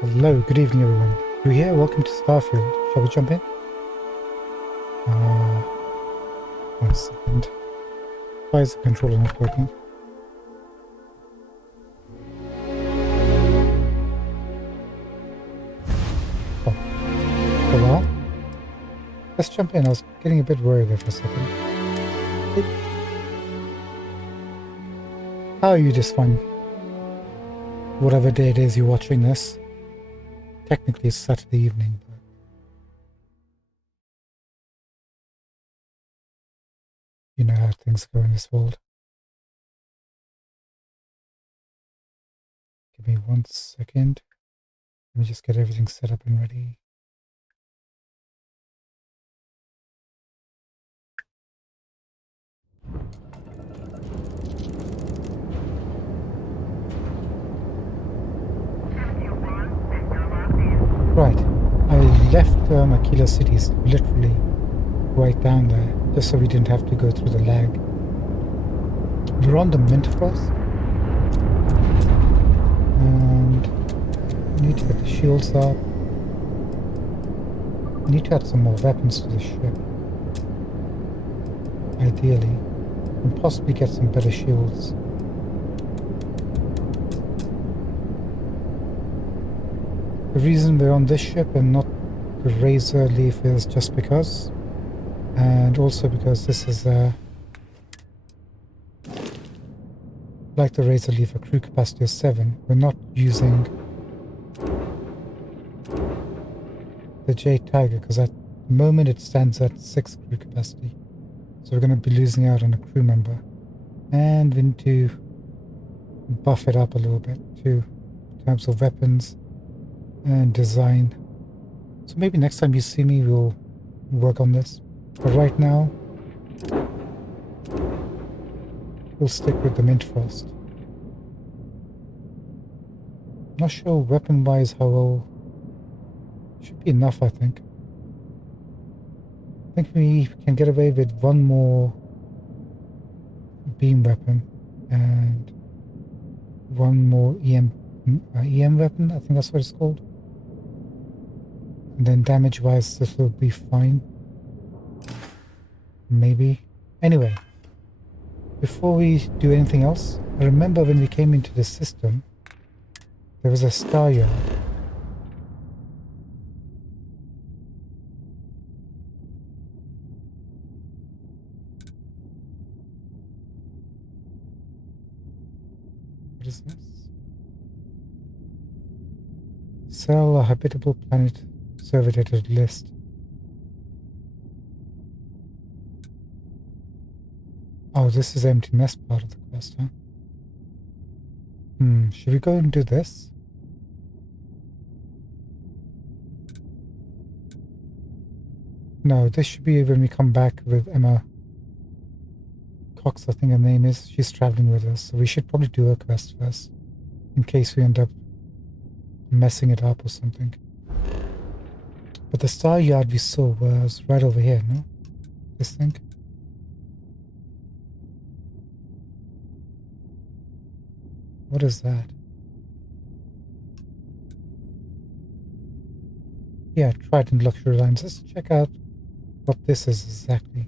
Hello, good evening everyone. You here? Welcome to Starfield. Shall we jump in? Uh, 1 second. Why is the controller not working? Oh, for a while. Let's jump in. I was getting a bit worried there for a second. How are you this fine? Whatever day it is you're watching this. Technically it's Saturday evening, but you know how things go in this world. Give me 1 second. Let me just get everything set up and ready. Right. I left Aquila Cities literally right down there, just so we didn't have to go through the lag. We're on the Mint Frost, and we need to get the shields up. We need to add some more weapons to the ship, ideally, and possibly get some better shields. The reason we're on this ship and not the Razor Leaf is just because, and also because this is like the Razor Leaf, a crew capacity of 7. We're not using the Jade Tiger because at the moment it stands at 6 crew capacity, so we're going to be losing out on a crew member, and we need to buff it up a little bit too in terms of weapons and design. So maybe next time you see me we'll work on this, but right now we'll stick with the Mint Frost. Not sure weapon wise how well. Should be enough, I think. I think we can get away with one more beam weapon and one more EM weapon, I think that's what it's called. And then damage wise this will be fine. Maybe. Anyway, before we do anything else, I remember when we came into the system, there was a star yard. What is this? Sell a habitable planet surveyed list. Oh, this is empty nest part of the quest, huh? Should we go and do this? No, this should be when we come back with Emma Cox, I think her name is. She's traveling with us, so we should probably do her quest first, in case we end up messing it up or something. But the star yard we saw was right over here, no? This thing? What is that? Yeah, Trident Luxury Lines. Let's check out what this is exactly.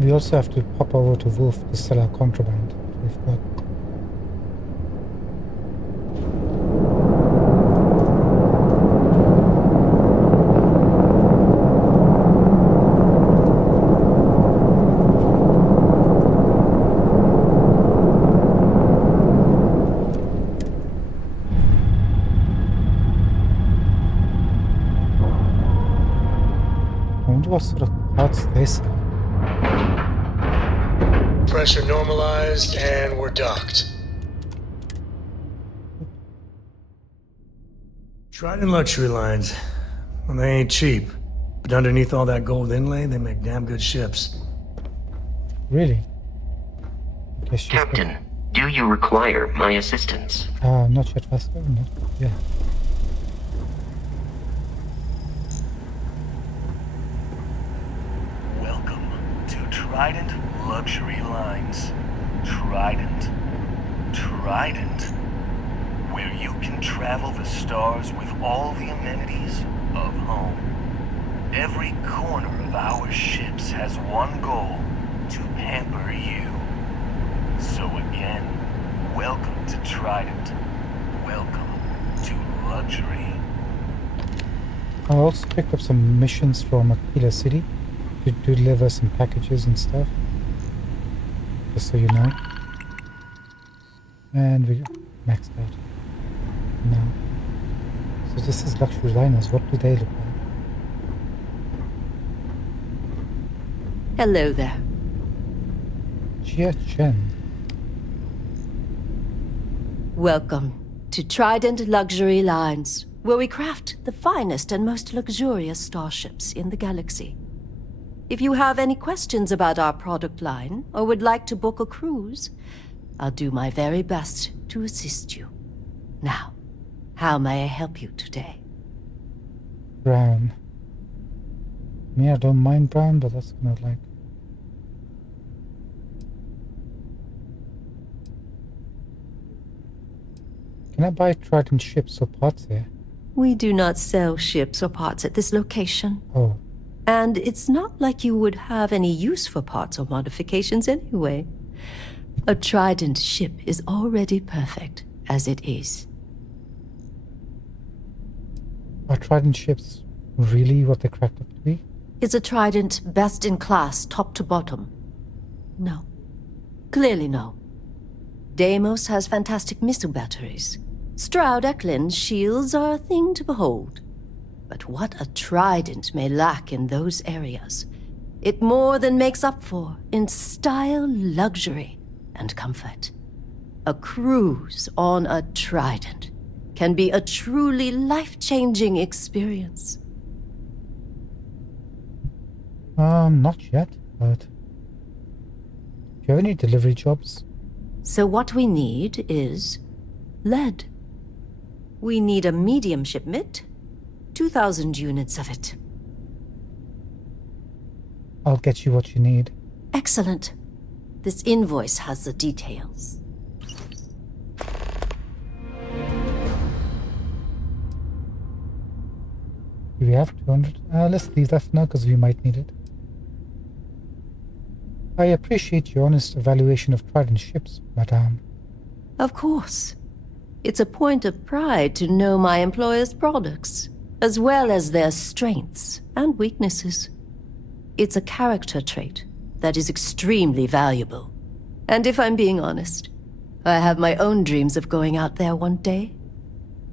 We also have to pop over to Wolf to sell our contraband we've got. I wonder what sort of parts they sell. Pressure normalized, and we're docked. Trident Luxury Lines. Well, they ain't cheap. But underneath all that gold inlay, they make damn good ships. Really? I guess she's Captain, Do you require my assistance? Not yet, Vasco. Not yet. Welcome to Trident Luxury Lines. Trident. Trident. Where you can travel the stars with all the amenities of home. Every corner of our ships has one goal: to pamper you. So again, welcome to Trident. Welcome to luxury. I also picked up some missions from Aquila City to deliver some packages and stuff. Just so you know. And we maxed out. Now. So this is luxury liners. What do they look like? Hello there. Jia Chen. Welcome to Trident Luxury Lines, where we craft the finest and most luxurious starships in the galaxy. If you have any questions about our product line or would like to book a cruise, I'll do my very best to assist you. Now, how may I help you today? Brown. Me, I don't mind brown, but that's kind of like... Can I buy Trident ships or parts here? We do not sell ships or parts at this location. Oh. And it's not like you would have any use for parts or modifications anyway. A Trident ship is already perfect as it is. Are Trident ships really what they cracked up to be? Is a Trident best in class, top to bottom? No. Clearly no. Deimos has fantastic missile batteries. Stroud Eklund's shields are a thing to behold. But what a Trident may lack in those areas, it more than makes up for in style, luxury, and comfort. A cruise on a Trident can be a truly life-changing experience. Not yet, but... Do you have any delivery jobs? So what we need is lead. We need a medium shipment, 2,000 units of it. I'll get you what you need. Excellent. This invoice has the details. Do we have 200? Let's leave that for now because we might need it. I appreciate your honest evaluation of Trident ships, madame. Of course. It's a point of pride to know my employer's products, as well as their strengths and weaknesses. It's a character trait that is extremely valuable. And if I'm being honest, I have my own dreams of going out there one day.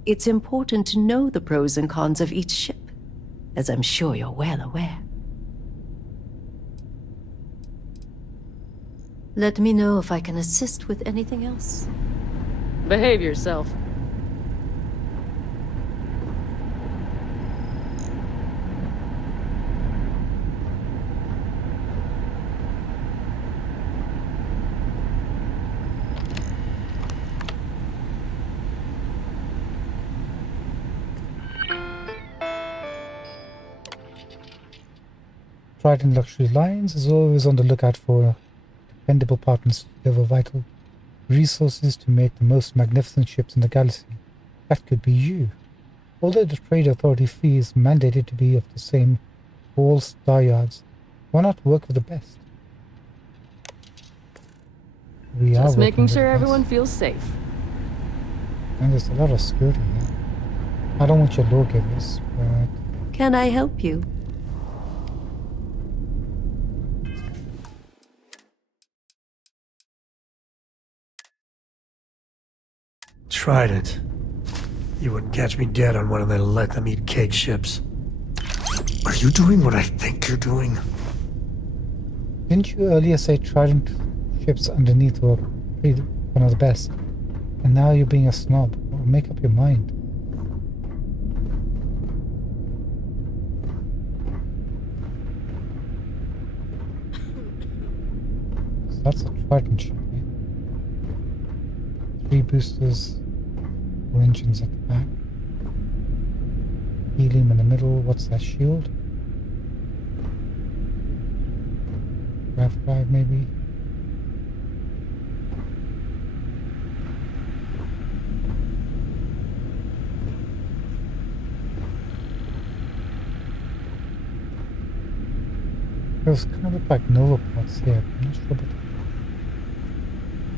It's important to know the pros and cons of each ship, as I'm sure you're well aware. Let me know if I can assist with anything else. Behave yourself. Trident Luxury Lines is always on the lookout for dependable partners to deliver vital resources to make the most magnificent ships in the galaxy. That could be you. Although the Trade Authority fee is mandated to be of the same for all star yards, why not work with the best? We are Just working making with sure the best. everyone feels safe. And there's a lot of security here. I don't want your lawgivers, but... Can I help you? Trident. You wouldn't catch me dead on one of their let-them-eat-cake ships. Are you doing what I think you're doing? Didn't you earlier say Trident ships underneath were one of the best? And now you're being a snob. Well, make up your mind. So that's a Trident ship, eh? 3 boosters, 4 engines at the back. Helium in the middle. What's that shield? Grav drive maybe? Those kind of look like Nova pods here, but I'm not sure about that.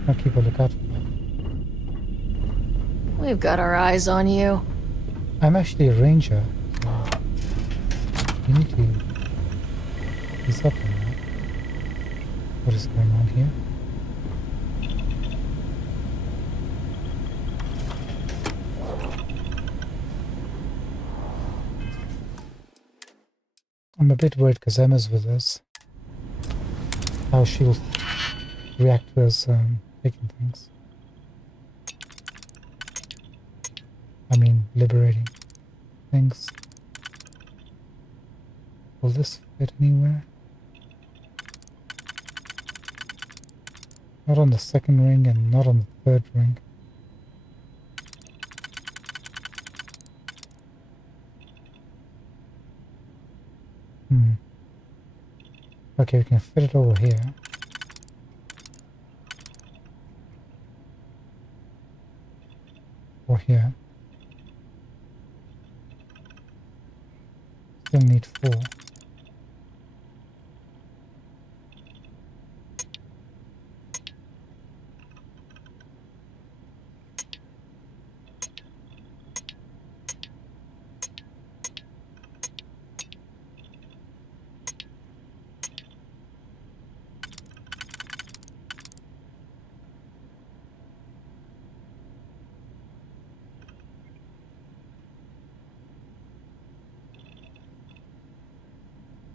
I'll keep a lookout for that. We've got our eyes on you. I'm actually a ranger, so you need to ease up on that. What is going on here? I'm a bit worried because Emma's with us. How she'll react to us taking things. I mean, liberating things. Will this fit anywhere? Not on the second ring and not on the third ring. Okay, we can fit it over here. Or here. Still need 4.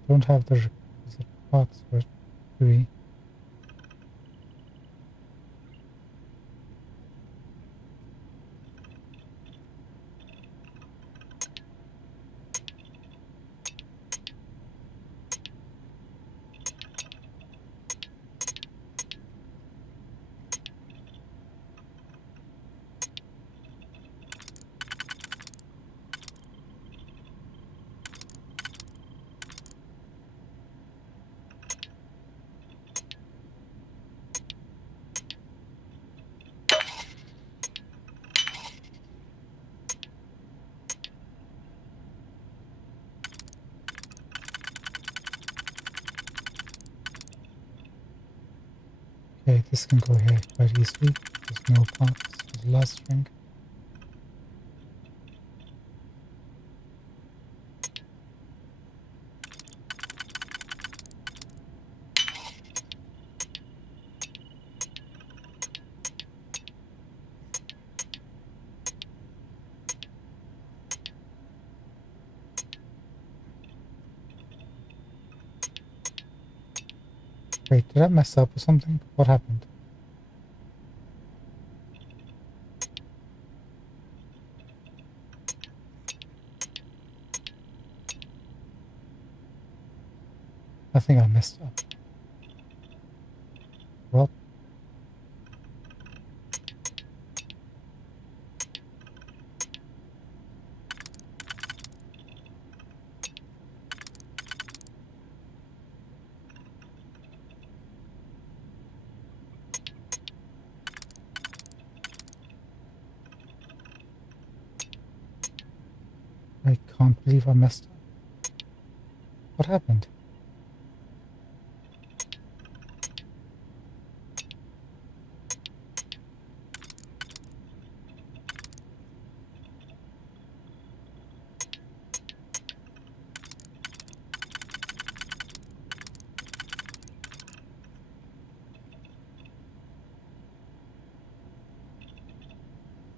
Don't have the requisite parts for it, do we? Okay, this can go here quite easily. There's no parts for the last ring. Wait, did I mess up or something? What happened? I think I messed up. Well, I can't believe I messed up. What happened?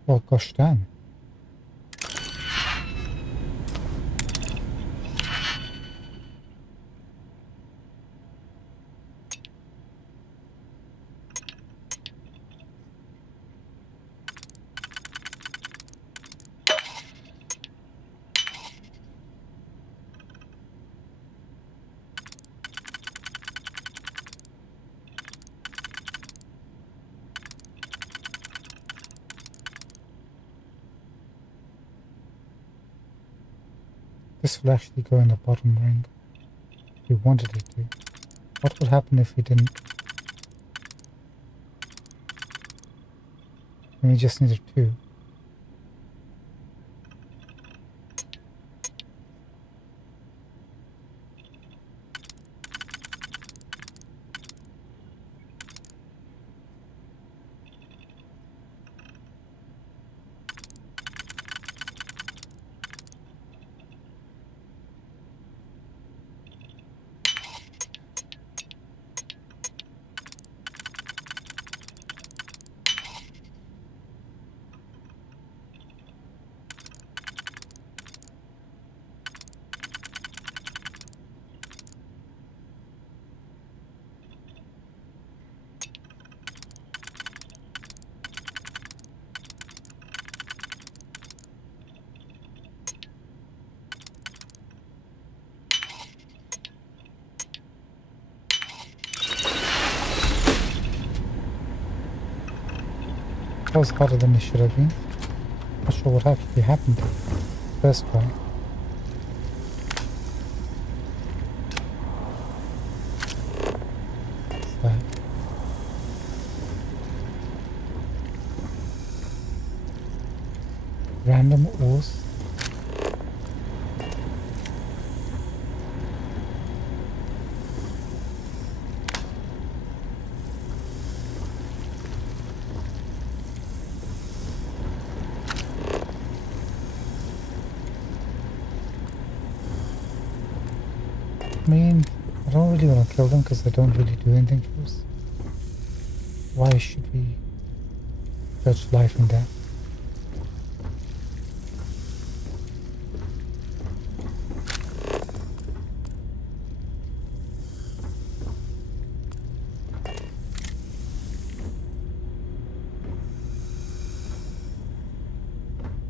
Well, gosh damn. This will actually go in the bottom ring. If we wanted it to. What would happen if we didn't? And we just needed 2. That was harder than it should have been. Not sure what actually happened first try. What's that? Random ores. I mean, I don't really want to kill them because they don't really do anything for us. Why should we judge life and death?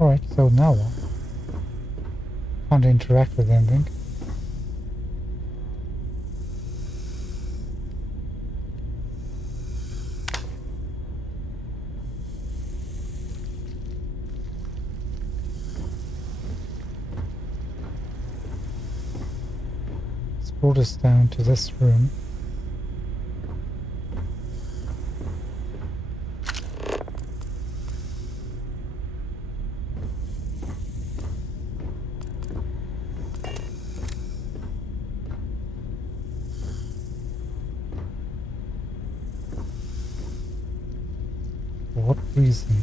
Alright, so now what? Can't interact with anything. It's brought us down to this room. For what reason?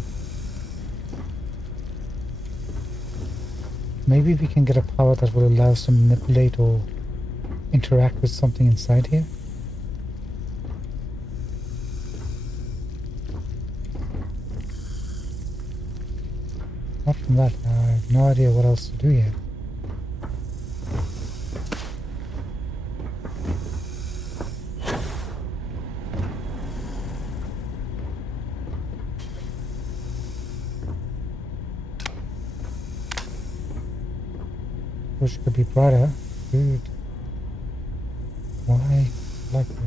Maybe we can get a power that will allow us to manipulate or interact with something inside here? Apart from that, I have no idea what else to do here. Wish it could be brighter. Dude. Why like this?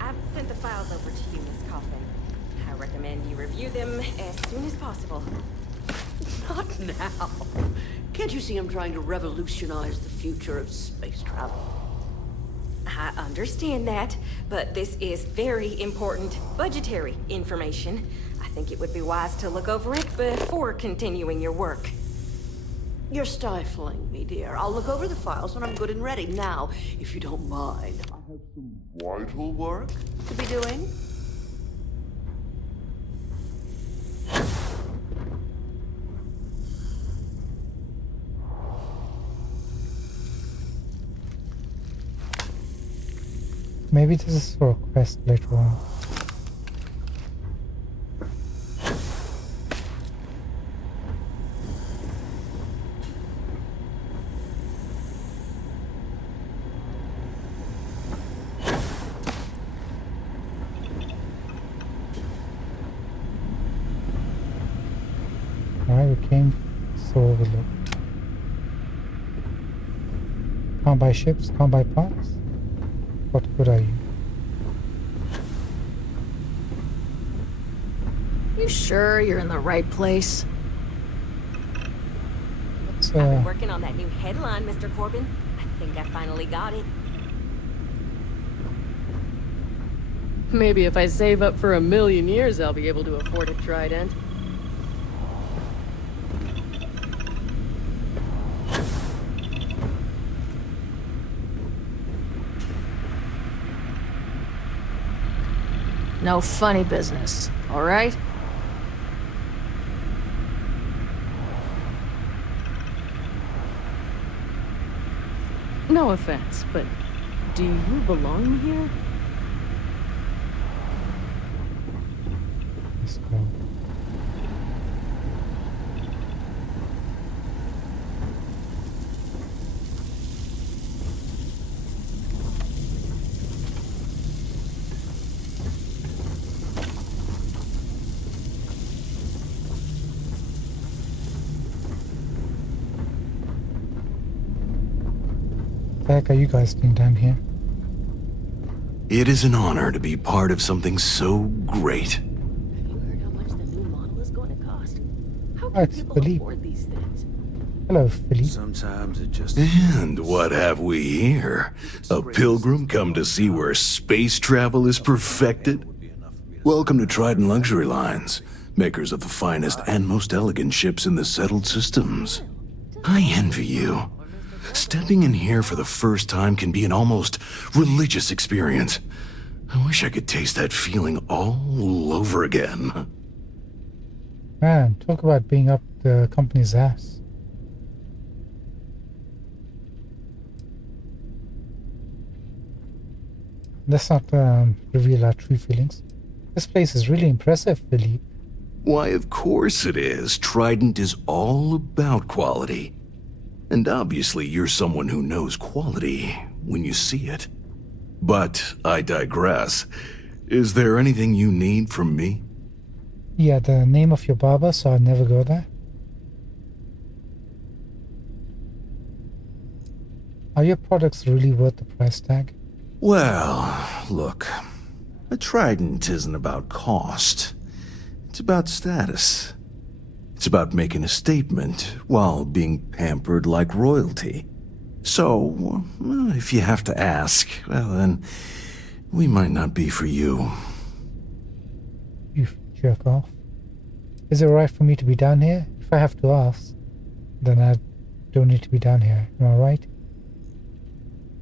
I've sent the files over to you, Miss Coffin. I recommend you review them as soon as possible. Not now. Can't you see I'm trying to revolutionize the future of space travel? I understand that, but this is very important budgetary information. I think it would be wise to look over it before continuing your work. You're stifling me, dear. I'll look over the files when I'm good and ready. Now, if you don't mind, I have some vital work to be doing. Maybe this is for a quest later on. Alright, we came, so overlooked. Can't buy ships, can't buy parts. What good are you? You sure you're in the right place? Been working on that new headline, Mr. Corbin. I think I finally got it. Maybe if I save up for 1,000,000 years, I'll be able to afford a trident. No funny business, all right? No offense, but do you belong here? Let's go. What the heck are you guys doing down here? It is an honor to be part of something so great. Have you heard how much the new model is going to cost? How Oh, can it's people Philippe. afford these things? Hello, Philippe. Sometimes it just... And what have we here? A pilgrim come to see where space travel is perfected? Welcome to Trident Luxury Lines, makers of the finest and most elegant ships in the settled systems. I envy you. Stepping in here for the first time can be an almost religious experience. I wish I could taste that feeling all over again. Man, talk about being up the company's ass. Let's not reveal our true feelings. This place is really impressive, Philippe. Why, of course it is. Trident is all about quality. And obviously you're someone who knows quality when you see it. But I digress. Is there anything you need from me? Yeah, the name of your barber, so I'll never go there. Are your products really worth the price tag? Well, look. A trident isn't about cost. It's about status. It's about making a statement while being pampered like royalty. So, if you have to ask, well then, we might not be for you. You jerk off. Is it right for me to be down here? If I have to ask, then I don't need to be down here. Am I right?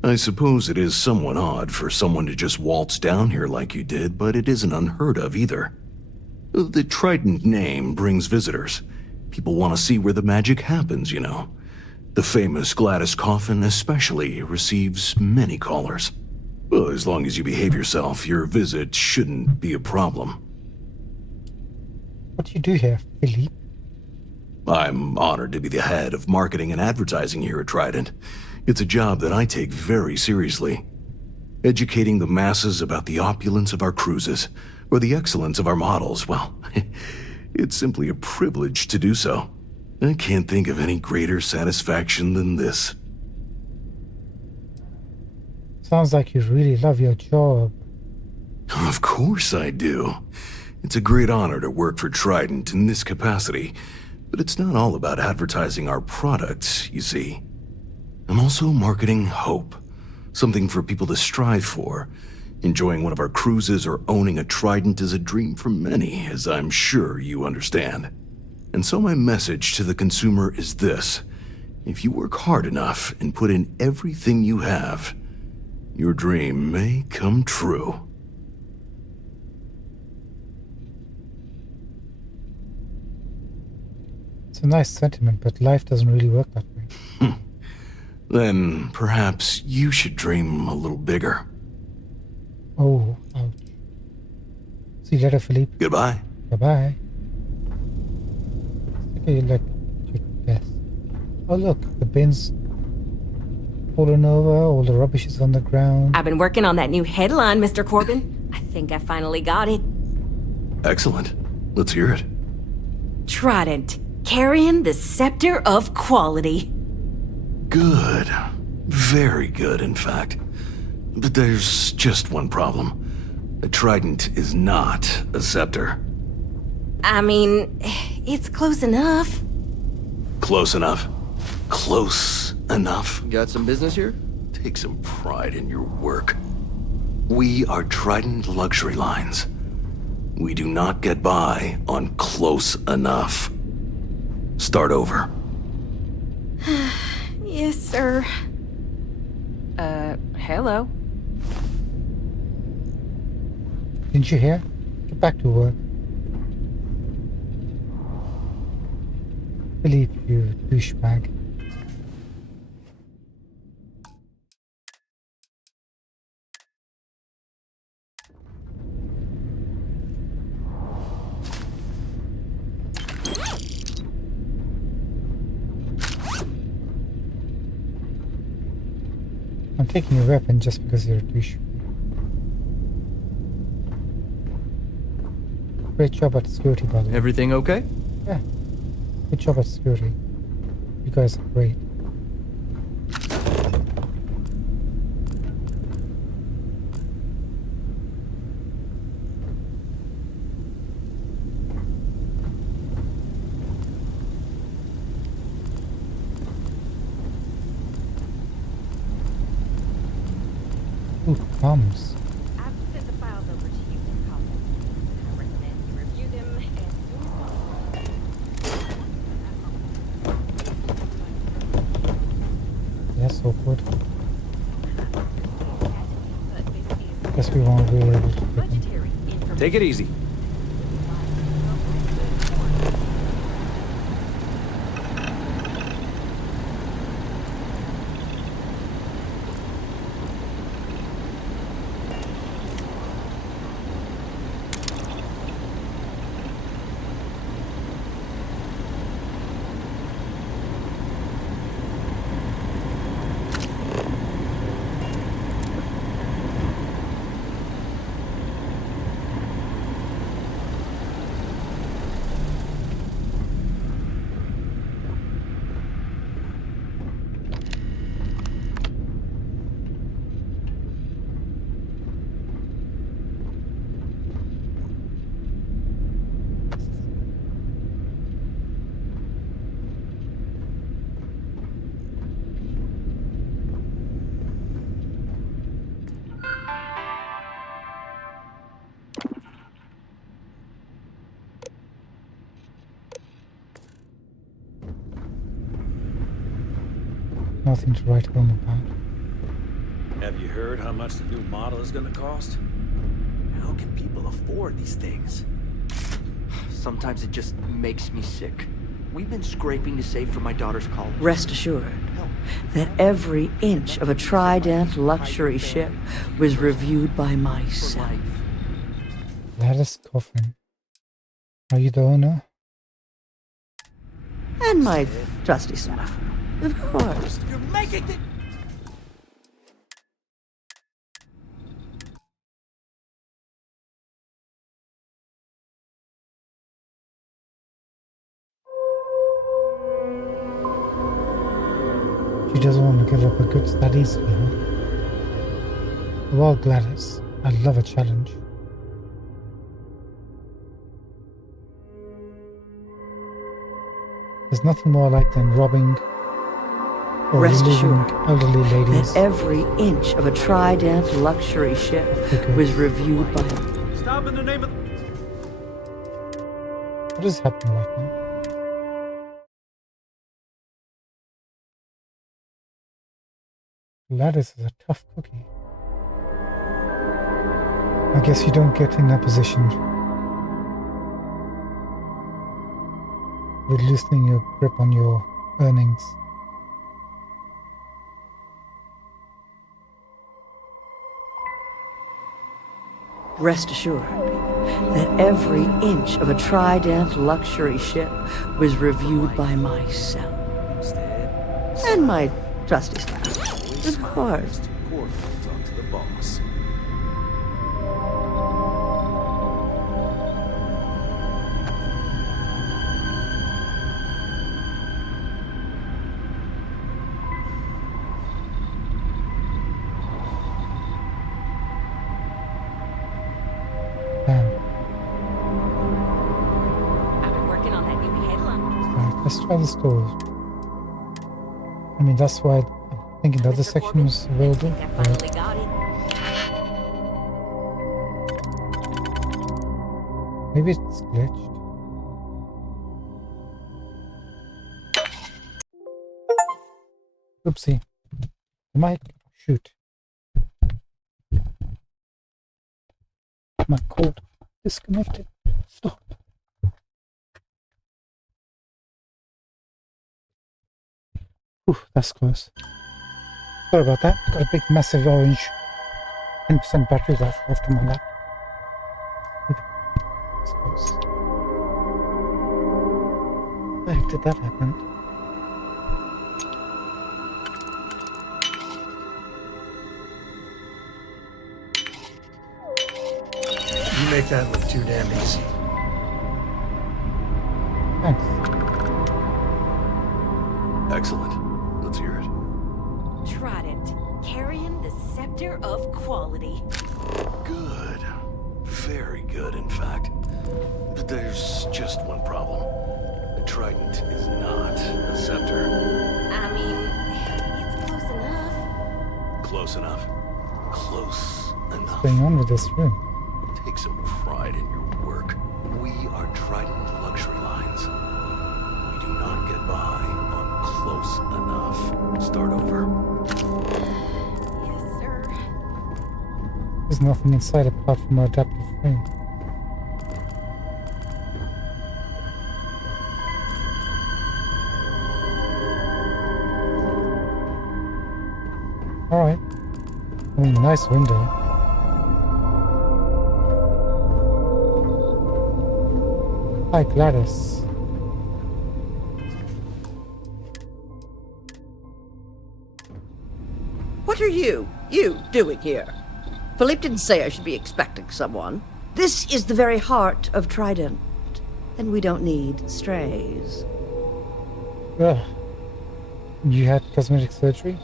I suppose it is somewhat odd for someone to just waltz down here like you did, but it isn't unheard of either. The Trident name brings visitors. People want to see where the magic happens, you know. The famous Gladys Coffin especially receives many callers. Well, as long as you behave yourself, your visit shouldn't be a problem. What do you do here, Philippe? I'm honored to be the head of marketing and advertising here at Trident. It's a job that I take very seriously. Educating the masses about the opulence of our cruises, or the excellence of our models, well, it's simply a privilege to do so. I can't think of any greater satisfaction than this. Sounds like you really love your job. Of course I do. It's a great honor to work for Trident in this capacity, but it's not all about advertising our products, you see. I'm also marketing hope, something for people to strive for. Enjoying one of our cruises or owning a Trident is a dream for many, as I'm sure you understand. And so my message to the consumer is this: if you work hard enough and put in everything you have, your dream may come true. It's a nice sentiment, but life doesn't really work that way. Then perhaps you should dream a little bigger. Oh, ouch. See you later, Philippe. Goodbye. Bye-bye. Okay, like your desk. Oh look, the bin's fallen over, all the rubbish is on the ground. I've been working on that new headline, Mr. Corbin. I think I finally got it. Excellent. Let's hear it. Trident, carrying the scepter of quality. Good. Very good, in fact. But there's just one problem. A trident is not a scepter. I mean, it's close enough. Close enough. Close enough? Got some business here? Take some pride in your work. We are Trident Luxury Lines. We do not get by on close enough. Start over. Yes, sir. Hello. Didn't you hear? Get back to work. Believe you, douchebag. I'm taking your weapon just because you're a douche. Great job at security, by the way. Everything okay? Yeah. Good job at security. You guys are great. Ooh, bombs. I've sent the files over to you in comment. I recommend you review them as soon as possible. Yes, awkward. But this is Guess we won't be able to pick them. budgetary information. Take it easy. Nothing to write home about. Have you heard how much the new model is gonna cost? How can people afford these things? Sometimes it just makes me sick. We've been scraping to save for my daughter's college. Rest assured that every inch of a Trident luxury ship was reviewed by For myself. life. Gladys Coffin. Are you the owner? And my trusty staff. Of course. You're making it. She doesn't want to give up her good studies, you know. Well, Gladys, I love a challenge. There's nothing more like than robbing or Rest relieving assured elderly ladies. that every inch of a Trident luxury ship Okay. was reviewed by... Stop in the name of. What is happening right now? Gladys is a tough cookie. I guess you don't get in that position with loosening your grip on your earnings. Rest assured that every inch of a Trident luxury ship was reviewed by myself. And my trusty staff. Of course. Cordial talk to the boss. Damn. I've been working on that new headline. Right, let's try the stores. mean, that's why I'm thinking the other Mr. section Corbin, was available. I finally got it. Maybe it's glitched. Oopsie. The mic. Shoot. My cord disconnected. Stop. Ooh, that's close. Sorry about that. Got a big, massive orange 10% battery life left in my lap. That's close. How the heck did that happen? You make that look too damn easy. Thanks. Excellent. Let's hear it. Trident, carrying the scepter of quality. Good. Very good, in fact. But there's just one problem. The Trident is not a scepter. I mean, it's close enough. Close enough. Close What's enough. going on with this room? Take some pride in your work. We are Trident luxury lines. We do not get by on close enough. Start over. Yes, sir. There's nothing inside apart from our adaptive frame. Alright. I mean, nice window. Hi, Gladys. What are you doing here? Philippe didn't say I should be expecting someone. This is the very heart of Trident. And we don't need strays. Ugh. You had cosmetic surgery?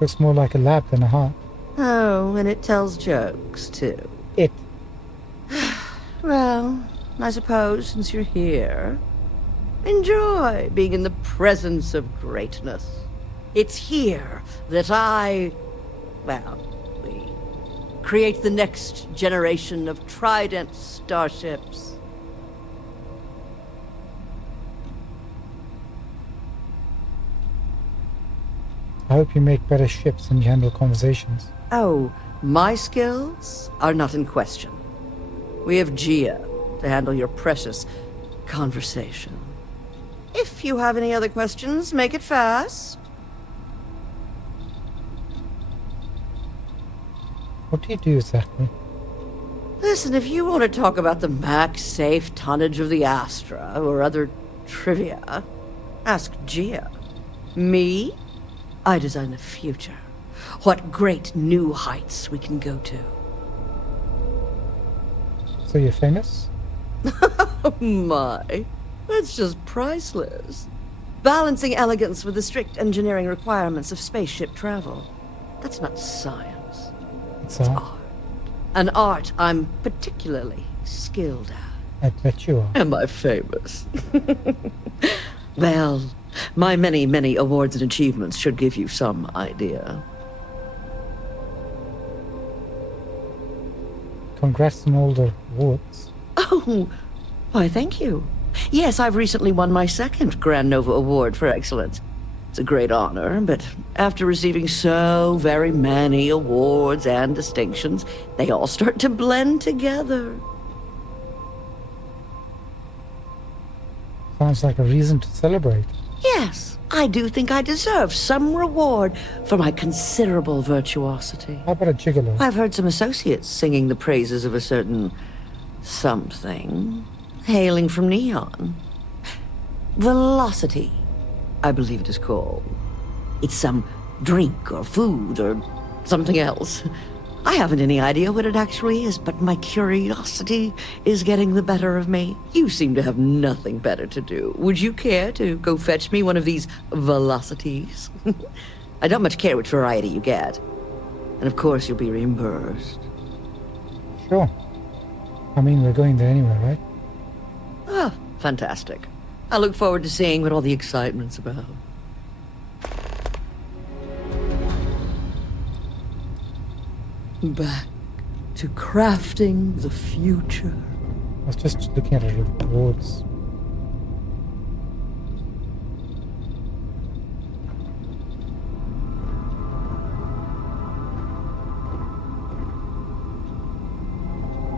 Looks more like a lab than a heart. Oh, and it tells jokes, too. It. Well, I suppose since you're here, enjoy being in the presence of greatness. It's here that we create the next generation of Trident starships. I hope you make better ships and you handle conversations. Oh, my skills are not in question. We have Gia to handle your precious conversation. If you have any other questions, make it fast. What do you do exactly? Listen, if you want to talk about the max safe tonnage of the Astra or other trivia, ask Gia. Me? I design the future. What great new heights we can go to. So you're famous? Oh my, that's just priceless. Balancing elegance with the strict engineering requirements of spaceship travel. That's not science. It's It's art. art. An art I'm particularly skilled at. I bet you are. Am I famous? Well, my many, many awards and achievements should give you some idea. Congrats on all the awards. Oh, why, thank you. Yes, I've recently won my second Grand Nova Award for excellence. It's a great honor, but after receiving so very many awards and distinctions, they all start to blend together. Sounds like a reason to celebrate. Yes, I do think I deserve some reward for my considerable virtuosity. How about a gigolo? I've heard some associates singing the praises of a certain something hailing from Neon. Velocity, I believe it is called. It's some drink or food or something else. I haven't any idea what it actually is, but my curiosity is getting the better of me. You seem to have nothing better to do. Would you care to go fetch me one of these velocities? I don't much care which variety you get. And of course you'll be reimbursed. Sure. I mean, we're going there anyway, right? Ah, fantastic. I look forward to seeing what all the excitement's about. Back to crafting the future. I was just looking at the rewards.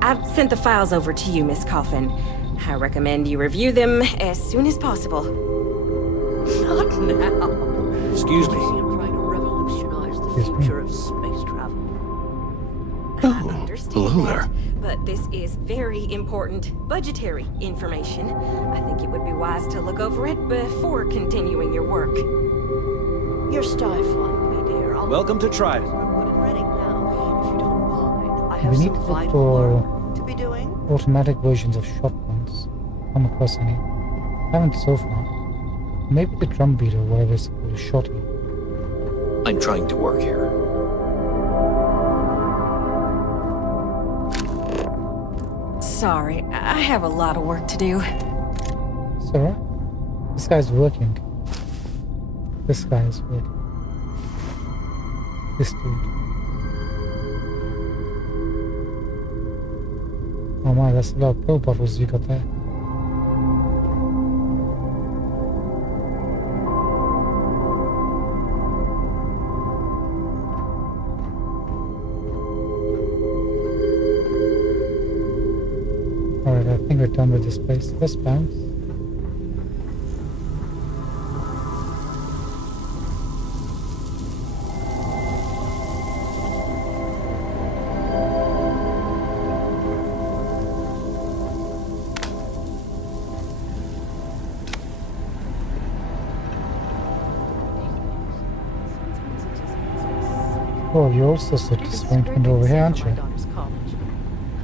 I've sent the files over to you, Miss Coffin. I recommend you review them as soon as possible. Not now. Excuse me. I'm trying to revolutionize the Excuse me. future of space travel. Oh, I understand hello that, there. but this is very important budgetary information. I think it would be wise to look over it before continuing your work. You're stifling me, dear. Welcome to Trident. I'm good and ready now, if you don't mind. I have We need some to look vital for work to be doing. automatic versions of shotguns. Come across any? Haven't so far. Maybe the drum beat or whatever it's called, shotty. I'm trying to work here. Sorry, I have a lot of work to do. Sarah? This guy's working. This guy is working. This dude. Oh my, that's a lot of pill bottles you got there. Alright, I think we're done with this place. Let's bounce. Oh, you're also so disappointed over here, aren't My you? daughter's college.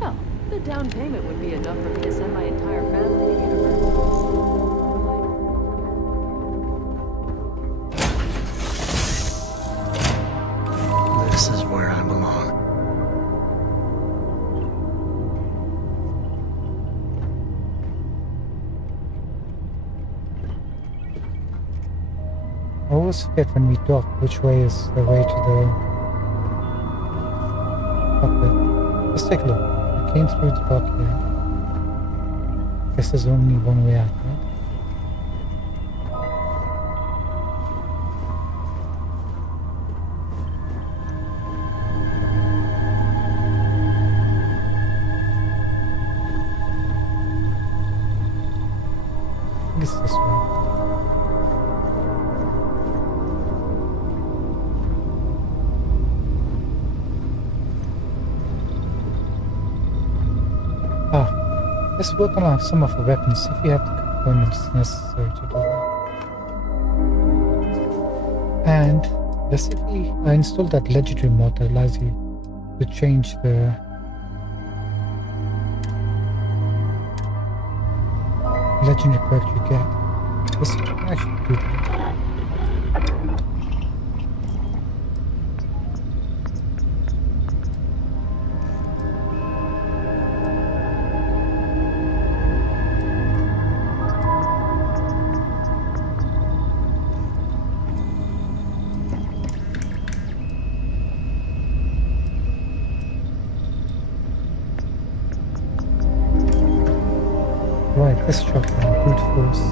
Hell, the down payment would be enough for me to send my entire family to university. This is where I belong. I always forget when we dock which way is the way to the cockpit. Let's take a look. We came through the dock here. Guess there's only one way out, right? I think it's this way. Let's work on some of our weapons if we have the components necessary to do that. And let's see if we install that legendary mod that allows you to change the legendary perk you get. Let's actually do that. Right, this shotgun, brute force.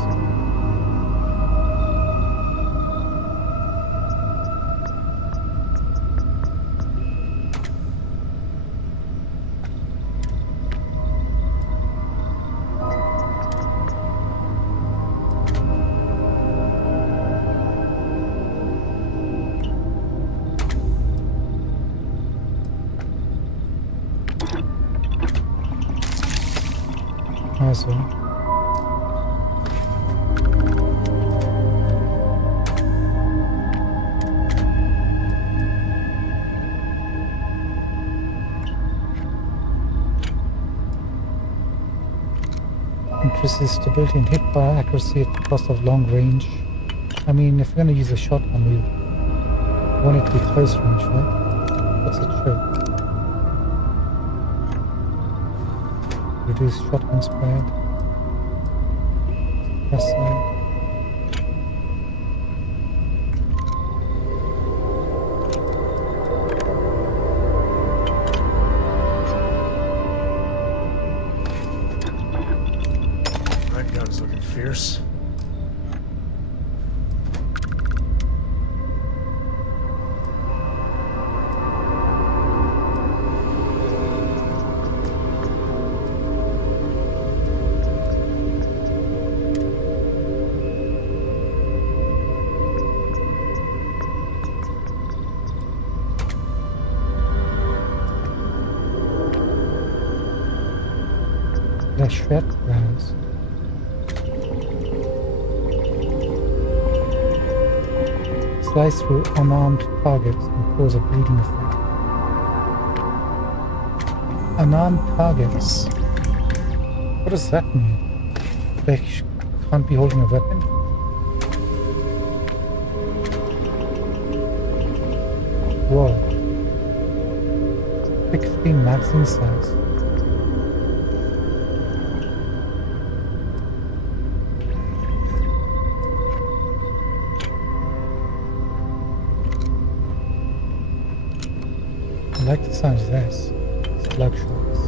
As well. Increases stability and hip fire accuracy at the cost of long range. I mean, if we're going to use a shotgun, we want it to be close range, right? What's it show? Reduce shotgun spread. compressor. That gun's looking fierce. The shred rounds. Slice through unarmed targets and cause a bleeding effect. Unarmed targets? What does that mean? They can't be holding a weapon? Whoa. 16 magazine size. I like the sound of this. Slug shots.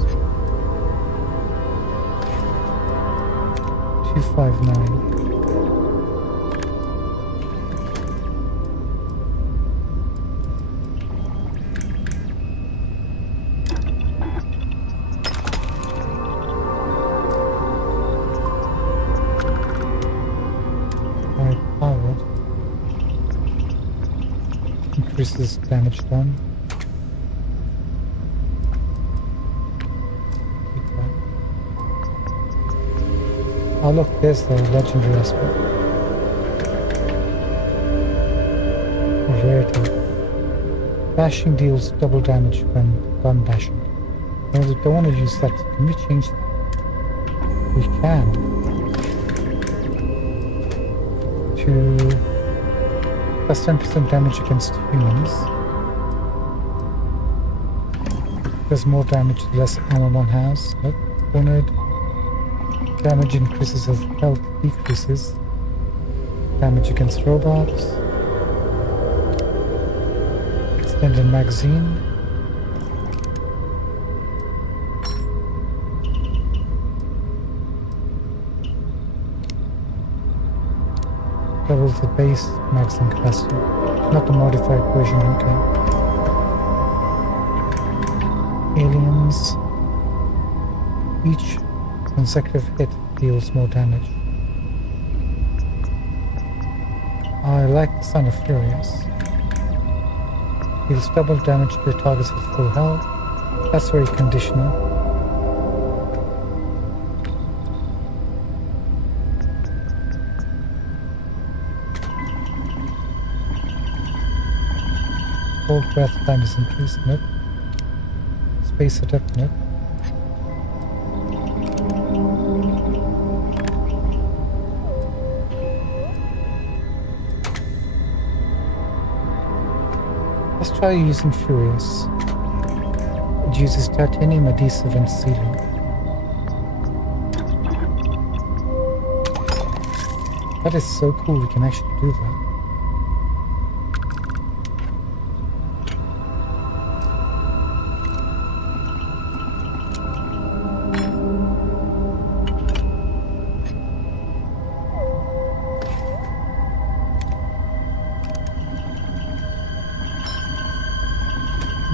259. High powered. Increases damage done. Oh look, there's the legendary aspect. Rarity. Bashing deals double damage when gun bashing. No, we don't want to use that. Can we change that? We can. To plus 10% damage against humans. Does more damage the less ammo one has. Nope. Cornered. Damage increases as health decreases. Damage against robots. Extended magazine. Doubles the base magazine capacity. Not the modified version, okay. Aliens. Each consecutive hit deals more damage. I like the sound of Furious. Deals double damage to targets with full health. That's very conditional. Hold breath time is increased, nope. Space adept, nope. Let's try using Furious. It uses titanium adhesive and sealant. That is so cool, we can actually do that.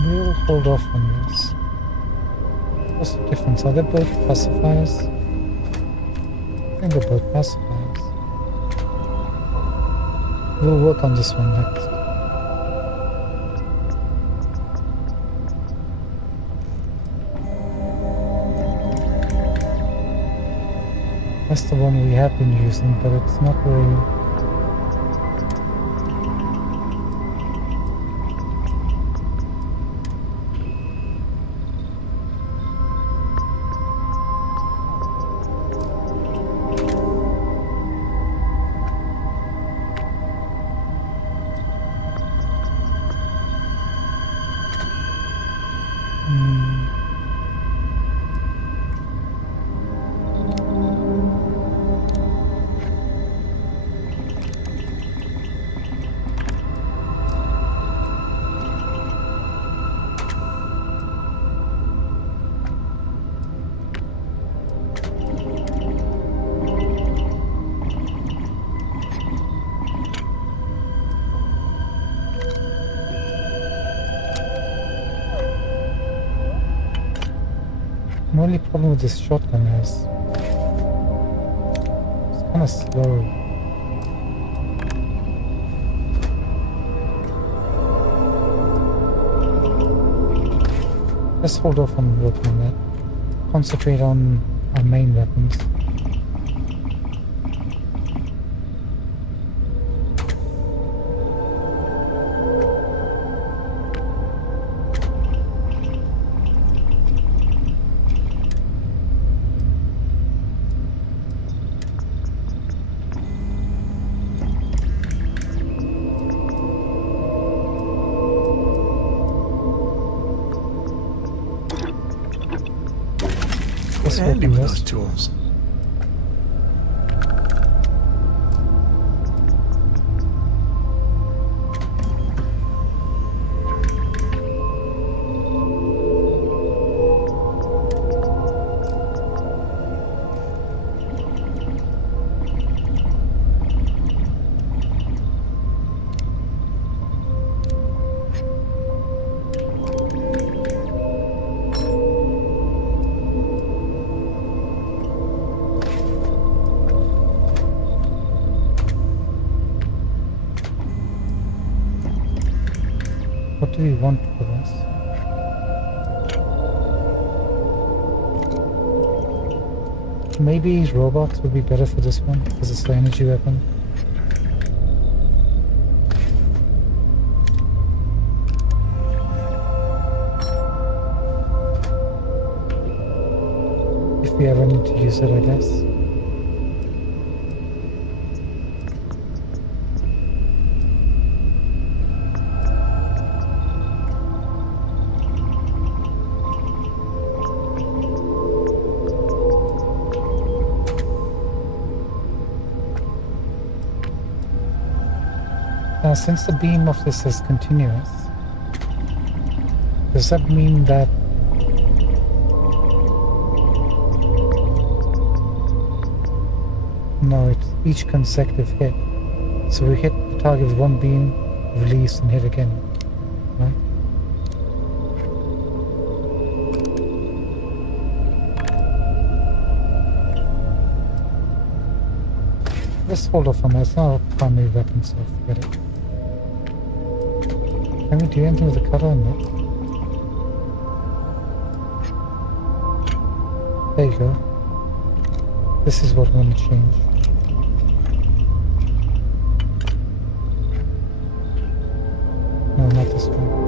We'll hold off on this. What's the difference? Are they both pacifiers? I think they're both pacifiers. We'll work on this one next. That's the one we have been using, but it's not very... My only problem with this shotgun is it's kind of slow. Let's hold off on working on that. Concentrate on our main weapons. Let's work Handy on with this. those tools. What do we want for this? Maybe robots would be better for this one, because it's the energy weapon. If we ever need to use it, I guess. Now, since the beam of this is continuous, does that mean that no, it's each consecutive hit. So we hit the target with one beam, release, and hit again, right? Let's hold off on that. It's not a primary weapon, so forget it. Can we do anything with the cutter? No. There you go. This is what I'm going to change. No, not this one.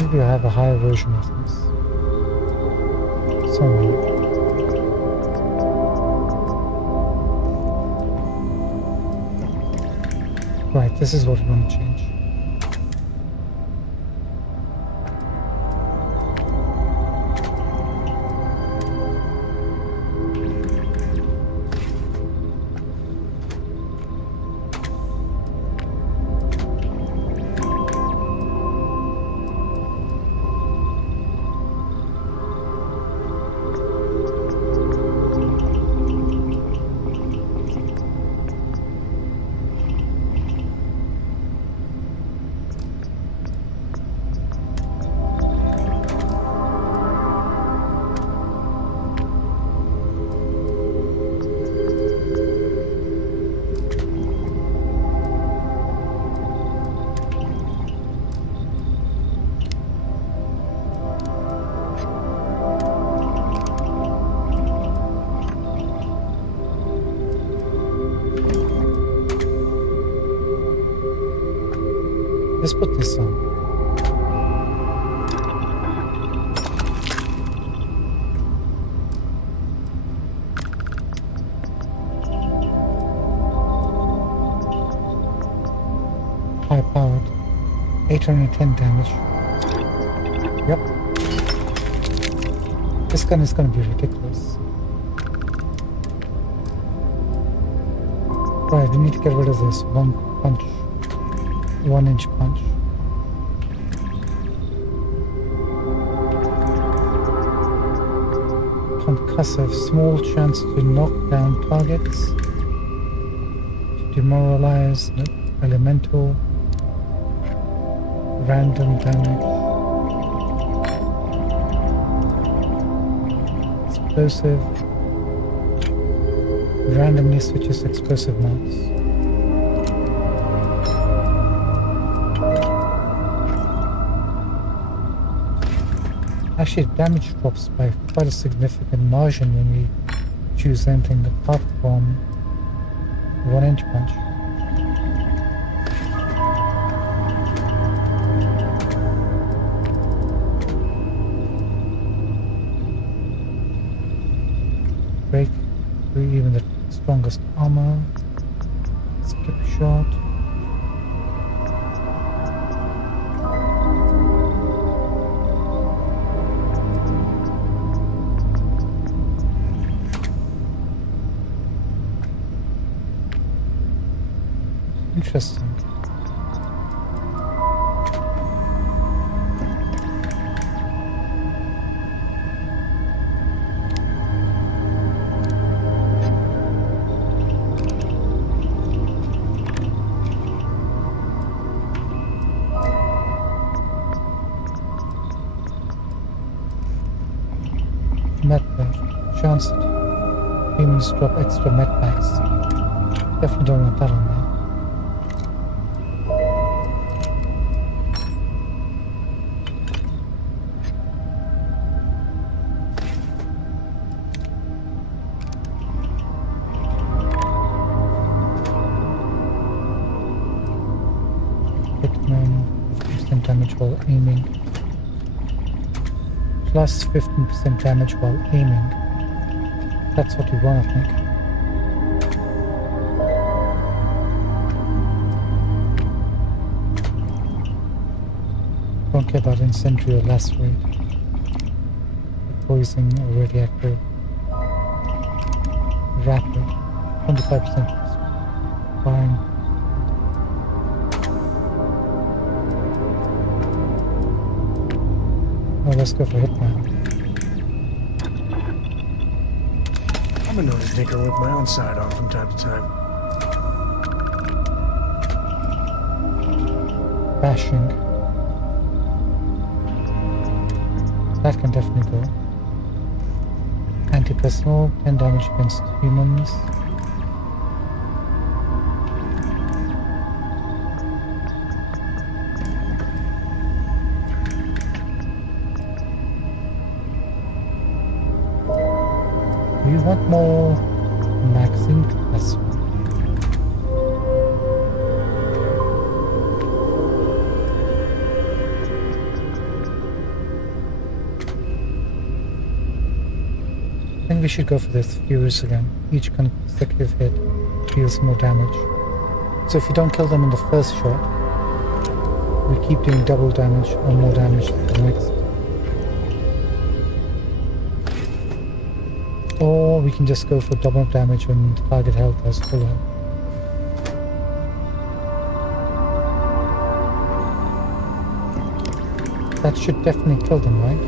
Maybe I have a higher version of this. Somewhere. Right, this is what we want to change. Let's put this on. High powered. 810 damage. This gun is going to be ridiculous. Right, we need to get rid of this 1-inch punch. Concussive, small chance to knock down targets. To demoralize, elemental, random damage. Explosive. Randomly switches explosive mounts. Actually, damage drops by quite a significant margin when we choose anything apart from 1-inch punch. Break through even the strongest armor. Skip shot. Interesting. Med theft. Chance that humans drop extra med packs. Definitely don't want that on there. Hitman, 50% damage while aiming. Plus 15% damage while aiming. That's what we want, I think. Don't care about incendiary or lacerate. Poison or radioactive. Rapid. 25% firing. Oh, let's go for Hitman. I'm a known tinker with my own side on from time to time. Bashing. That can definitely go. Anti-personal, 10 damage against humans. Do you want more magazine capacity? I think we should go for this Furious again. Each consecutive hit deals more damage. So if you don't kill them in the first shot, we keep doing double damage or more damage for the next. Or we can just go for double damage when the target health has full health. That should definitely kill them, right?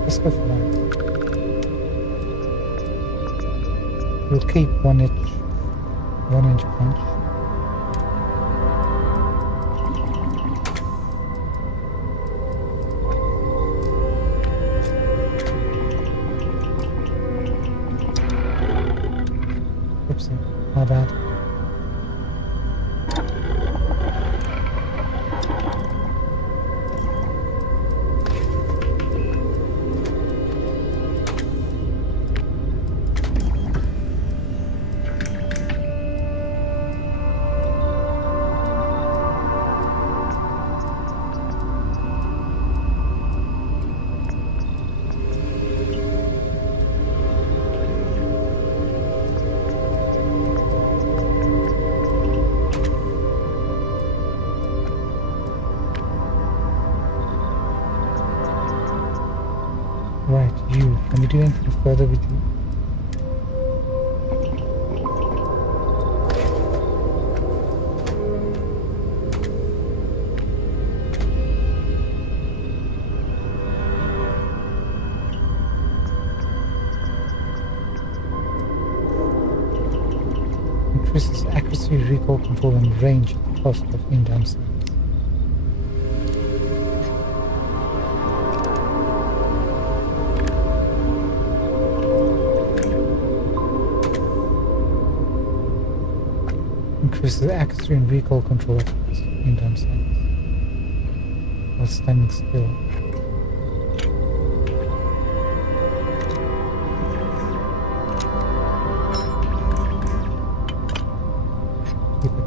Let's go for that. We'll keep 1-inch punch. Oopsie, my bad. Right, you. Can we do anything further with you? Increases accuracy, recoil control, and range at the cost of in-down sights. Increases accuracy and recoil control at the cost of in-down sights. While standing still. Keep it.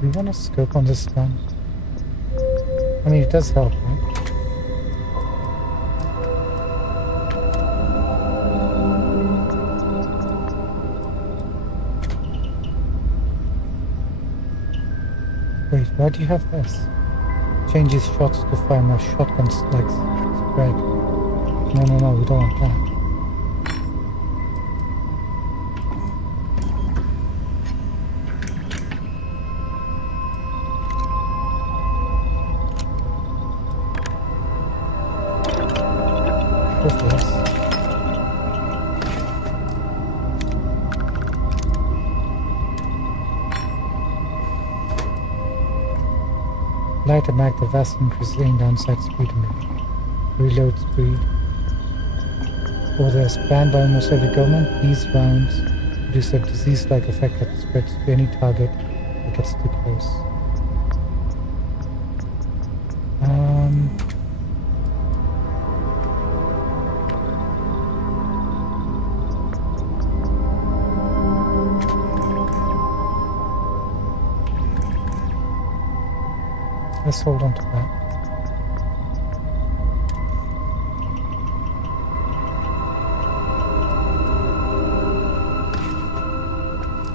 Do we want to scope on this gun? I mean, it does help, right? Wait, why do you have this? Changes shots to fire more shotgun slugs spread. No, we don't want that. Go for this. Lighter mag, the vast increases aim downside speed and reload speed. Or they're banned by almost every government. These rounds produce a disease-like effect that spreads to any target that gets too close. Let's hold on to that.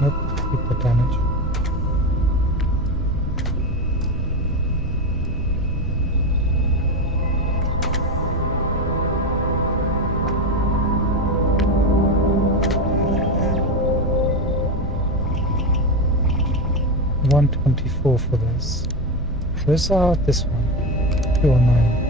Nope, keep the damage. $124 for this. Where's this one? 209.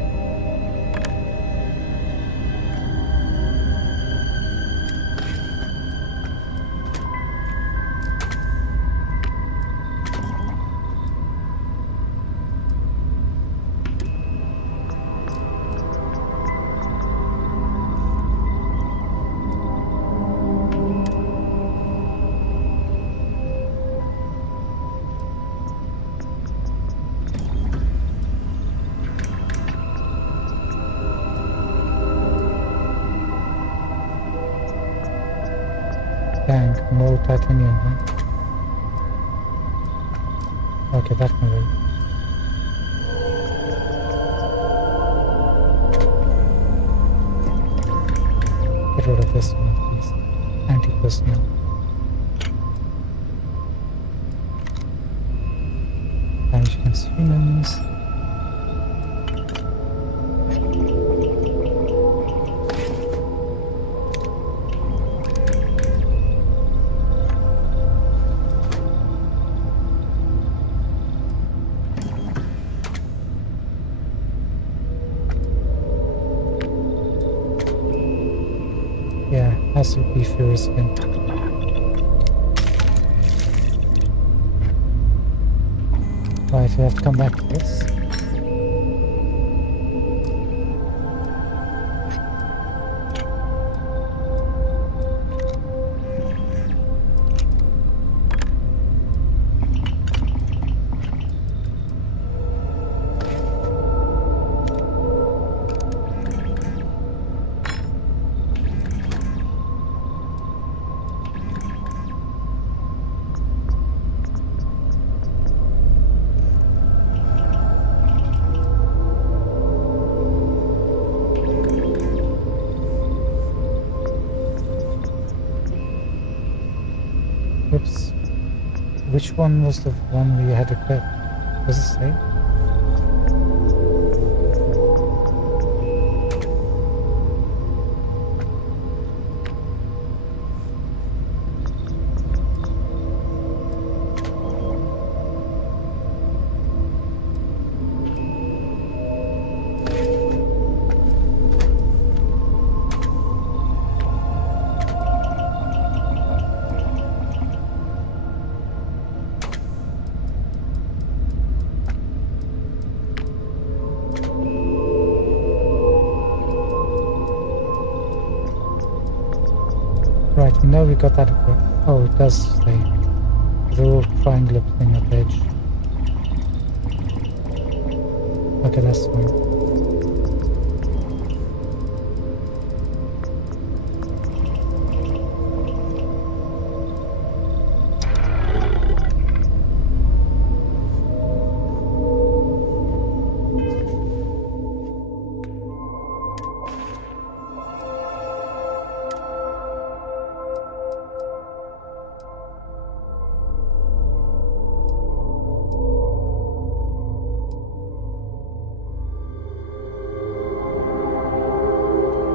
Dang, more titanium, huh? Okay, that can wait. Get rid of this one at least. Anti-personnel. Damage against humans. Yeah, has to be furious again. Right, we have to come back to this. Whoops. Which one was the one we had equipped? Does it say? Right, we know we got that equipped. Oh, it does say the little triangular thing at the edge. Okay, that's fine.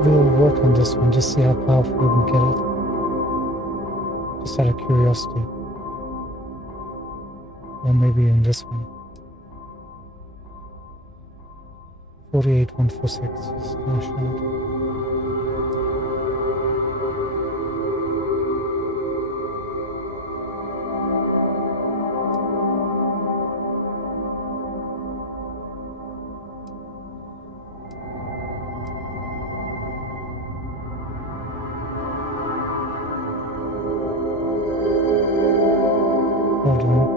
We'll work on this one, just see how powerful we can get it. Just out of curiosity. Or maybe in this one. 48146, star shard. Hold on.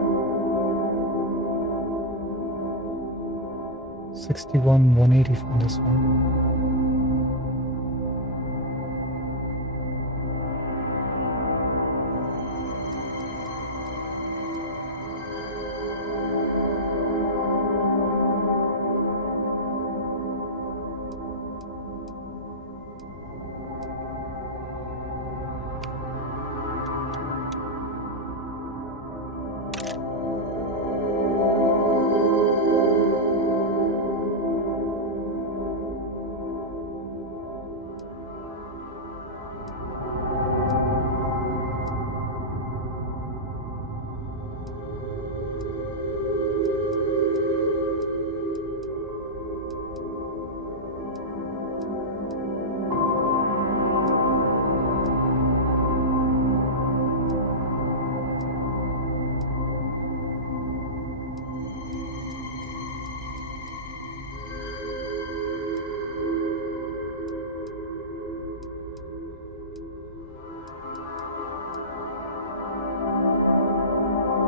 61, 180 from this one.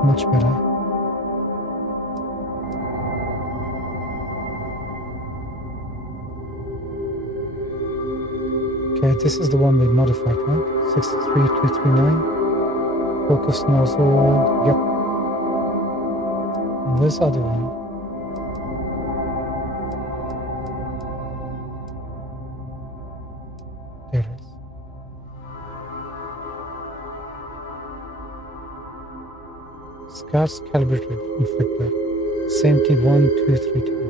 Much better. Okay, this is the one we modified, right? 63239. Focus nozzle. Yep. And this other one. There it is. Scars calibrated inflictor 71232.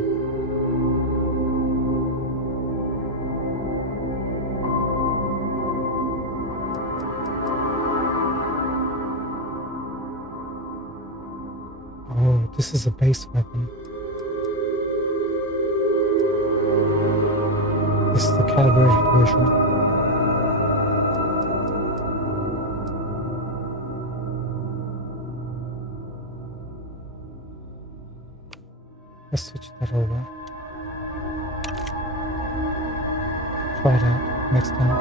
Oh, this is a base weapon. This is the calibrated version. Let's switch that over. Try it out next time.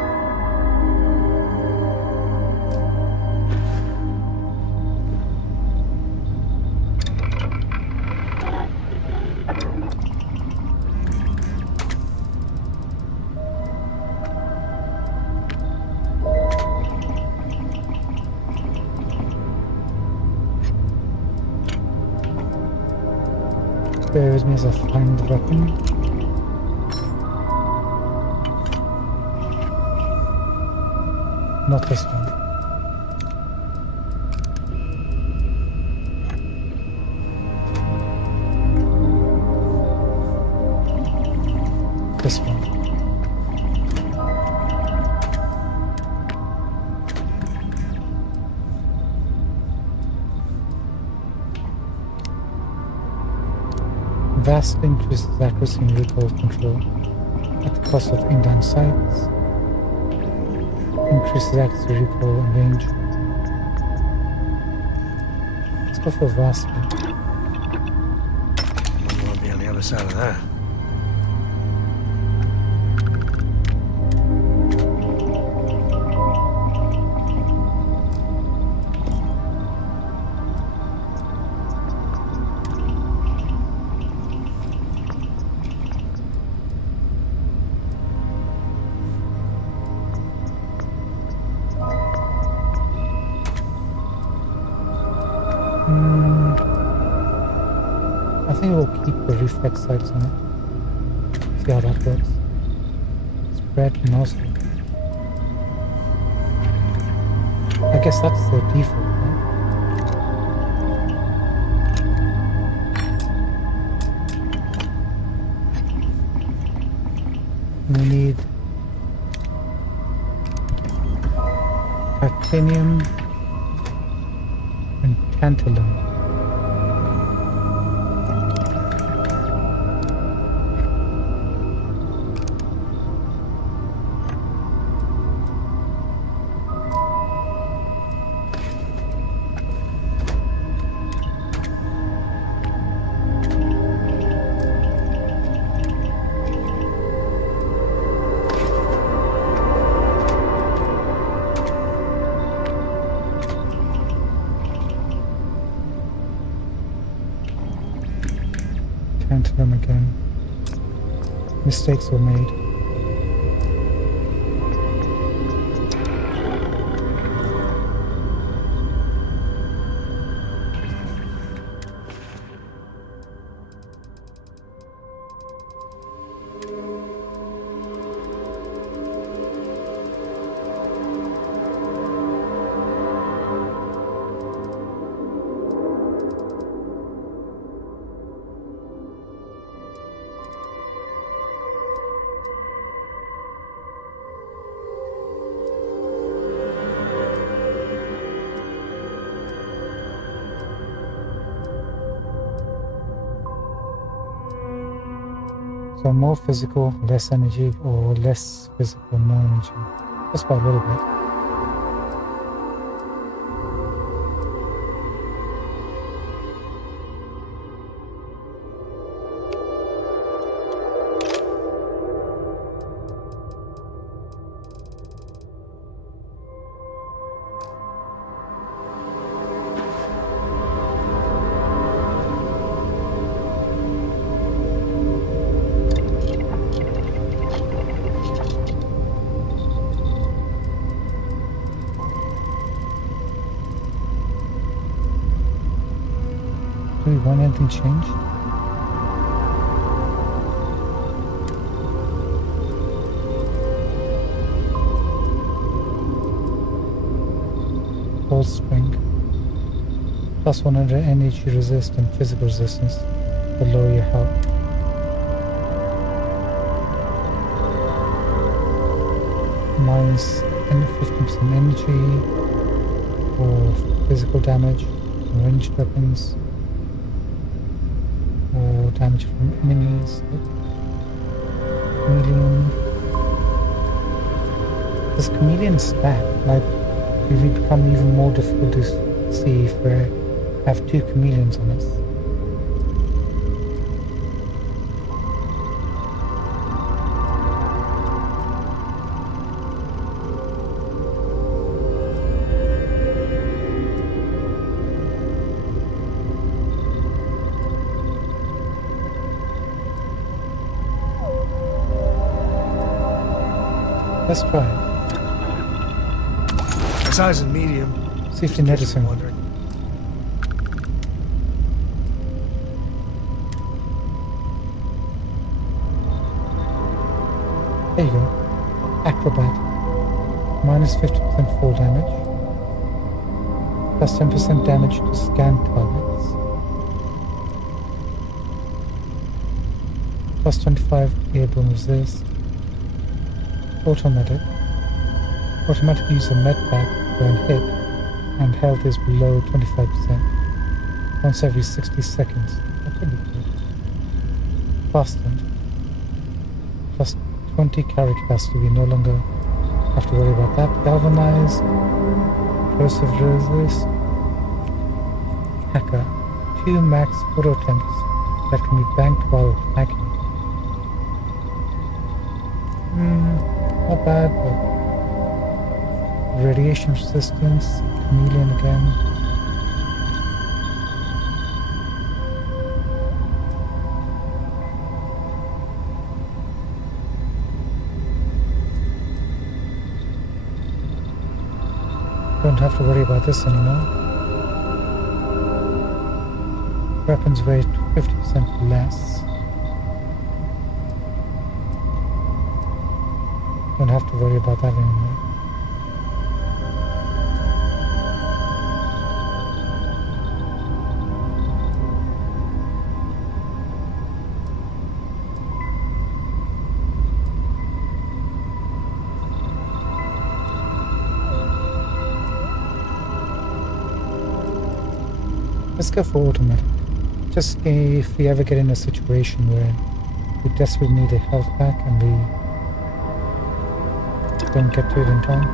Bear with me as I find the weapon. Not this one. Vastly increases accuracy and recoil control at the cost of inline sights. Increases accuracy, recoil, and range. Let's go for vastly. I want to be on the other side of that. I think we'll keep the reflex sights on it. See how that works. Spread nozzle. I guess that's the default, right? We need titanium and tantalum. Tantalum again. Mistakes were made. So more physical, less energy, or less physical, more energy. Just by a little bit. Do we want anything changed? Ball spring. Plus 100 energy resist and physical resistance to lower your health. Minus 15% energy or physical damage, ranged weapons. Or damage from enemies. Chameleon. This chameleon stack, like, it will become even more difficult to see if we have two chameleons on us. Let's try it. Size and medium. See if you notice him. Wondering. There you go. Acrobat. Minus 50% fall damage. Plus 10% damage to scan targets. Plus 25 airborne resist. Automatic. Automatic use of med pack when hit and health is below 25%. Once every 60 seconds. That could be good. fastened. Plus 20 carry capacity. We no longer have to worry about that. Galvanized. Corrosive resist. Hacker. 2 max auto attempts that can be banked while hacking. Not bad, but radiation resistance, chameleon again. Don't have to worry about this anymore. Weapons weight 50% less. Don't have to worry about that anymore. Let's go for automatic. Just if we ever get in a situation where we desperately need a health pack and we don't get to it in time.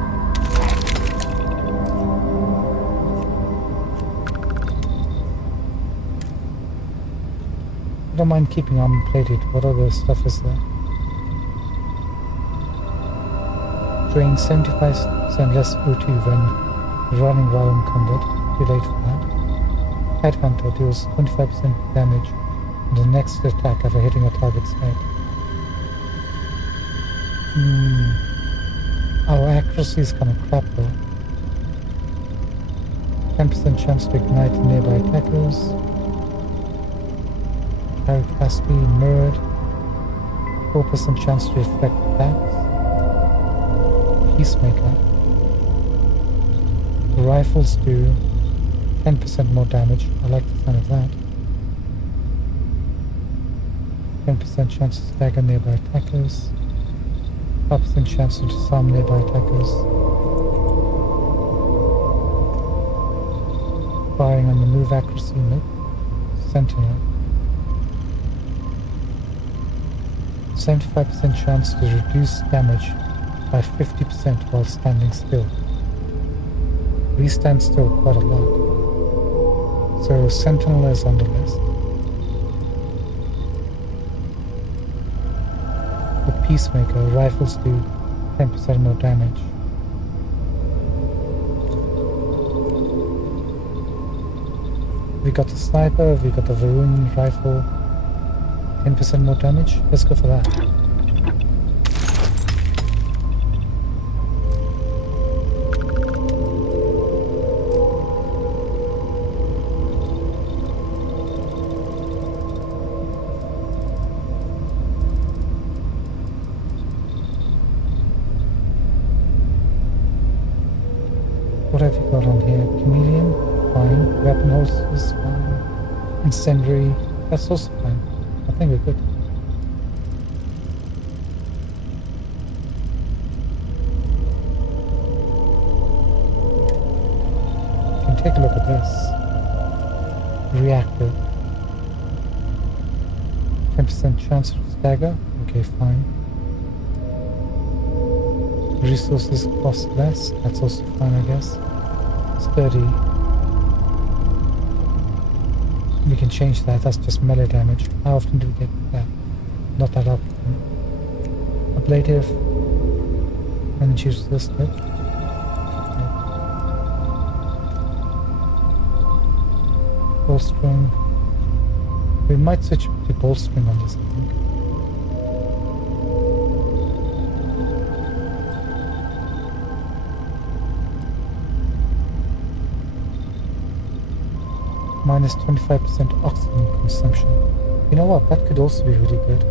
I don't mind keeping armor plated. What other stuff is there? Drain 75% less O2 when running while encumbered. Too late for that. Headhunter deals 25% damage on the next attack after hitting a target's head. Our accuracy is kind of crap though. 10% chance to ignite nearby attackers. Carry capacity mirrored. 4% chance to reflect attacks. Peacemaker. The rifles do 10% more damage. I like the sound of that. 10% chance to stagger nearby attackers. 5% chance to disarm nearby attackers. Firing on the move accuracy, nope. Sentinel. 75% chance to reduce damage by 50% while standing still. We stand still quite a lot. So Sentinel is on the list. The Peacemaker, rifles do 10% more damage. We got the sniper, we got the Varun rifle, 10% more damage. Let's go for that. What have you got on here? Chameleon? Fine. Weapon holsters? Fine. Incendiary? That's also fine. I think we're good. You can take a look at this. Reactor. 10% chance to stagger? Okay, fine. Resources cost less, that's also fine I guess. Sturdy. We can change that, that's just melee damage. How often do we get that? Not that often. Ablative. Energy resistant. Bolstering. We might switch to bolstering on this, I think. Minus 25% oxygen consumption. You know what? That could also be really good.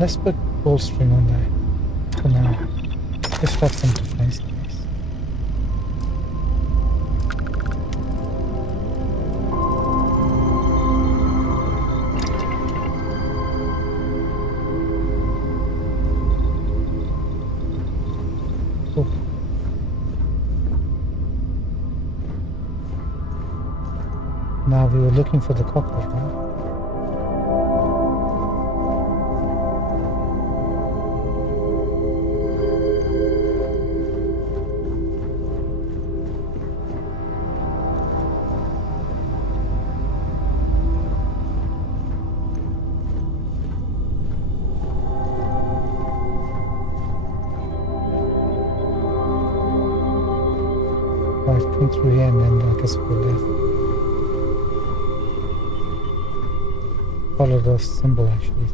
Let's put bolstering on there. For now, if that's into place, I guess. Now we were looking for the cockpit, right? Right, come through here and then I guess we'll left. Follow the symbol actually.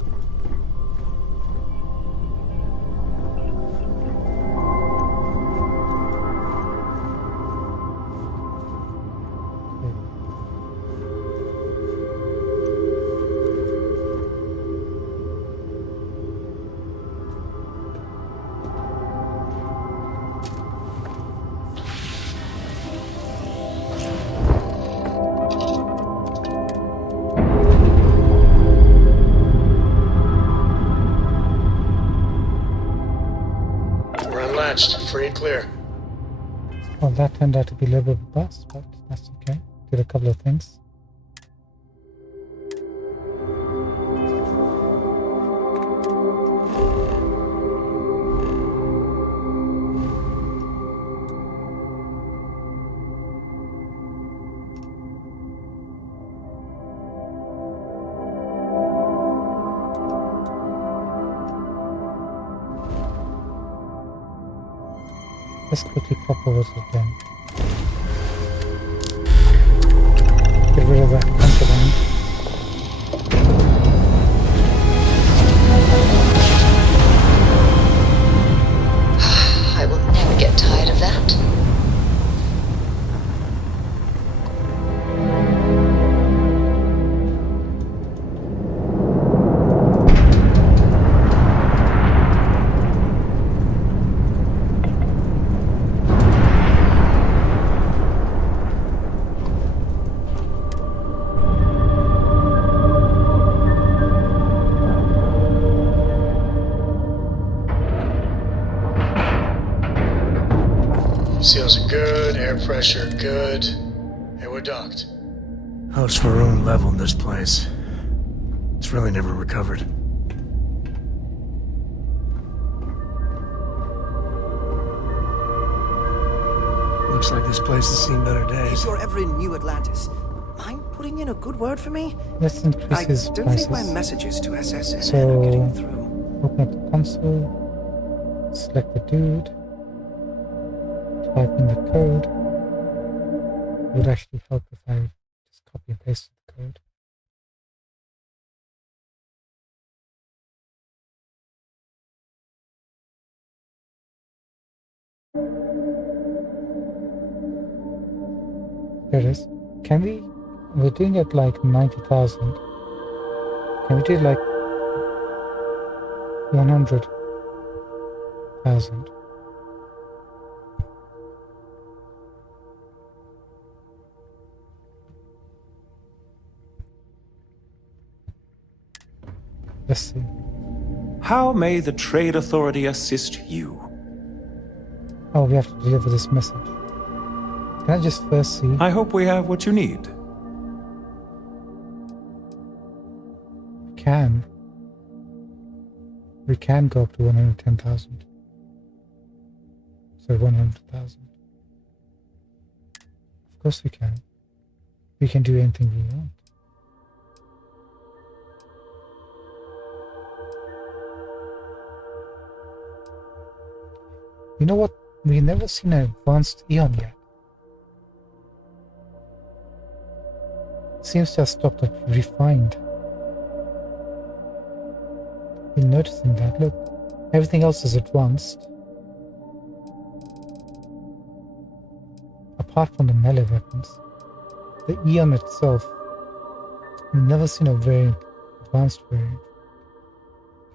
We're unlatched. Free and clear. Well, that turned out to be a little bit of a bust, but that's okay. Did a couple of things. Let's quickly pop over to them. Get rid of that contraband. I will never get tired of that. Seals are good, air pressure good. Hey, we're docked. How's Faroon leveled this place? It's really never recovered. Looks like this place has seen better days. If you're ever in New Atlantis, mind putting in a good word for me? Let's increase I his don't prices. think my messages to SSN So, are getting through. open up the console, select the dude, type in the code. It would actually help if I just copy and paste the code. There it is. Can we, we're doing it like 90,000. Can we do like 100,000? Let's see. How may the Trade Authority assist you? Oh, we have to deliver this message. Can I just first see? I hope we have what you need. We can go up to 110,000. So 100,000. Of course we can. We can do anything we want. You know what? We've never seen an advanced Eon yet. Seems to have stopped at refined. Been noticing that. Look, everything else is advanced. Apart from the melee weapons. The Eon itself, we've never seen a very advanced variant.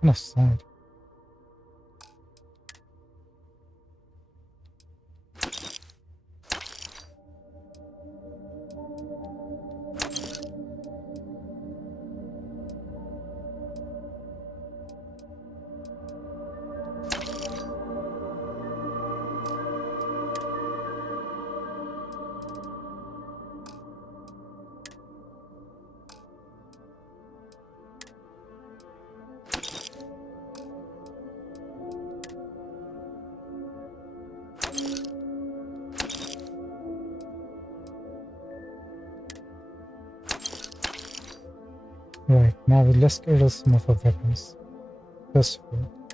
Kind of sad. Right, now let's get rid of some of our weapons. First of all,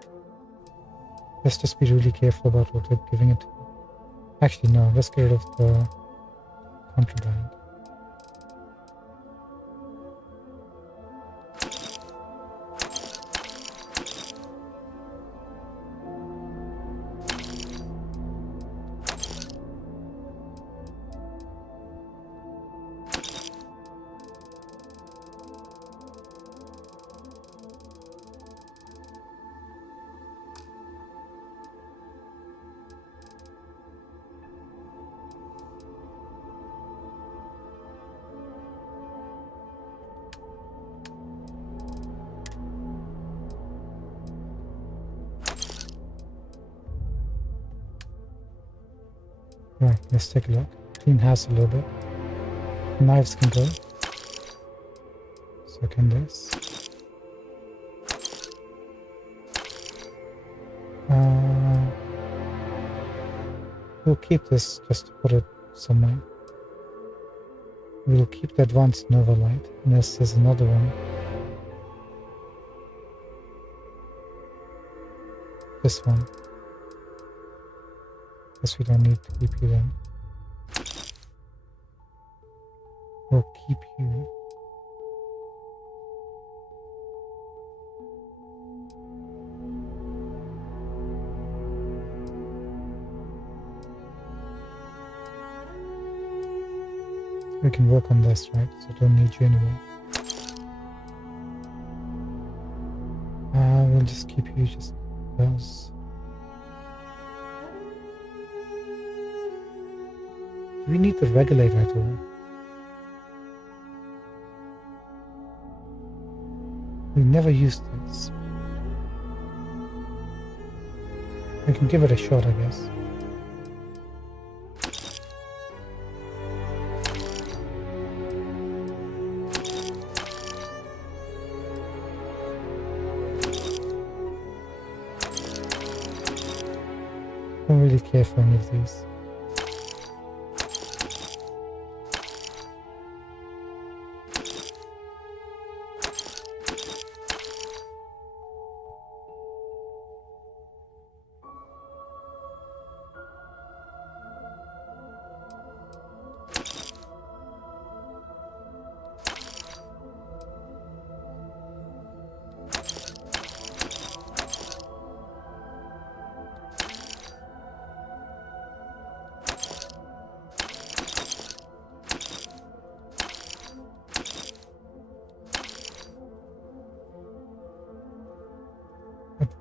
let's just be really careful about what we're giving it to. Actually, no, let's get rid of the contraband. Right, let's take a look. Clean house a little bit. Knives can go. So can this. We'll keep this just to put it somewhere. We'll keep the advanced Nova light, unless there's another one. This one. Guess we don't need to keep you then. We'll keep you. We can work on this, right? So I don't need you anyway. We'll just keep you just because. Do we need the regulator at all? We never used this. We can give it a shot, I guess. Don't really care for any of these.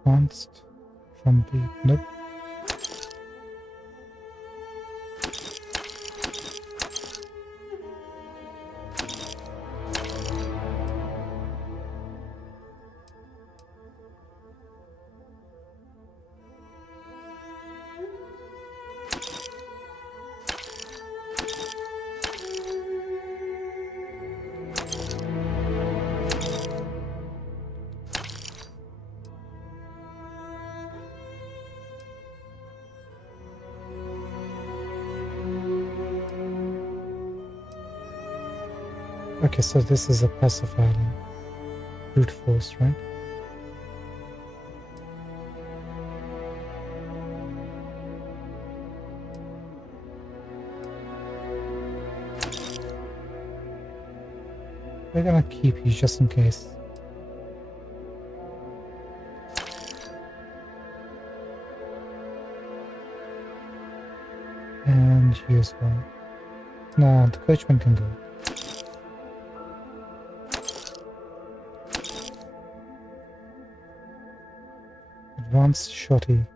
Advanced drumbeat. Nope. Okay, so this is a pacifier then. Brute force, right? We're gonna keep you just in case. And you as well. Nah, the coachman can go. Advanced shotty.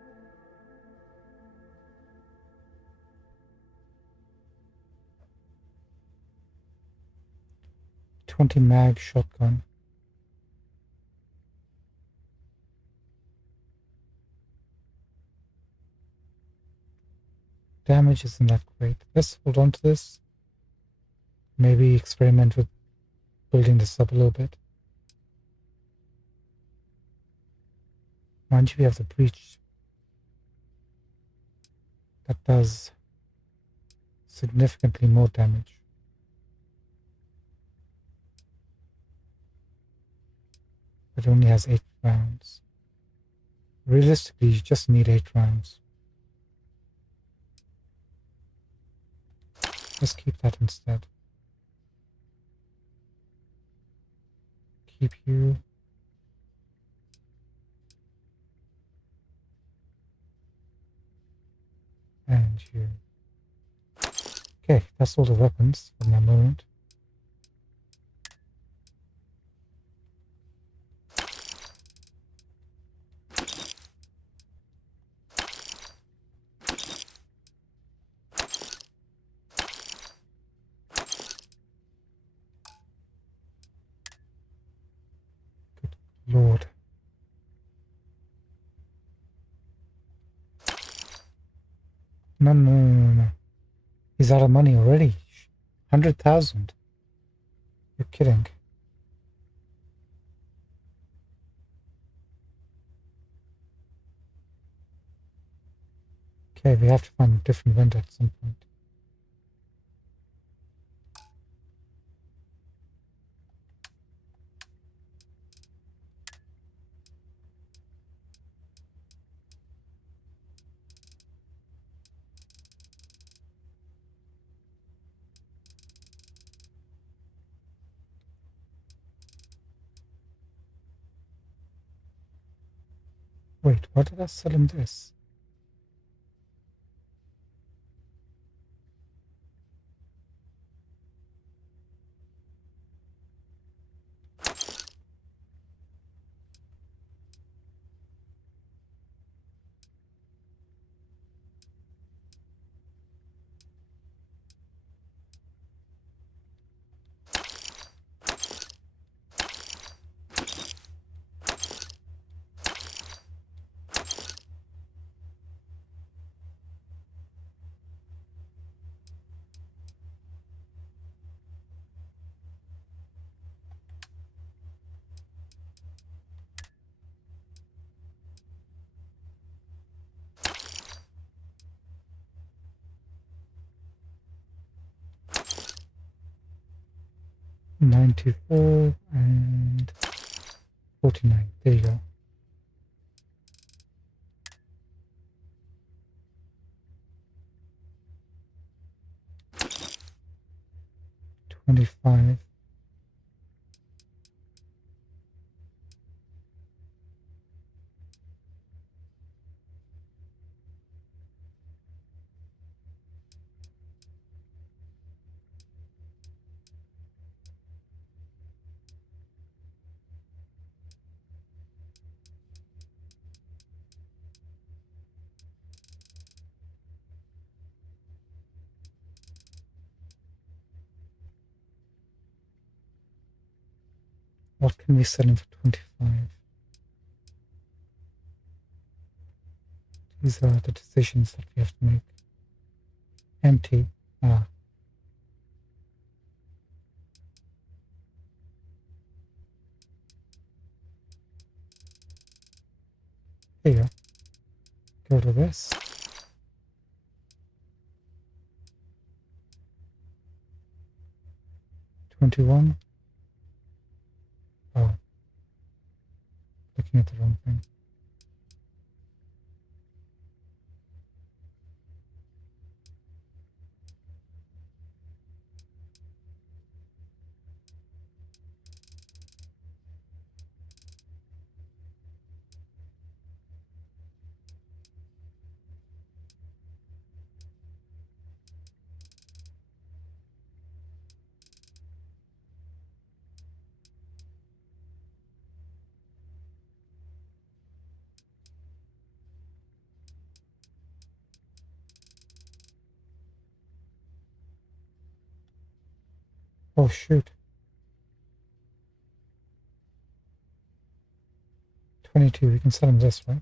.20 mag shotgun. Damage isn't that great. Let's hold on to this. Maybe experiment with building this up a little bit. Mind you, we have the breach. That does significantly more damage. It only has 8 rounds. Realistically, you just need 8 rounds. Let's keep that instead. Keep you. And you. Okay, that's all the weapons for the moment. Lord. No. He's out of money already. 100,000. You're kidding. Okay, we have to find a different vendor at some point. Wait, why did I sell him this? $94 and $49. There you go. $25. What can we sell him for 25? These are the decisions that we have to make. Empty. Ah. There you go. Go to this. $21. Oh. Looking at the wrong thing. Oh shoot. 22. We can sell him this, right?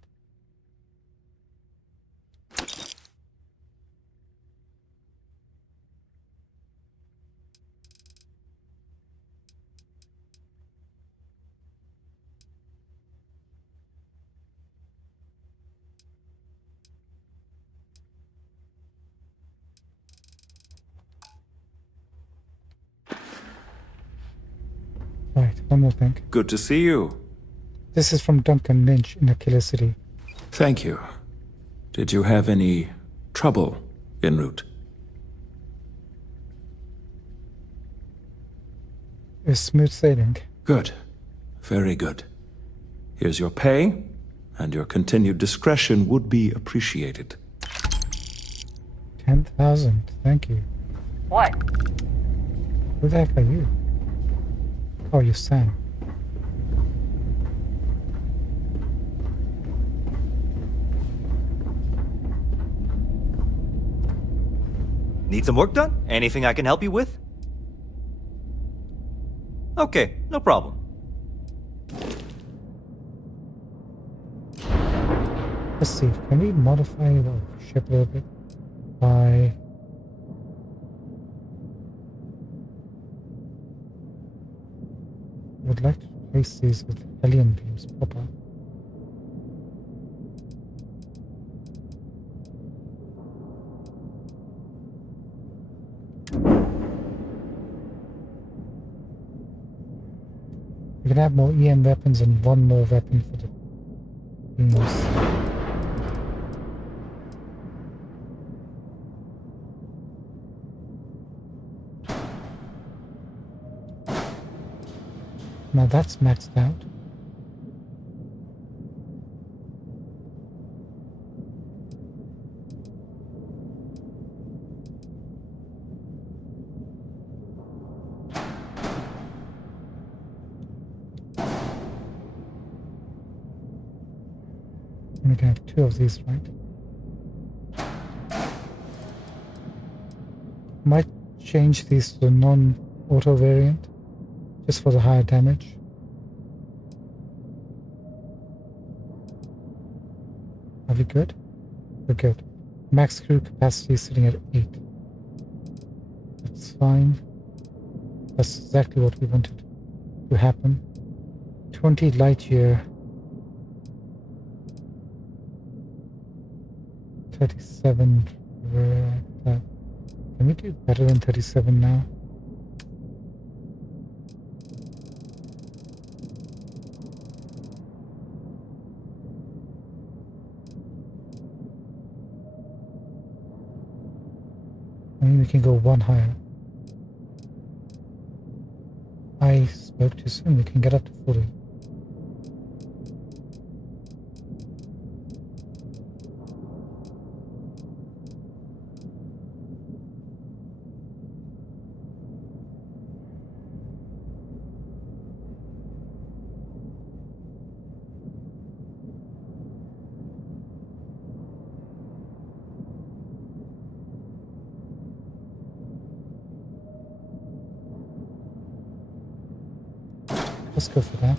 Right, one more thing. Good to see you. This is from Duncan Lynch in Aquila City. Thank you. Did you have any trouble en route? It was smooth sailing. Good. Very good. Here's your pay, and your continued discretion would be appreciated. 10,000. Thank you. What? Who the heck are you? Oh, you Sam. Need some work done? Anything I can help you with? Okay, no problem. Let's see. Can we modify the ship a little bit by... I would like to replace these with alien beams proper. We can have more EM weapons and one more weapon for the beams. Now that's maxed out. And we can have 2 of these, right? Might change these to the non-auto variant, just for the higher damage. Are we good? We're good. Max crew capacity is sitting at 8. That's fine. That's exactly what we wanted to happen. 20 light year. 37. Can we do better than 37 now? I mean, we can go 1 higher. I spoke too soon. We can get up to 40. Let's go for that.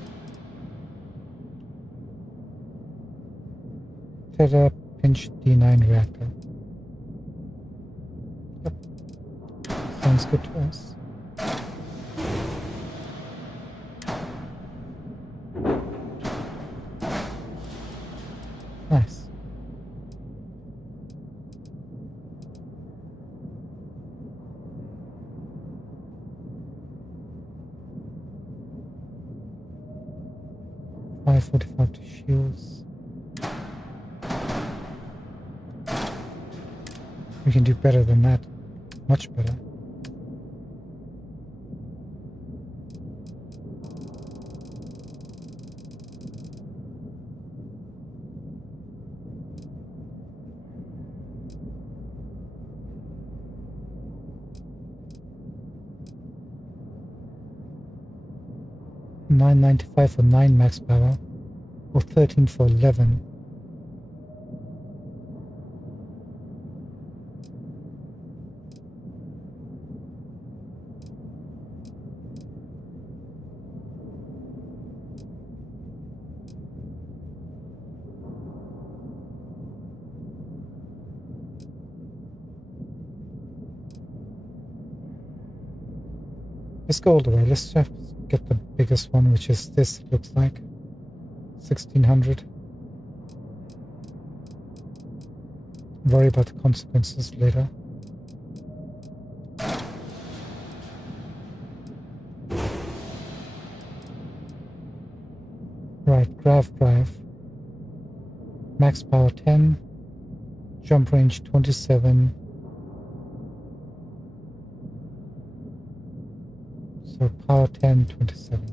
Terra Pinch D9 reactor. Yep. Sounds good to us. Nice. .45 to shields. We can do better than that. Much better. $9.95 for 9 max power, or 13 for 11. Let's go all the way. Let's just get the biggest one, which is this, it looks like. 1600. Worry about the consequences later. Right, drive. Max power 10. Jump range 27. So power 10, 27.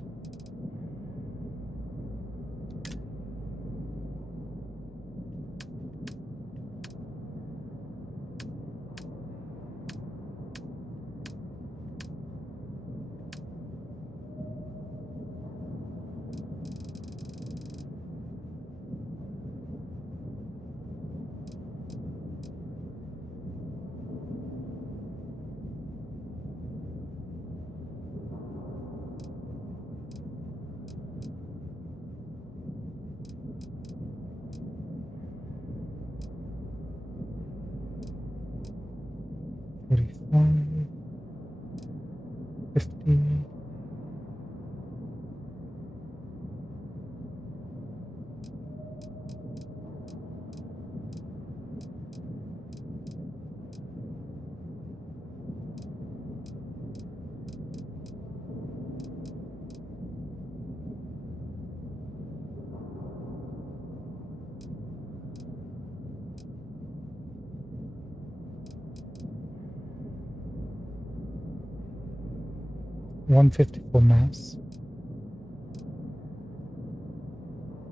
$154 mass.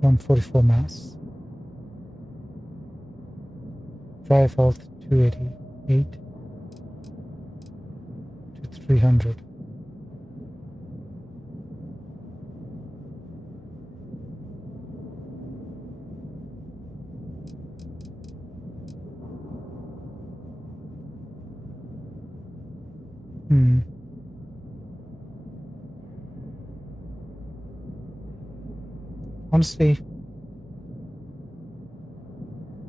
144 mass. Drive health 288 to 300. Honestly, I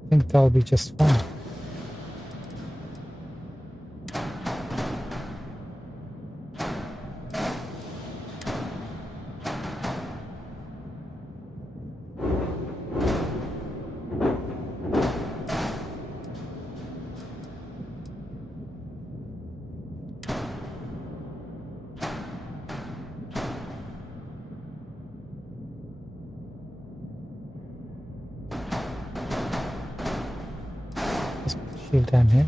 think that'll be just fine. Let's put the shield down here.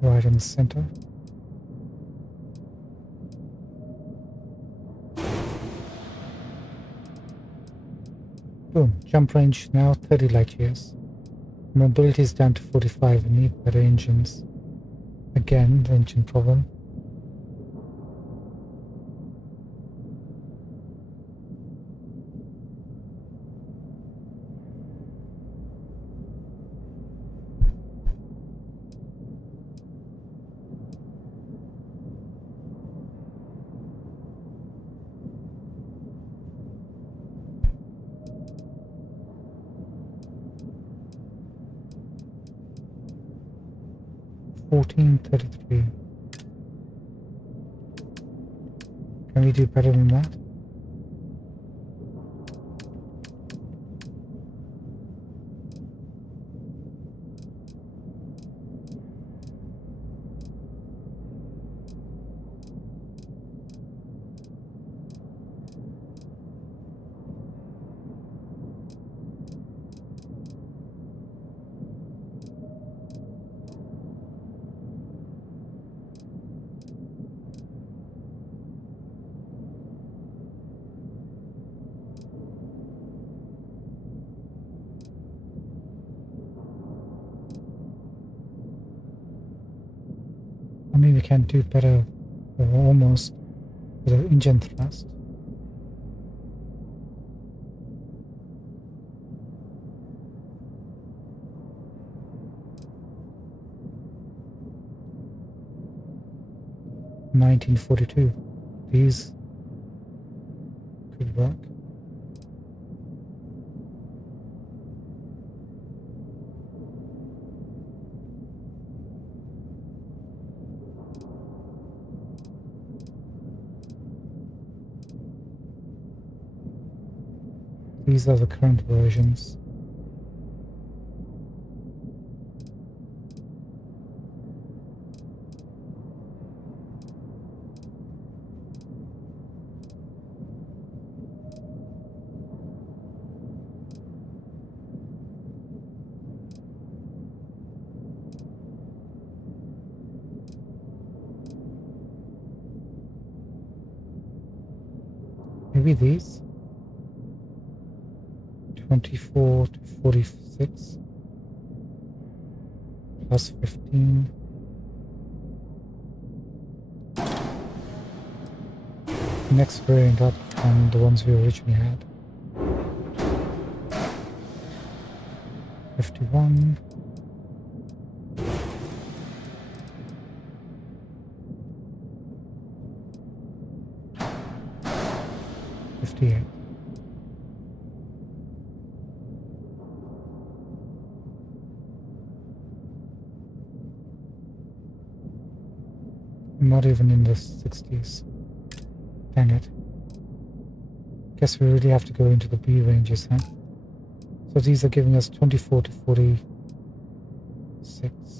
Right in the center. Boom. Jump range now 30 light years. Mobility is down to 45. We need better engines. Again, the engine problem. $14.33. Can we do better than that? I mean, we can do better, or almost, with the engine thrust. $19.42. These could work. These are the current versions. Maybe these? 24 to 46 plus 15. Next variant up from the ones we originally had. 51. 58. Not even in the 60s. Dang it. Guess we really have to go into the B ranges, huh? So these are giving us 24 to 46.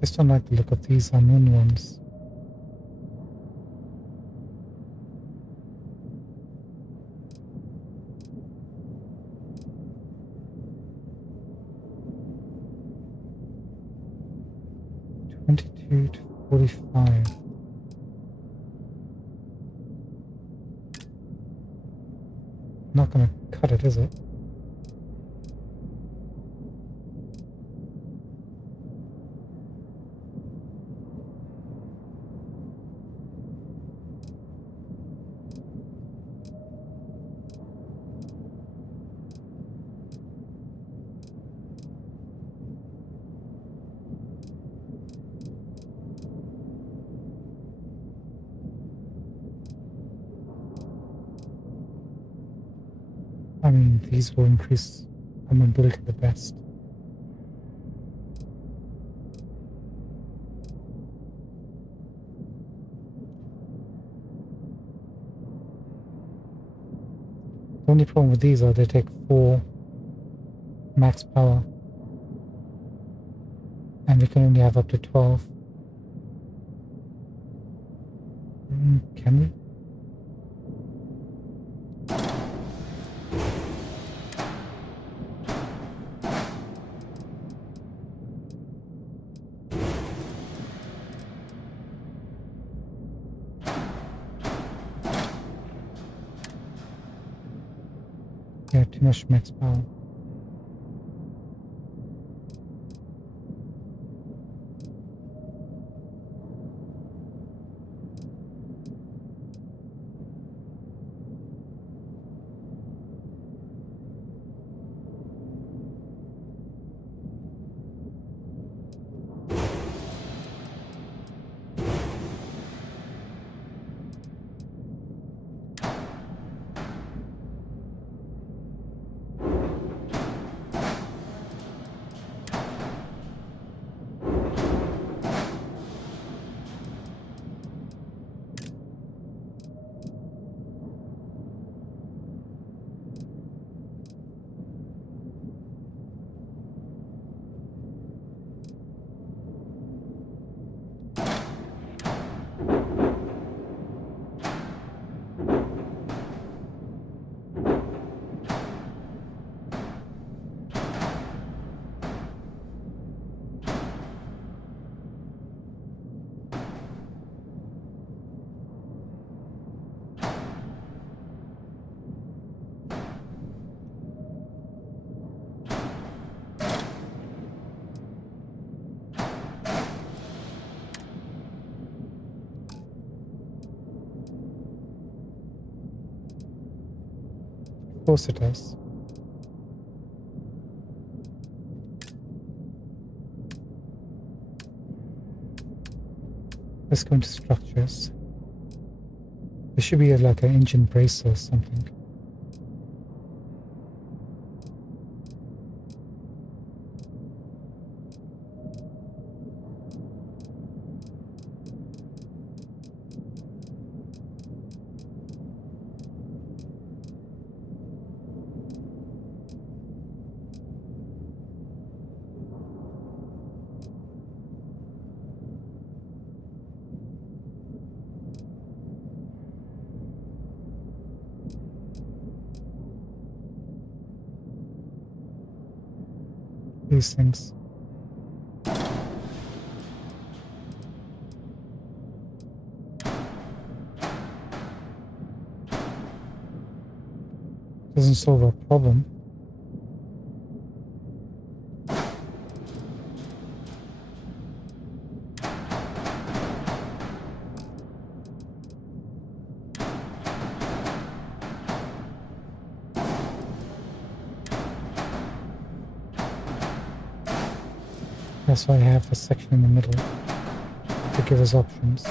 Just don't like the look of these unknown ones. To 45. Not gonna cut it, is it? I mean, these will increase our mobility the best. The only problem with these are they take 4 max power. And we can only have up to 12. Can we? Yeah, too much max power. Of course it does. Let's go into structures. There should be like an engine brace or something. these things. Doesn't solve our problem. That's why I have a section in the middle to give us options.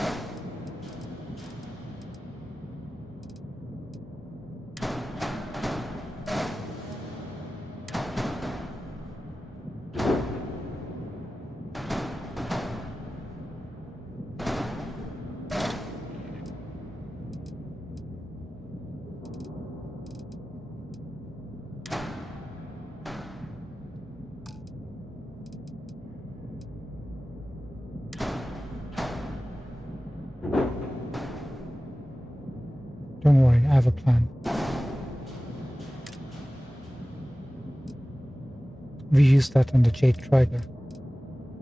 Don't worry, I have a plan. We use that on the Jade Trigger.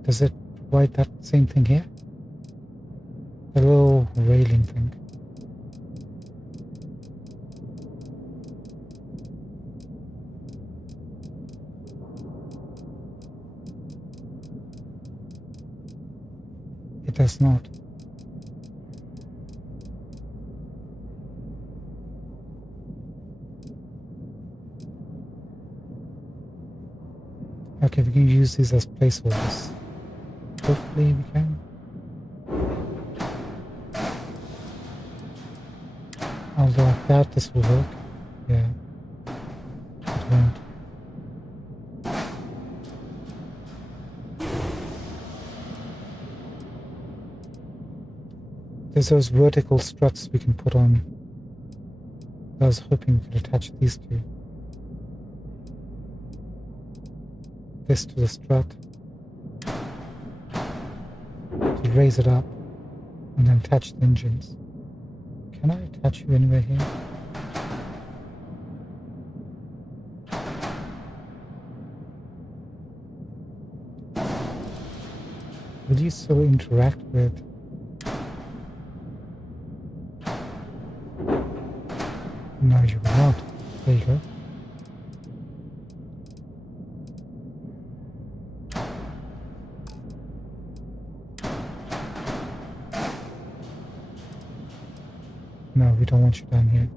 Does it provide that same thing here? The little railing thing. It does not. Okay, we can use these as placeholders. Hopefully we can. Although I doubt this will work. Yeah. It won't. There's those vertical struts we can put on. I was hoping we could attach these two. This to the strut, to raise it up, and then attach the engines. Can I attach you anywhere here? Will you still interact with? No, you will not. There you go. No, we don't want you down here.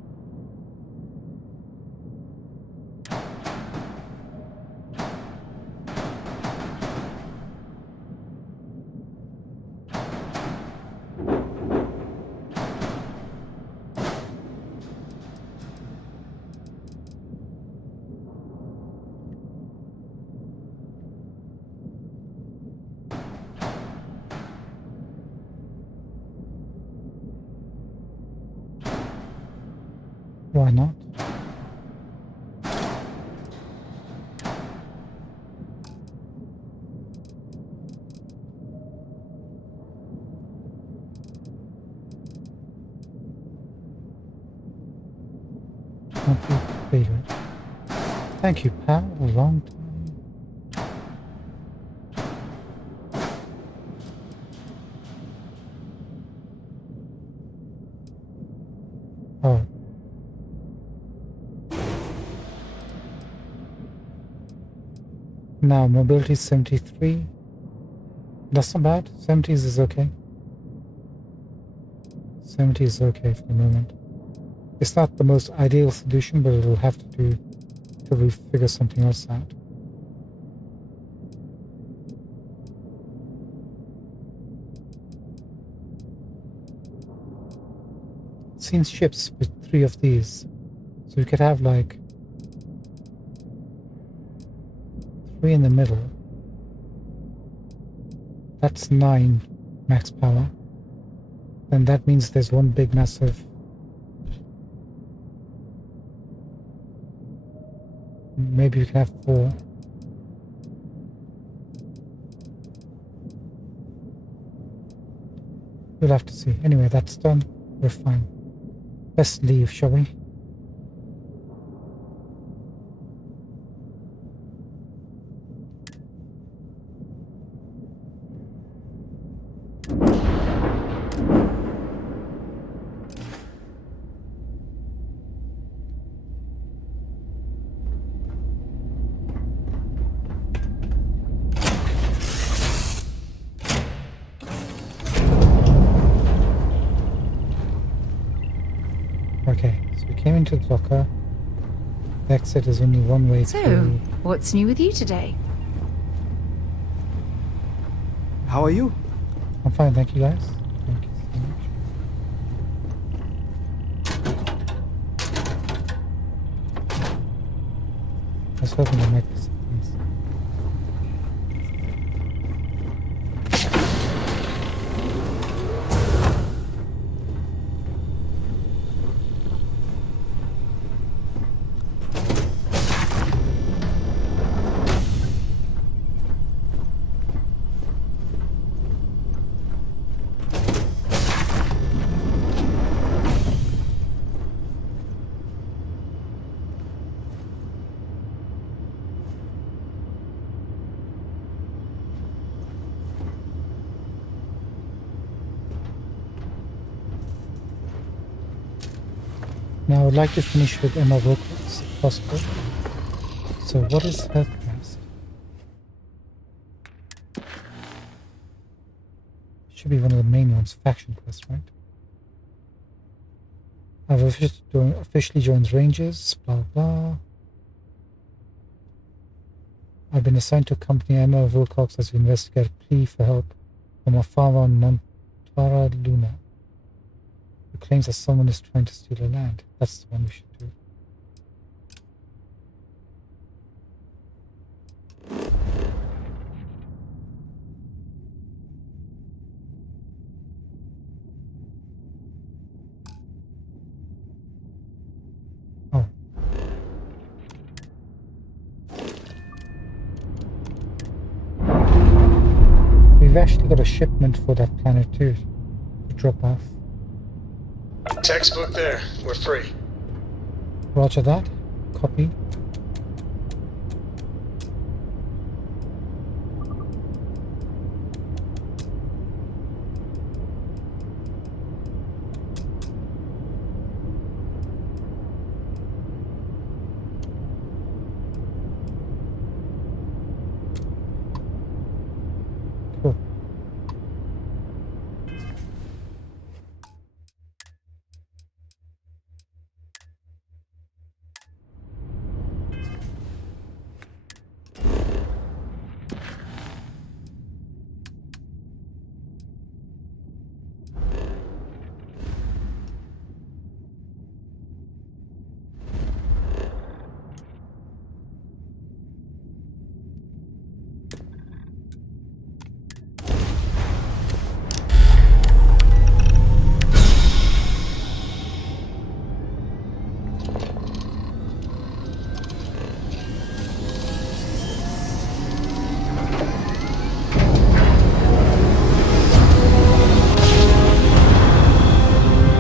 Why not? Okay, there you go. Thank you, pal. A long time. Oh. Now, mobility is 73. That's not bad. 70s is okay. 70 is okay for the moment. It's not the most ideal solution, but it'll have to do till we figure something else out. Seen ships with 3 of these, so we could have like 3 in the middle. That's 9 max power. Then that means there's one big massive. Maybe we can have 4. We'll have to see. Anyway, that's done. We're fine. Let's leave, shall we? Okay, so we came into the locker. The exit is only one way So, through. what's new with you today? How are you? I'm fine, thank you guys. Thank you so much. I was hoping there might be some things. Now I would like to finish with Emma Wilcox, if possible. So what is her quest? Should be one of the main ones, faction quest, right? I've officially joined Rangers, blah blah. I've been assigned to accompany Emma Wilcox as we investigate a plea for help from a farmer on Montara Luna, who claims that someone is trying to steal her land. That's the one we should do. Oh. We've actually got a shipment for that planet too, to drop off. Textbook there. We're free. Roger that. Copy. Cool.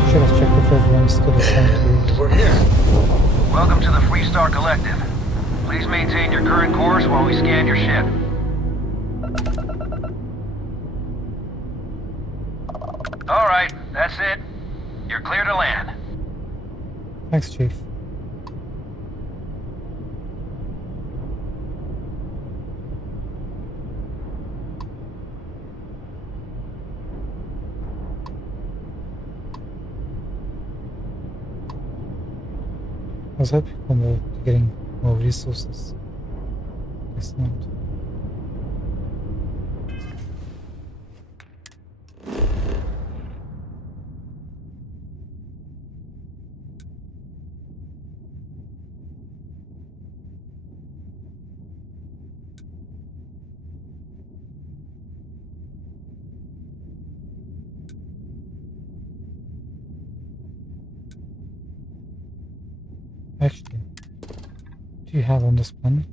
Should have checked if everyone's still assigned to. We're here. Welcome to the Freestar Collective. Please maintain your current course while we scan your ship. All right, that's it. You're clear to land. Thanks, Chief. I was hoping for more, getting more resources. Guess not. Actually, what do you have on this planet?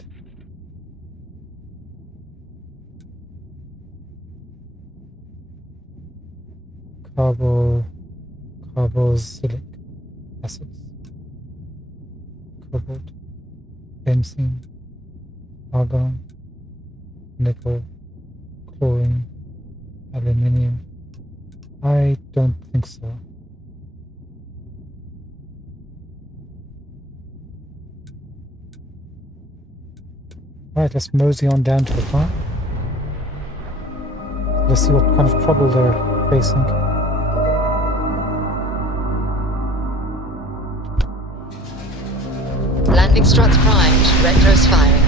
Carboxylic acids, cobalt, benzene, argon, nickel, chlorine, aluminium. I don't think so. Alright, let's mosey on down to the farm. Let's see what kind of trouble they're facing. Lightning struts primed. Retros firing.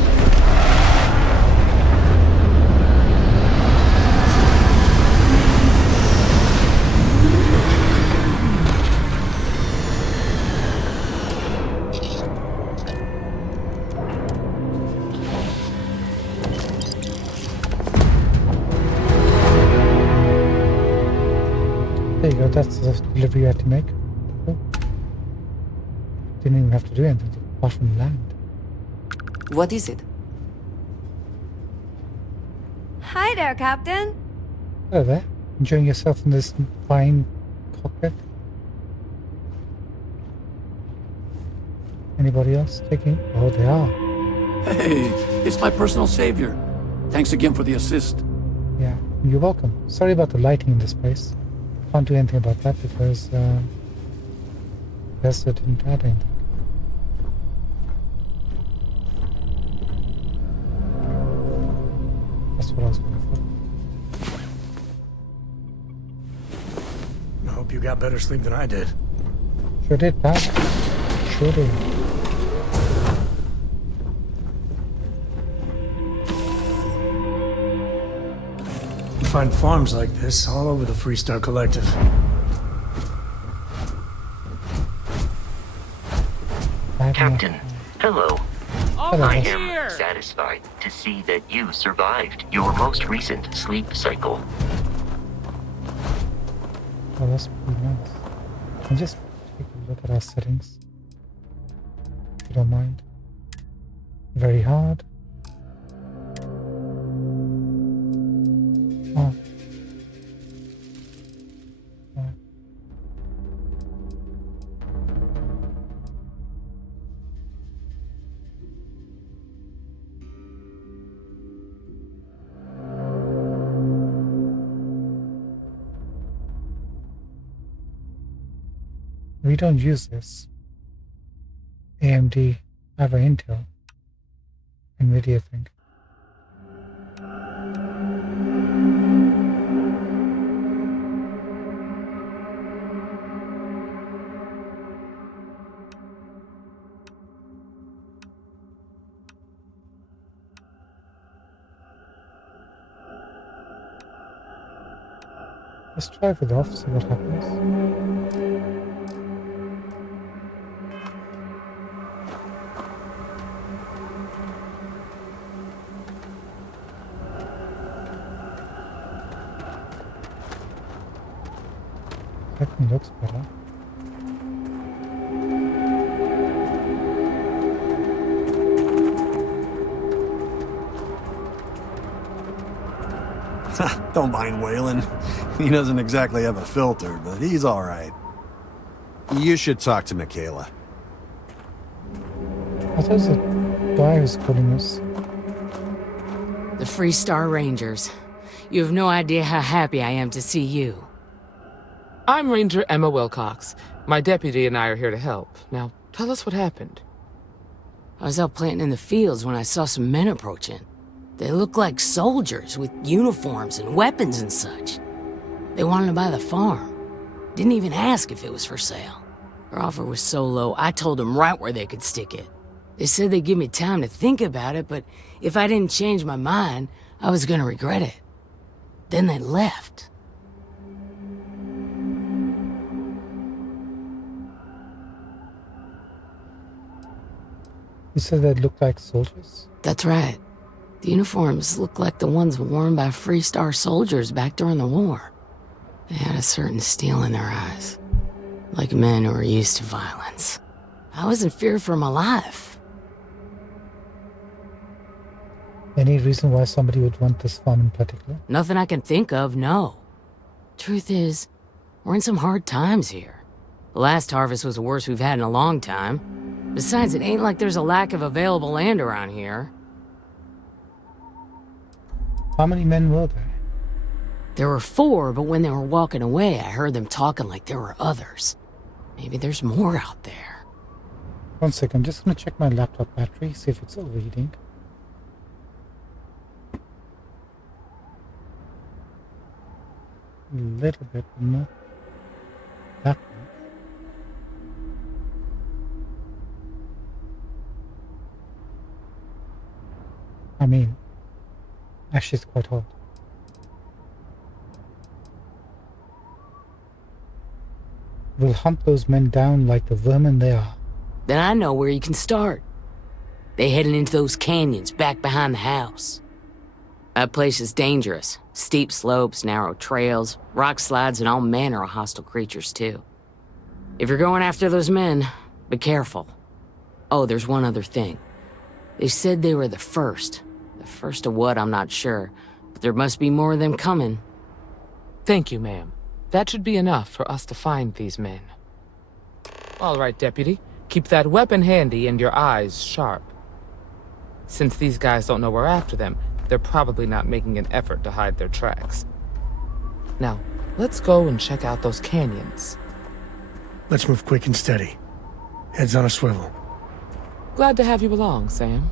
There you go, that's the delivery you had to make. Cool. Didn't even have to do anything apart from land. What is it? Hi there, Captain. Hello there. Enjoying yourself in this fine cockpit? Anybody else taking? Oh, they are. Hey, it's my personal savior. Thanks again for the assist. Yeah, you're welcome. Sorry about the lighting in this place. Can't do anything about that because Bethesda didn't add anything. That's what I was looking for. I hope you got better sleep than I did. Sure did, pal. Sure did. You find farms like this all over the Freestar Collective. Captain, hello. Hello. I am satisfied to see that you survived your most recent sleep cycle. Oh, that's pretty nice. And just take a look at our settings. If you don't mind. Very hard. Oh. Oh. We don't use this. AMD, either Intel, NVIDIA thing. Let's drive it off, see what happens. That looks better. Don't mind Waylon. He doesn't exactly have a filter, but he's all right. You should talk to Michaela. I thought the guy who's calling us. The Freestar Rangers. You have no idea how happy I am to see you. I'm Ranger Emma Wilcox. My deputy and I are here to help. Now, tell us what happened. I was out planting in the fields when I saw some men approaching. They looked like soldiers with uniforms and weapons and such. They wanted to buy the farm. Didn't even ask if it was for sale. Their offer was so low, I told them right where they could stick it. They said they'd give me time to think about it, but if I didn't change my mind, I was gonna regret it. Then they left. You said they looked like soldiers? That's right. The uniforms looked like the ones worn by Freestar soldiers back during the war. They had a certain steel in their eyes. Like men who were used to violence. I was in fear for my life. Any reason why somebody would want this farm in particular? Nothing I can think of, no. Truth is, we're in some hard times here. The last harvest was the worst we've had in a long time. Besides, it ain't like there's a lack of available land around here. How many men were there? There were 4, but when they were walking away, I heard them talking like there were others. Maybe there's more out there. 1 second, I'm just gonna check my laptop battery, see if it's overheating. A little bit, not that much. I mean, actually it's quite hard. We'll hunt those men down like the vermin they are. Then I know where you can start. They heading into those canyons back behind the house. That place is dangerous. Steep slopes, narrow trails, rock slides, and all manner of hostile creatures, too. If you're going after those men, be careful. Oh, there's one other thing. They said they were the first. The first of what, I'm not sure. But there must be more of them coming. Thank you, ma'am. That should be enough for us to find these men. All right, Deputy. Keep that weapon handy and your eyes sharp. Since these guys don't know we're after them, they're probably not making an effort to hide their tracks. Now, let's go and check out those canyons. Let's move quick and steady. Heads on a swivel. Glad to have you along, Sam.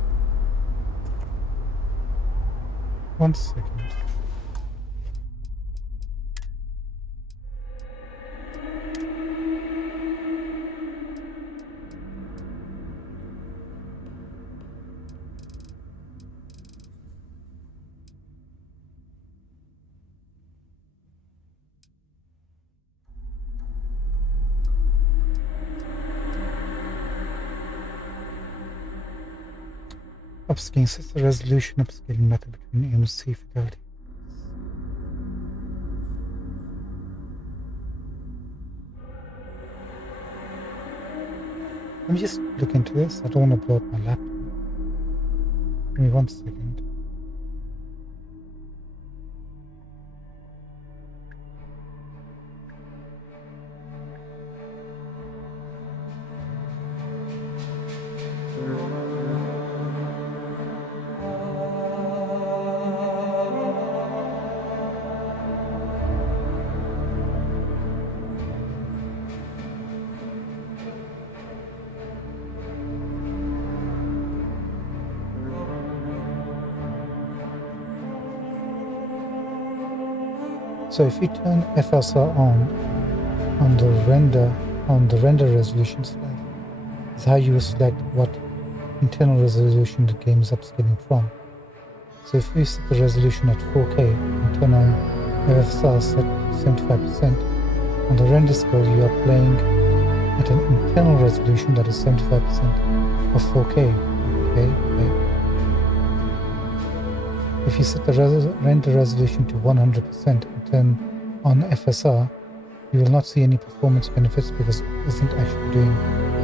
1 second. Upscaling sets the resolution upscaling method between MC fidelity. Let me just look into this. I don't want to blow up my laptop. Give me 1 second. So if you turn FSR on the render resolution slide, is how you will select what internal resolution the game is upscaling from. So if you set the resolution at 4K and turn on FSR set to 75%, on the render scale you are playing at an internal resolution that is 75% of 4K. Okay. If you set the render resolution to 100% and turn on FSR, you will not see any performance benefits because it isn't actually doing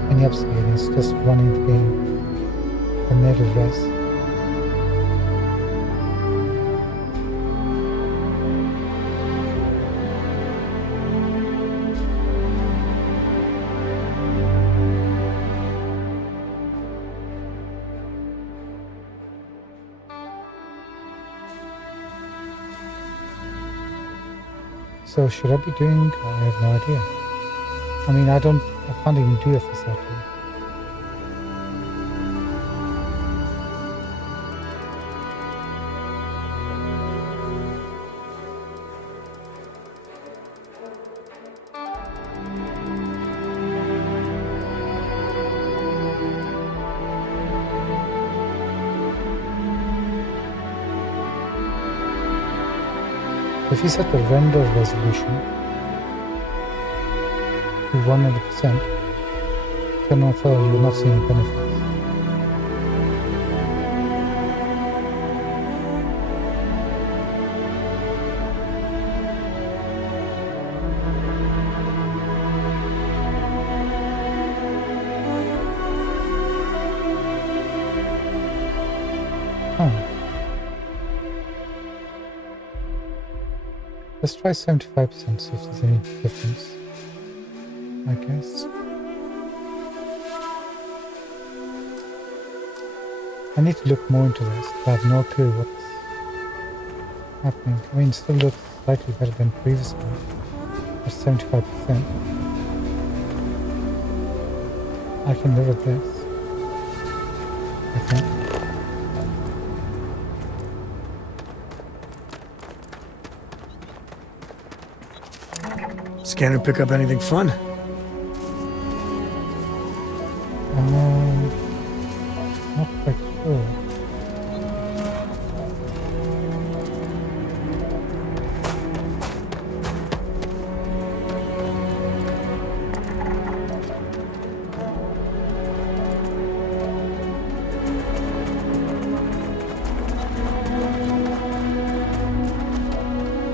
any upscaling, it's just running the game at native res. So should I be doing? I have no idea. I mean, I can't even do FSR 2. If you set the render resolution to 100%, turn on file, you will not see any benefits. Let's try 75%, see if there's any difference, I guess. I need to look more into this, but I have no clue what's happening. I mean, it still looks slightly better than previously, at 75%. I can live with this, I think. Scanner pick up anything fun? Not quite sure.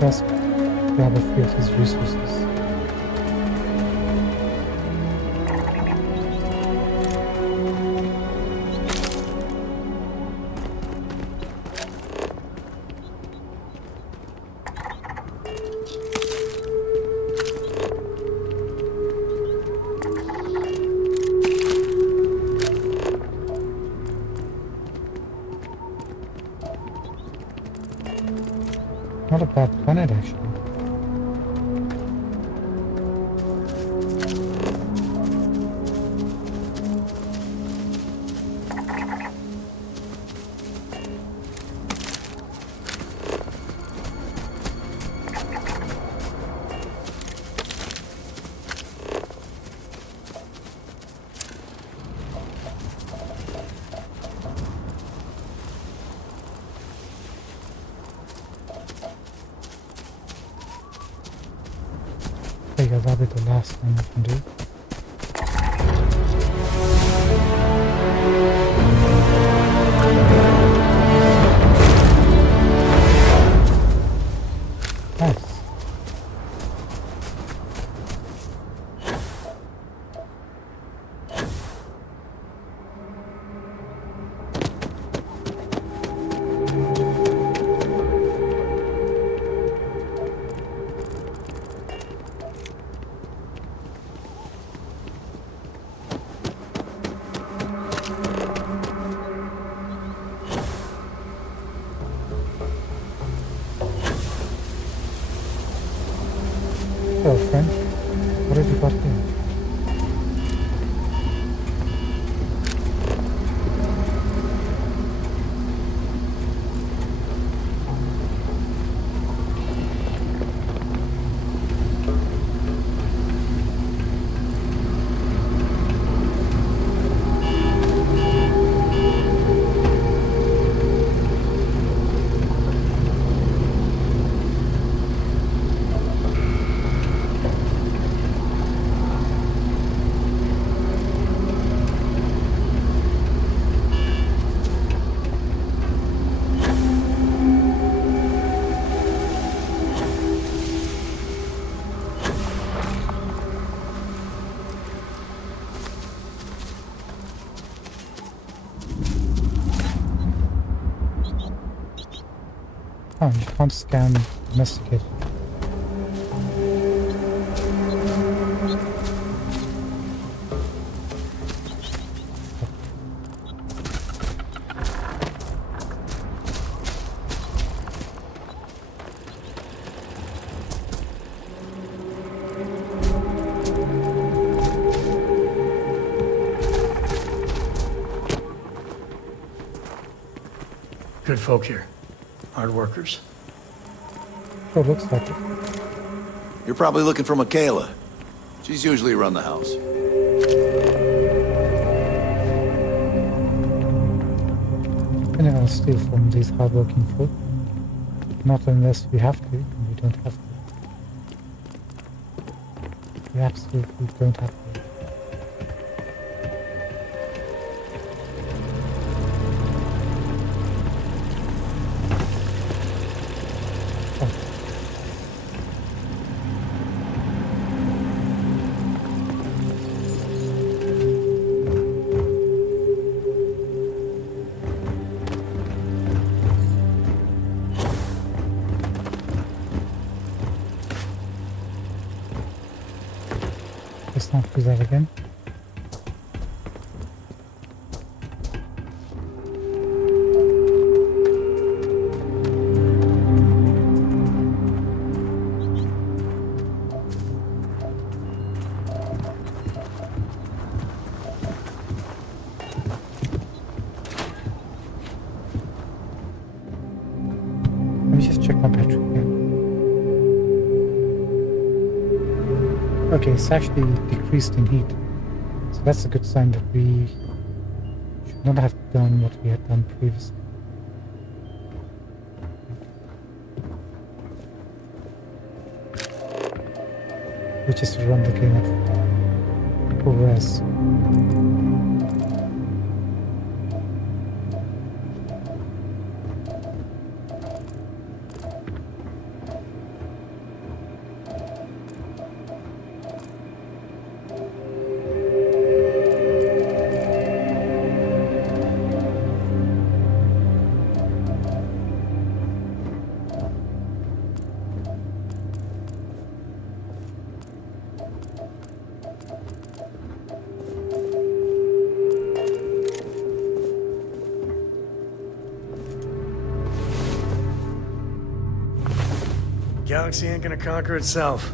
just grab a few of his resources. Not a bad planet, actually. I think that'll be the last thing we can do. Nice. Hello, friend. What have you got here? Oh, you can't scan domesticate. Good folk here. Hard workers. Sure looks like it. You're probably looking for Michaela. She's usually around the house. We're not gonna steal from these hardworking folk. Not unless we have to, and we don't have to. We absolutely don't have to. Let's not do that again. Let me just check my battery again. Okay, it's actually decreased in heat. So that's a good sign that we should not have done what we had done previously. Which is to run the game at full res. galaxy ain't gonna conquer itself.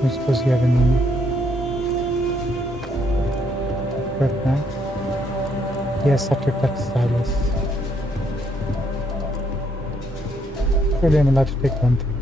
I suppose you have any equipment. Yes, I took that stylus. Surely I'm allowed to take one thing.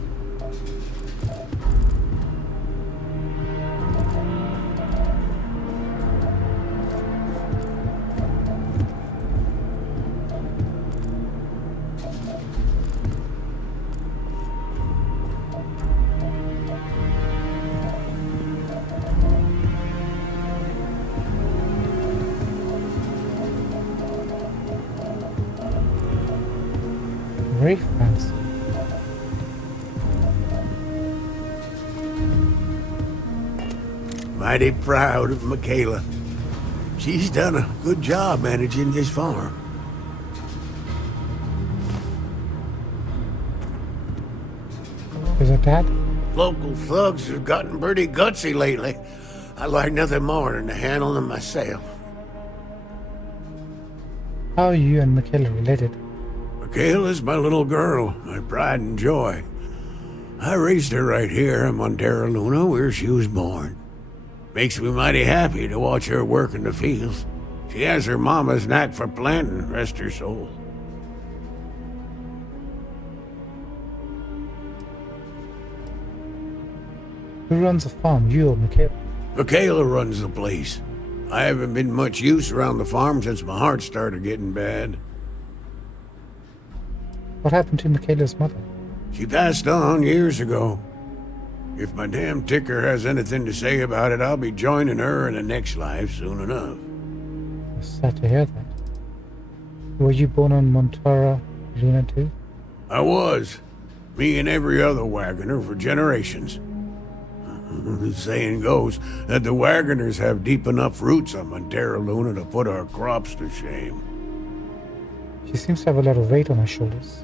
Very fancy. Mighty proud of Michaela. She's done a good job managing this farm. Is it Dad? Local thugs have gotten pretty gutsy lately. I like nothing more than to handle them myself. How are you and Michaela related? Michaela's my little girl, my pride and joy. I raised her right here in Montera Luna, where she was born. Makes me mighty happy to watch her work in the fields. She has her mama's knack for planting, rest her soul. Who runs the farm, you or Michaela? Michaela runs the place. I haven't been much use around the farm since my heart started getting bad. What happened to Michaela's mother? She passed on years ago. If my damn ticker has anything to say about it, I'll be joining her in the next life soon enough. I'm sad to hear that. Were you born on Montara Luna too? I was. Me and every other wagoner for generations. The saying goes that the wagoners have deep enough roots on Montera Luna to put our crops to shame. She seems to have a lot of weight on her shoulders.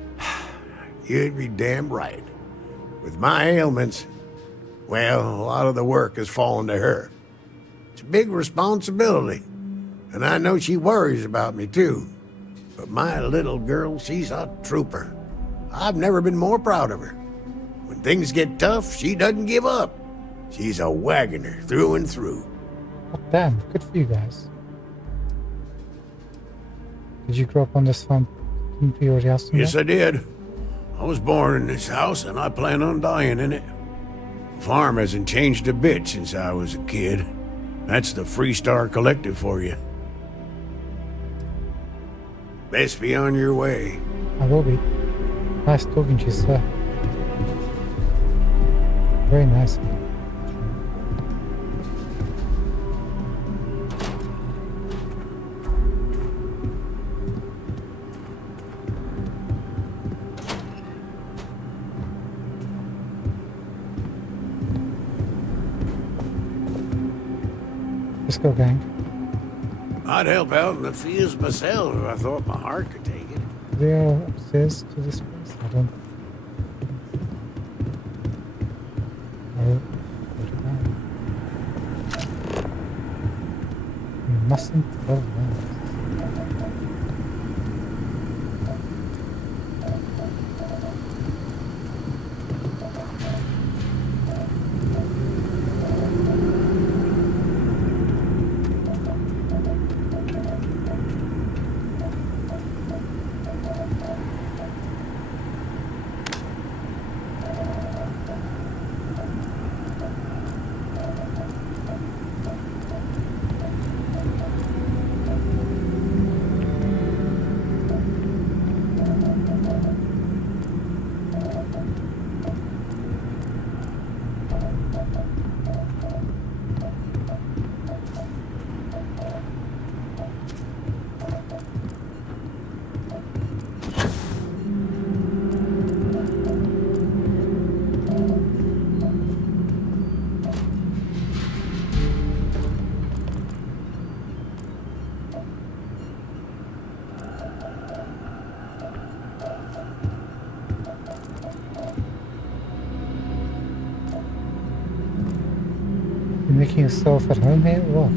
You'd be damn right. With my ailments, well, a lot of the work has fallen to her. It's a big responsibility, and I know she worries about me too. But my little girl, she's a trooper. I've never been more proud of her. When things get tough, she doesn't give up. She's a wagoner through and through. Oh, damn, good for you guys. Did you grow up on this farm? Didn't you already ask me Yes, that? I did. I was born in this house, and I plan on dying in it. The farm hasn't changed a bit since I was a kid. That's the Freestar Collective for you. Best be on your way. I will be. Nice talking to you, sir. Very nice. Let's go, gang. I'd help out in the fields myself if I thought my heart could take it. They are upstairs to this place. I don't. Oh, go to that. You mustn't go there. Making yourself at home here or what?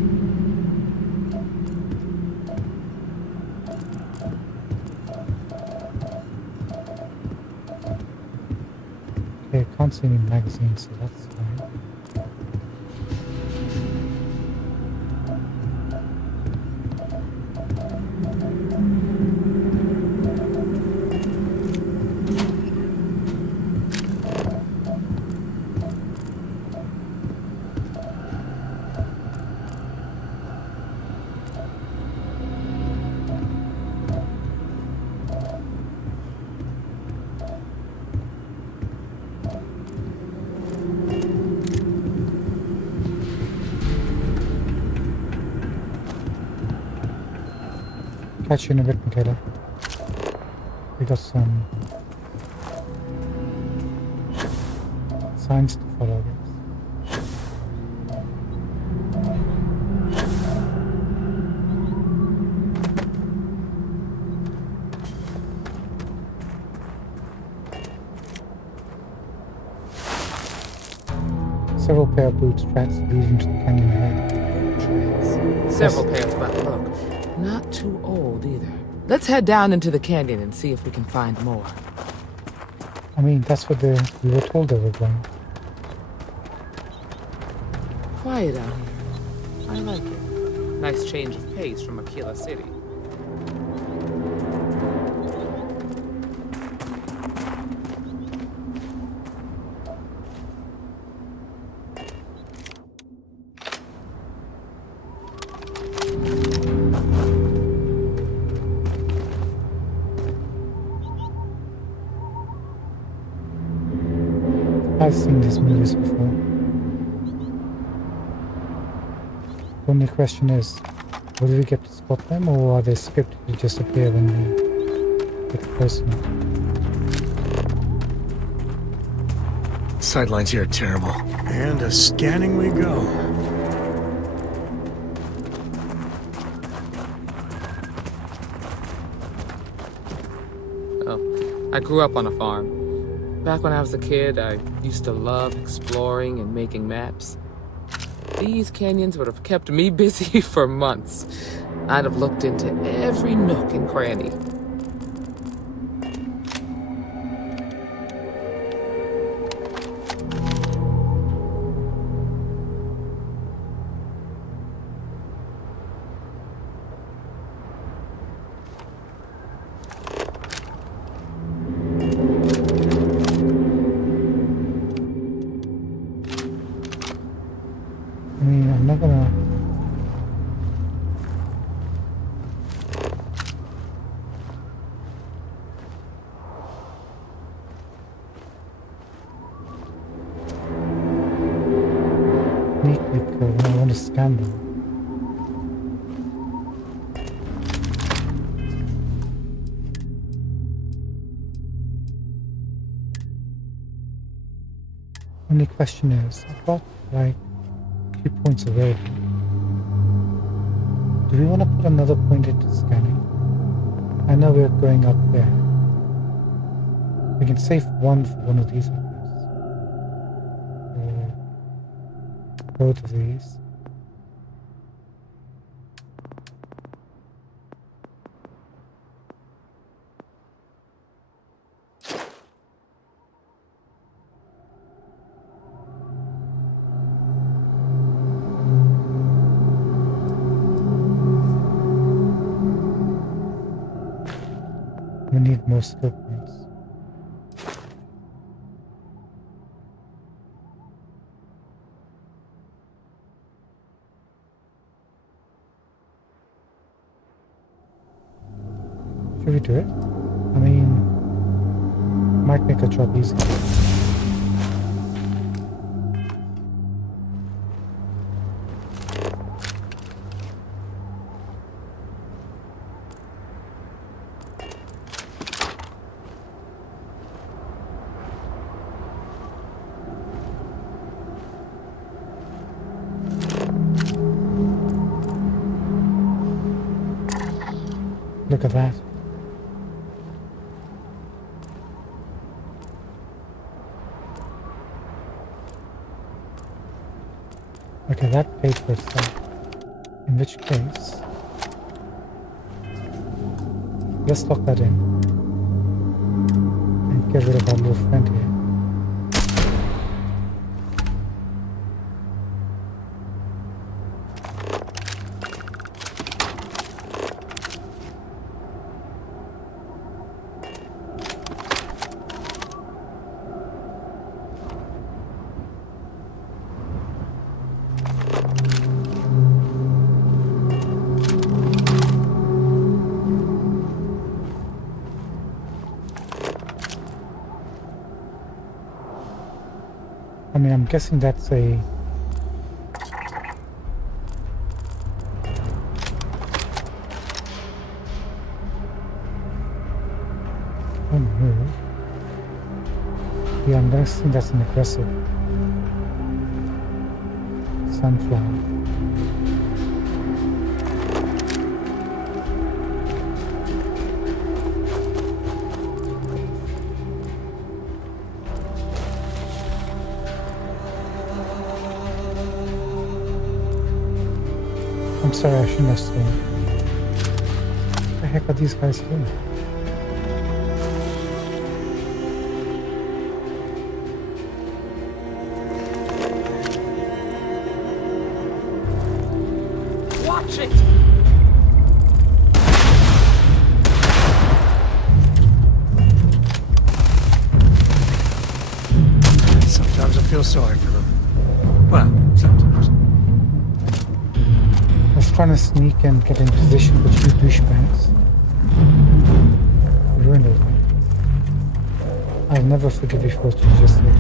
Okay, can't see any magazines, so that's fine. Catch you in a bit, Michaela. We got some signs to follow, I guess. Several pair of boot tracks leading to the canyon ahead. Several pairs, but look, not too old either. Let's head down into the canyon and see if we can find more. I mean, that's what we were told they were going. Quiet out here. I like it. Nice change of pace from Aquila City. I've seen these movies before. The only question is, will we get to spot them, or are they scripted to just appear when we get close enough? Sightlines here are terrible. And a scanning we go. Oh, I grew up on a farm. Back when I was a kid, I used to love exploring and making maps. These canyons would have kept me busy for months. I'd have looked into every nook and cranny. I mean, I'm not gonna... neatly go when I want to scan them. Only question is, I've got like 2 points available. Do we want to put another point into scanning? I know we're going up there. We can save one for one of these, I guess. Or both of these. We need more skill points. Should we do it? I mean, might make our job easier. Look at that. Okay, that paid for itself. In which case, let's lock that in and get rid of our little friend here. I mean, I'm guessing that's a... Oh no. Yeah, I'm guessing that's an aggressive sunflower. I'm sorry, I shouldn't have seen. What the heck are these guys doing? Watch it! Sometimes I feel sorry for them. Well, sometimes. I was trying to sneak and get in position, but you douchebags ruined it. I'll never forgive you for what you just did.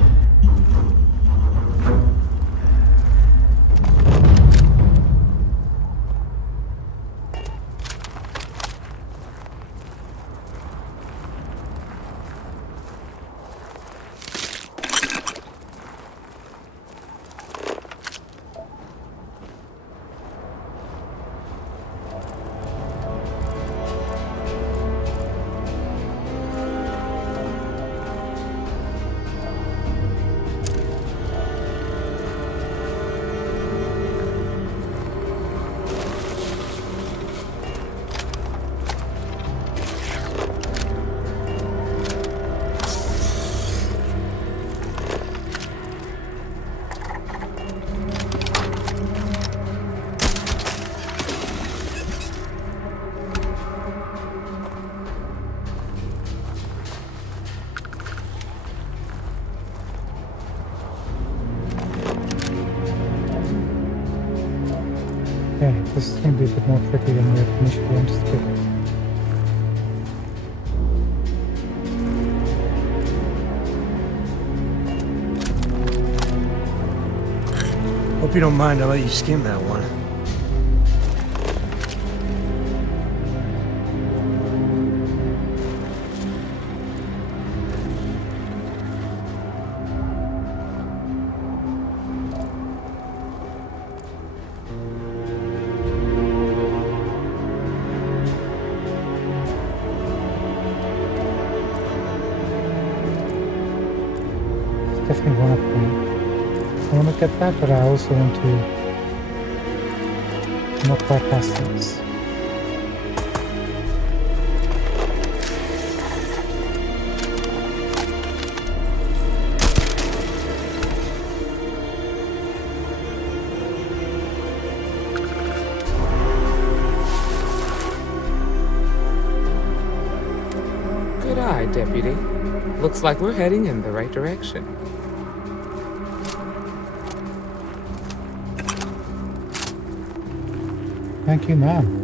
Okay, this is going to be a bit more tricky than we had initially anticipated. Hope you don't mind I let you skim that one. Definitely one up there. I want to get that, but I also want to not quite past this. Good eye, Deputy. Looks like we're heading in the right direction. Thank you, ma'am.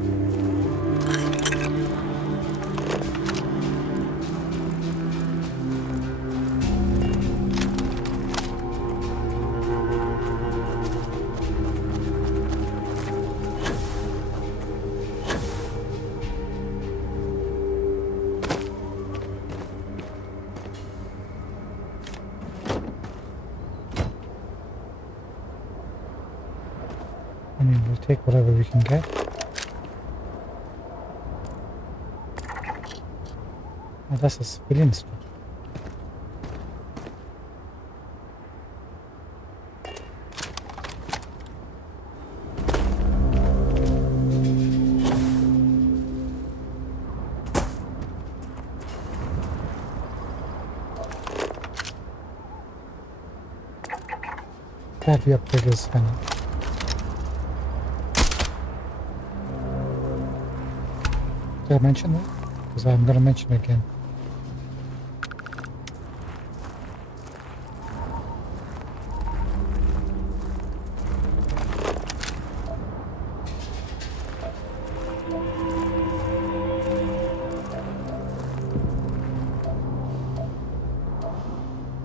I mean, we'll take whatever we can get. Oh, that's a civilian structure. Glad we upgraded this scanner. Did I mention that? Because I'm going to mention it again.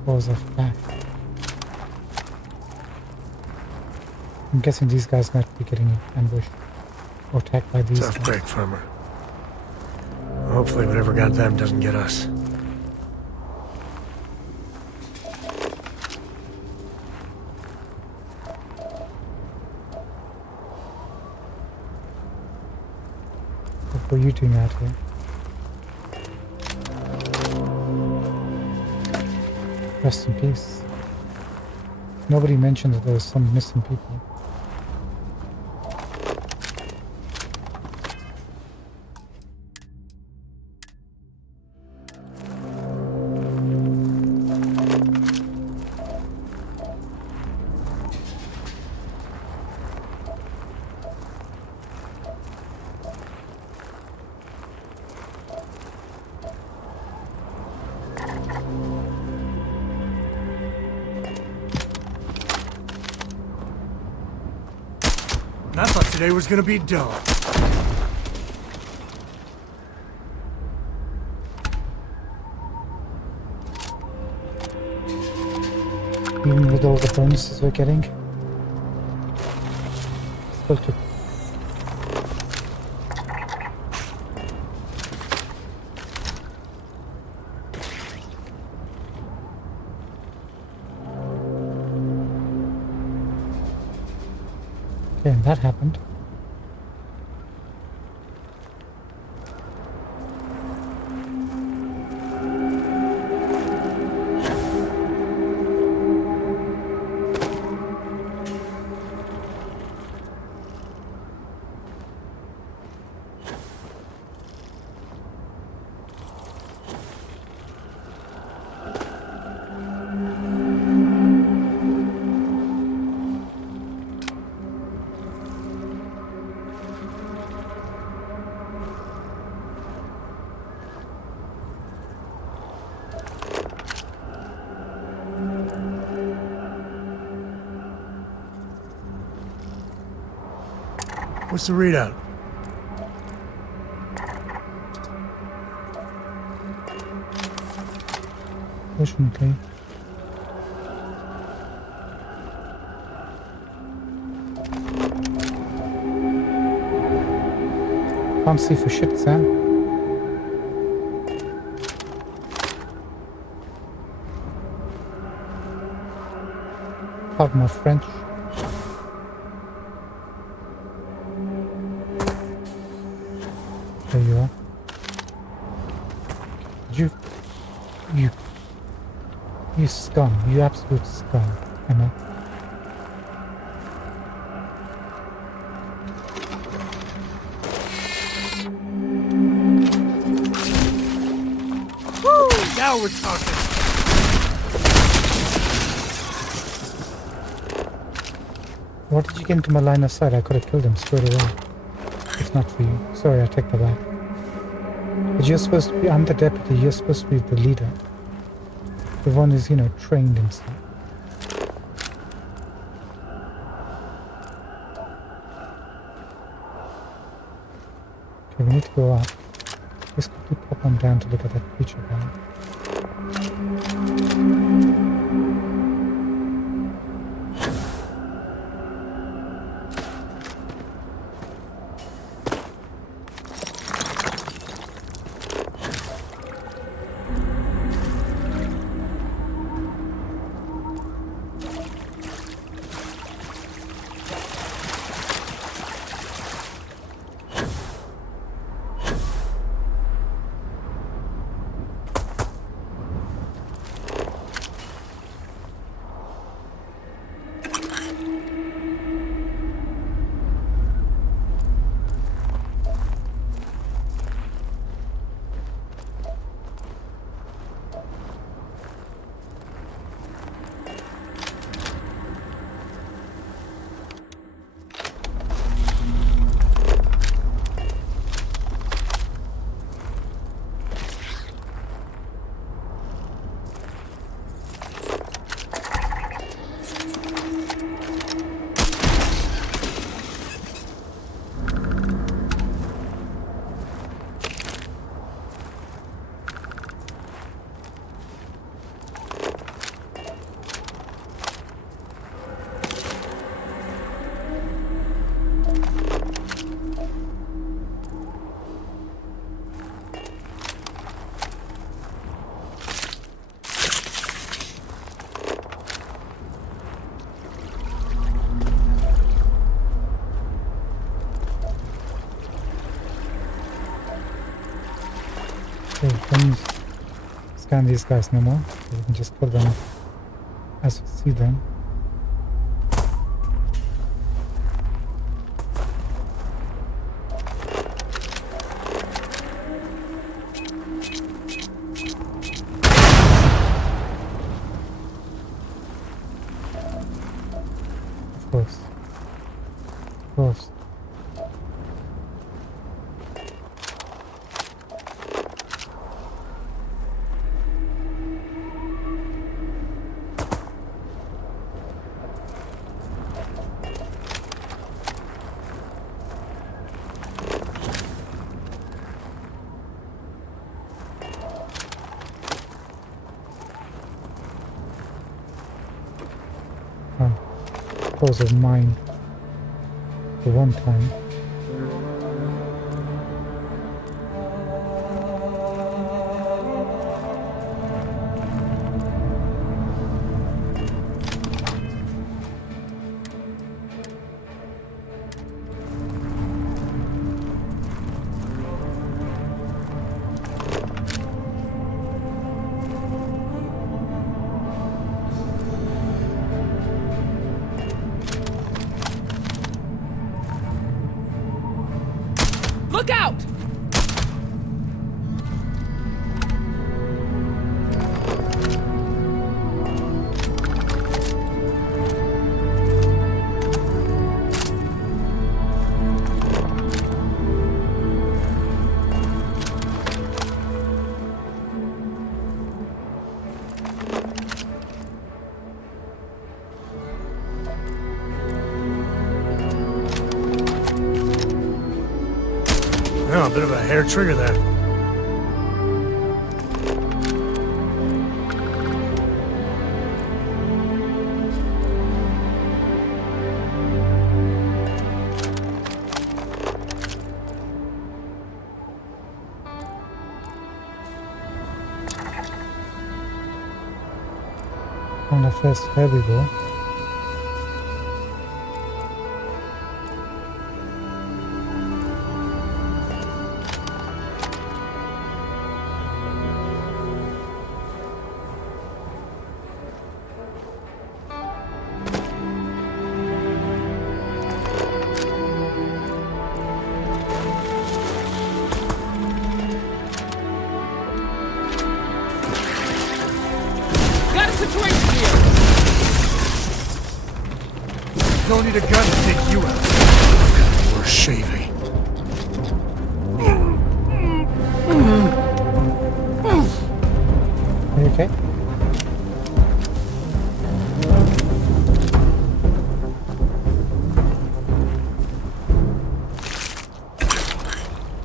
What was that back? I'm guessing these guys might be getting ambushed or attacked by these Tough guys. break, farmer. Hopefully whatever got them doesn't get us. What were you doing out here? Rest in peace. Nobody mentioned that there was some missing people. I thought today was gonna be dull. Even with all the bonuses we're getting. Still took. Okay, and that happened. What's the readout? Fortunately. Can't see for shit, Sam. Pardon my French. There you are. You scum. You absolute scum, Emma. Woo! Now we're talking. What did you get into my line of sight? I could have killed him straight away. If not for you. Sorry, I take that back. But you're supposed to be, I'm the deputy, you're supposed to be the leader. The one who's, you know, trained and stuff. Okay, we need to go up. Let's quickly pop on down to look at that creature guy. scan these guys no more. So we can just kill them as we see them. Of course. Of course. Those are mine for one time. Look out! Oh, a bit of a hair trigger there. On the first heavy go. Got a situation here! Don't need a gun to take you out. We're shaving. Are you okay?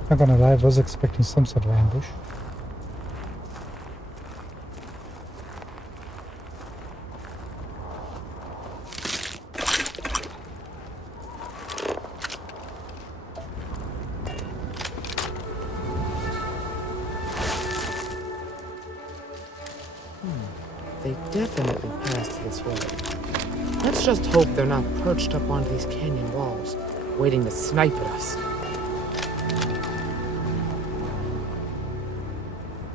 Not gonna lie, I was expecting some sort of ambush. They definitely passed this way. Let's just hope they're not perched up onto these canyon walls, waiting to snipe at us.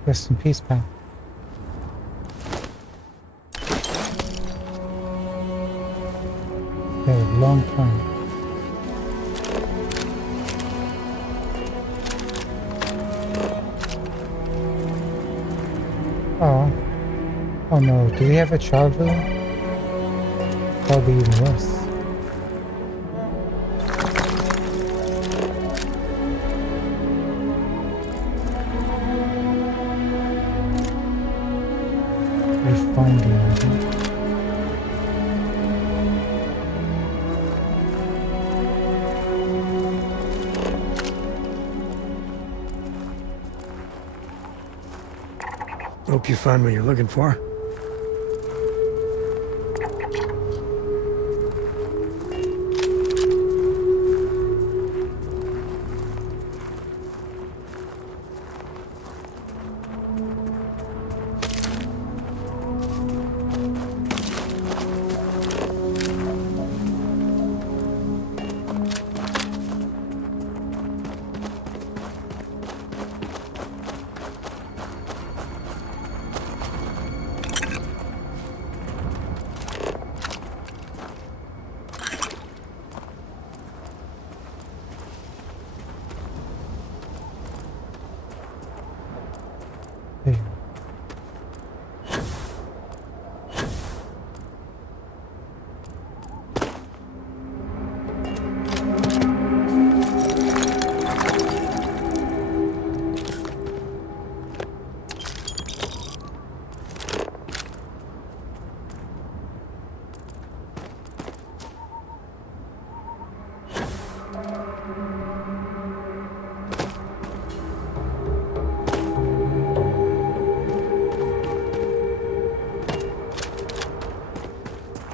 Rest in peace, pal. Yeah, a long time. Oh. Oh no, do we have a child villain? That'll be even worse. We find the engine. Hope you find what you're looking for.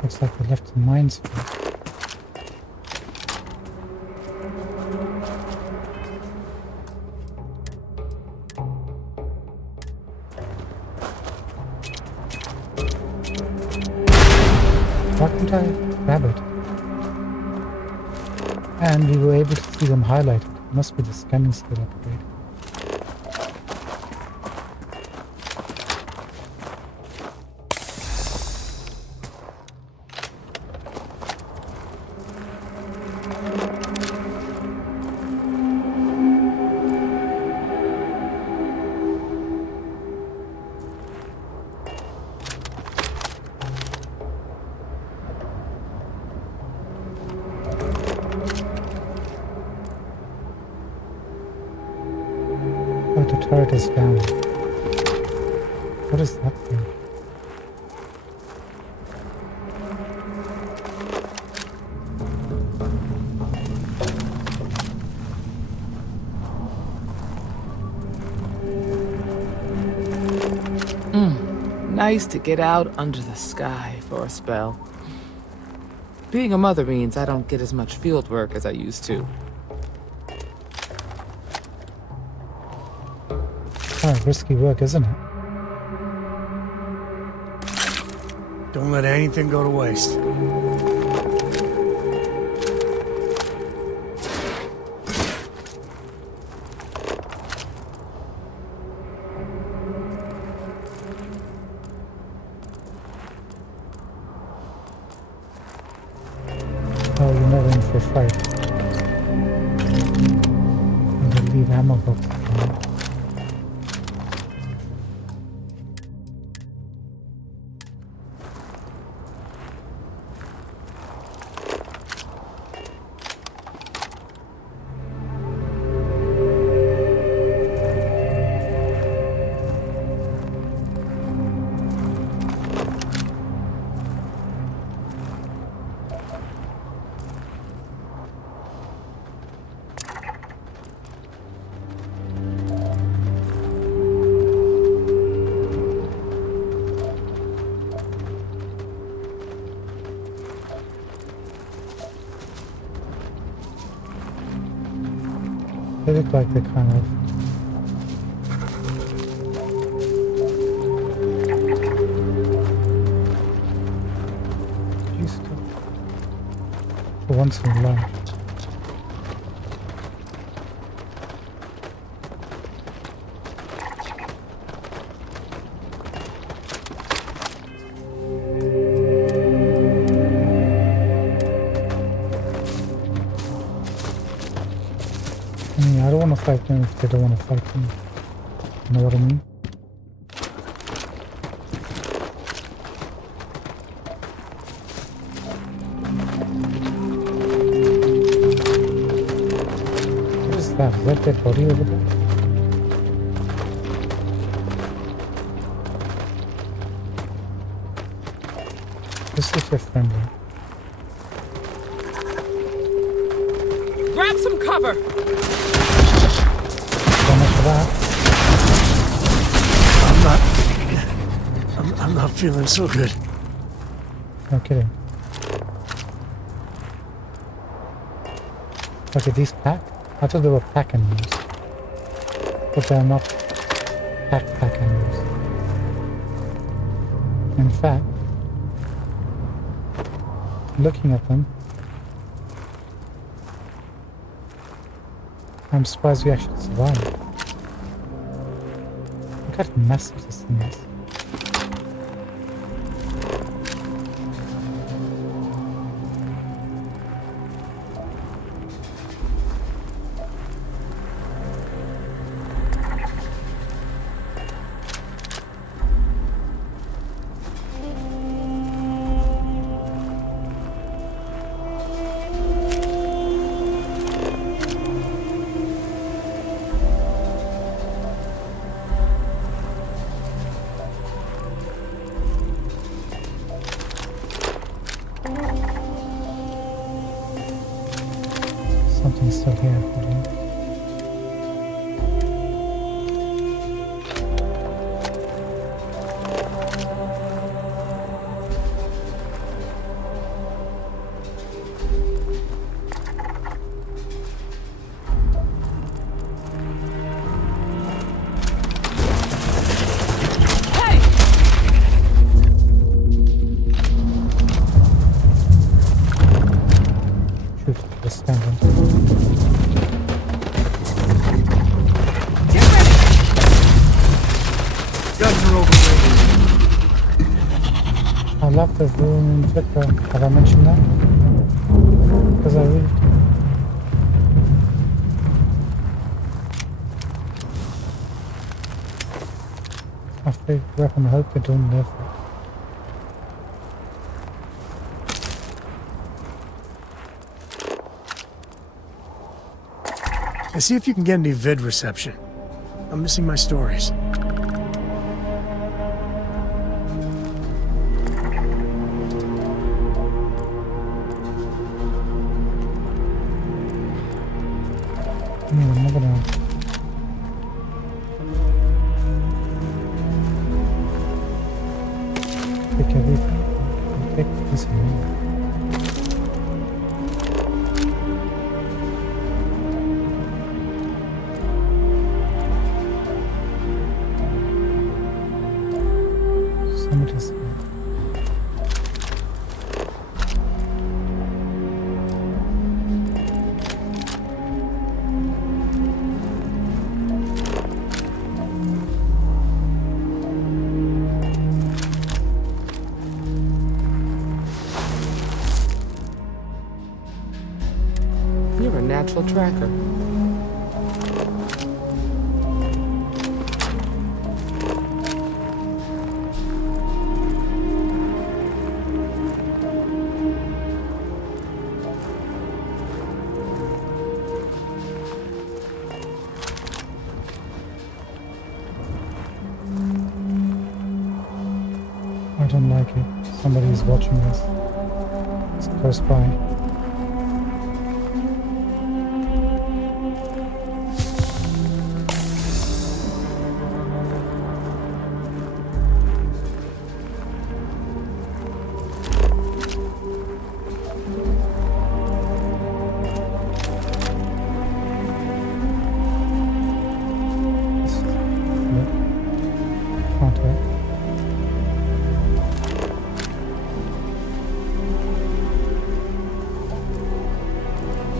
Looks like they left some mines for it. Why couldn't I grab it? And we were able to see them highlighted. Must be the scanning skill upgrade. Oh, the turret is down. What is that thing? Nice to get out under the sky for a spell. Being a mother means I don't get as much field work as I used to. Kind of risky work, isn't it? Don't let anything go to waste. Oh, you're never in for a fight. I'm gonna leave ammo boxes behind. They look like they're kind of used to for once in a life. I don't want to fight them if they don't want to fight me. You know what I mean? What is that? Is that dead body over there? This is your friendly. Grab some cover! So much for that. I'm not feeling so good. No kidding. Okay, these pack? I thought they were pack animals. But they're not pack animals. In fact, looking at them, I'm surprised we actually survived. Look how massive this thing is. Something's still here, hold on. the room injector. Have I mentioned that? Because I really do. My favorite weapon. I hope they don't nerf it. And see if you can get any vid reception. I'm missing my stories. I'm not gonna. Take everything. I'll take this one. Somebody's. You're a natural tracker. I don't like it. Somebody's watching us. It's close by. Contact.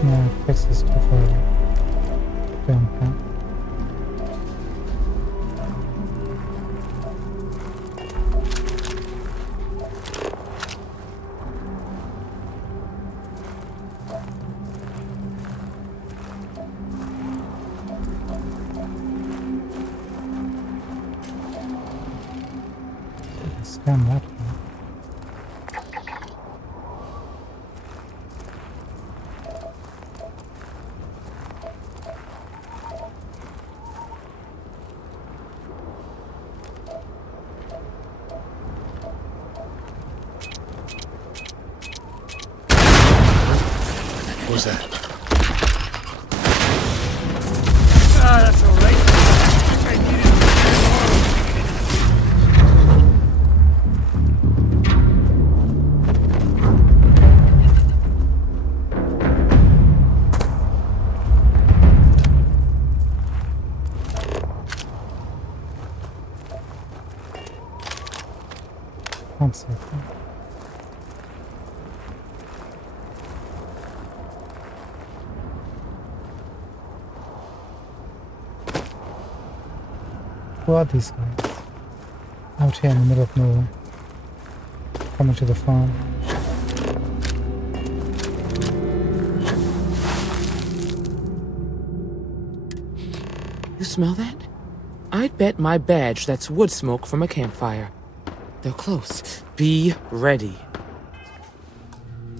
No, this is too far away. Down count. Scan that one. What was that? Ah, that's all right. I needed One second. Who are these guys? Out here in the middle of nowhere. Coming to the farm. You smell that? I'd bet my badge that's wood smoke from a campfire. They're close. Be ready.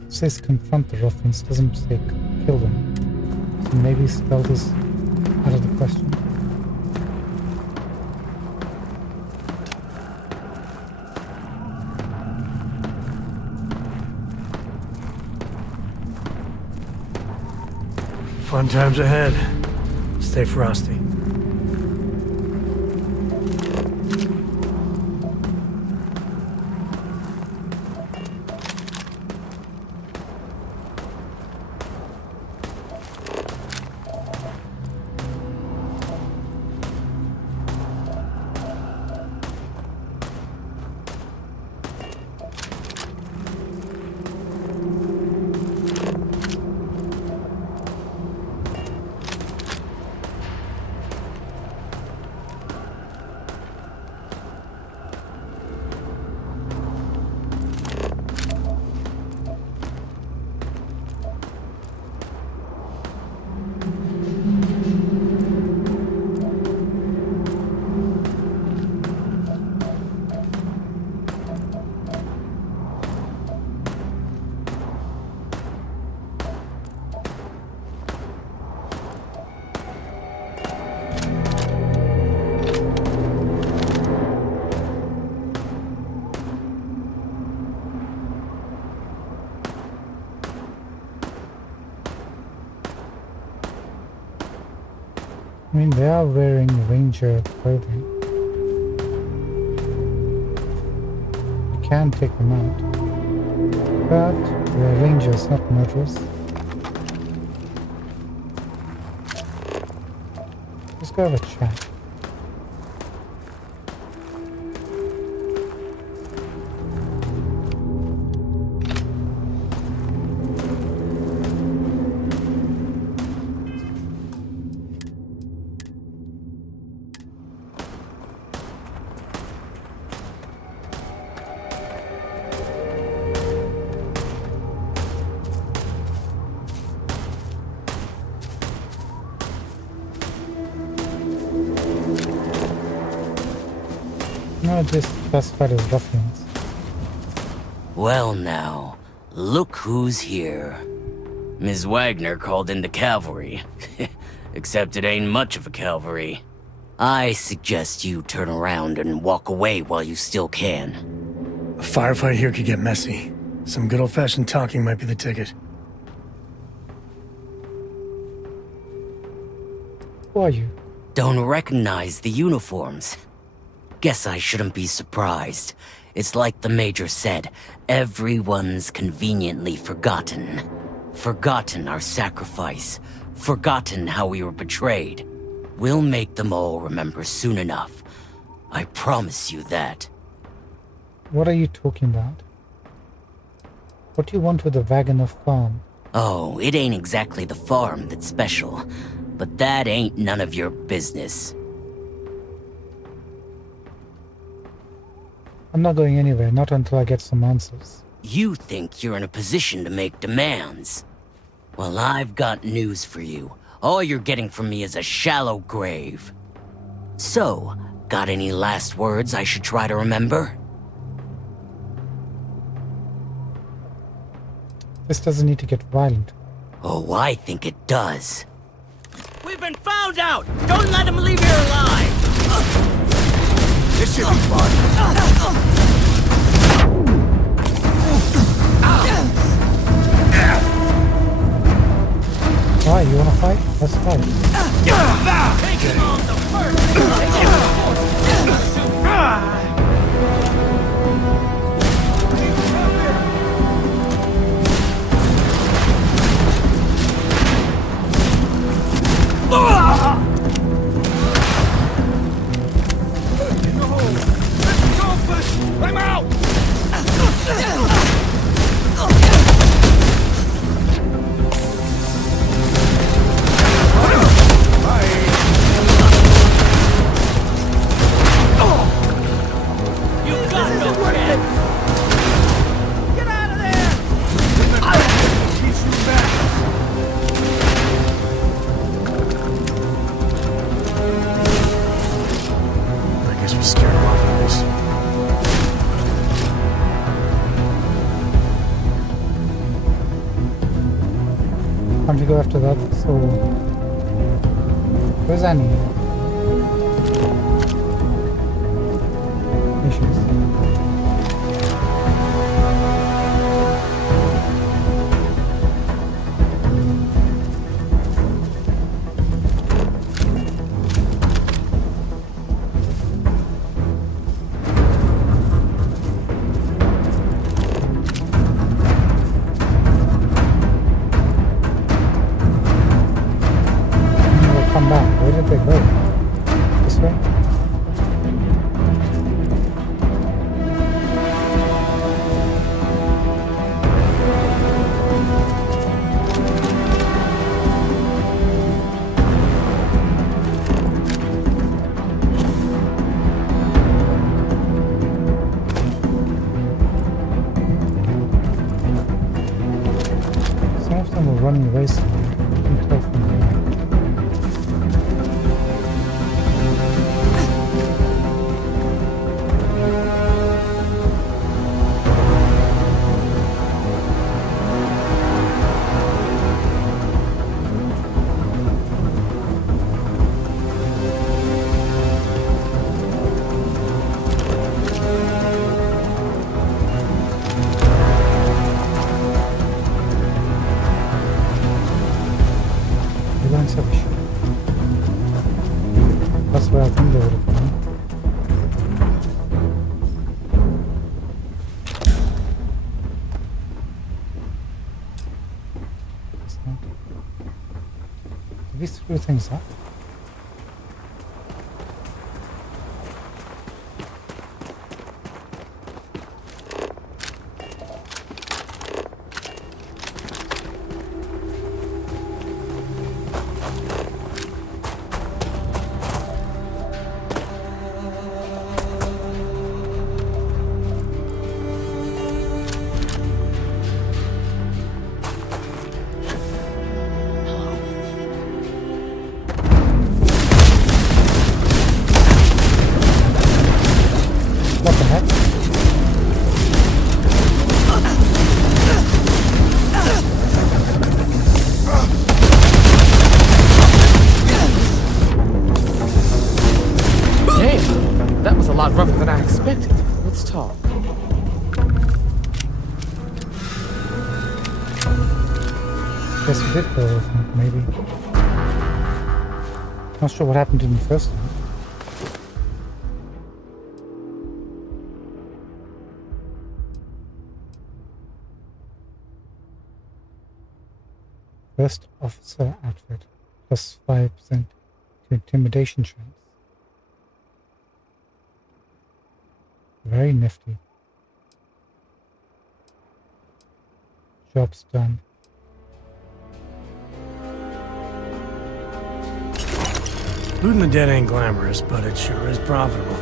It says confront the ruffians, doesn't say kill them. So maybe stealth is out of the question. Fun times ahead. Stay frosty. I mean, they are wearing ranger clothing. You can take them out. But they're rangers, not murderers. Let's go have a chat. No, just classified as ruffians. Well now, look who's here. Ms. Wagner called in the cavalry. Except it ain't much of a cavalry. I suggest you turn around and walk away while you still can. A firefight here could get messy. Some good old-fashioned talking might be the ticket. Who are you? Don't recognize the uniforms. Guess I shouldn't be surprised. It's like the Major said, everyone's conveniently forgotten. Forgotten our sacrifice. Forgotten how we were betrayed. We'll make them all remember soon enough. I promise you that. What are you talking about? What do you want with the Wagner farm? Oh, it ain't exactly the farm that's special. But that ain't none of your business. I'm not going anywhere, not until I get some answers. You think you're in a position to make demands. Well, I've got news for you. All you're getting from me is a shallow grave. So, got any last words I should try to remember? This doesn't need to get violent. Oh, I think it does. We've been found out! Don't let them leave here alive! This should be fun. Why, you wanna fight? Let's fight. Take him on the first! Take him on the fourth! I'm out! You got no chance! Get out of there! Keep you back. I guess we scared him off of this. Time to go after that, so... Where's Annie? There she is. Come back. Where did they go? This way? Some of them were running away somewhere. I can tell from the map. we screw things up? What the heck? Damn, that was a lot rougher than I expected. Let's talk. Guess we did go with him, maybe. Not sure what happened in the first one. First officer outfit, plus 5% to intimidation chance. Very nifty. Job's done. Looting the dead ain't glamorous, but it sure is profitable.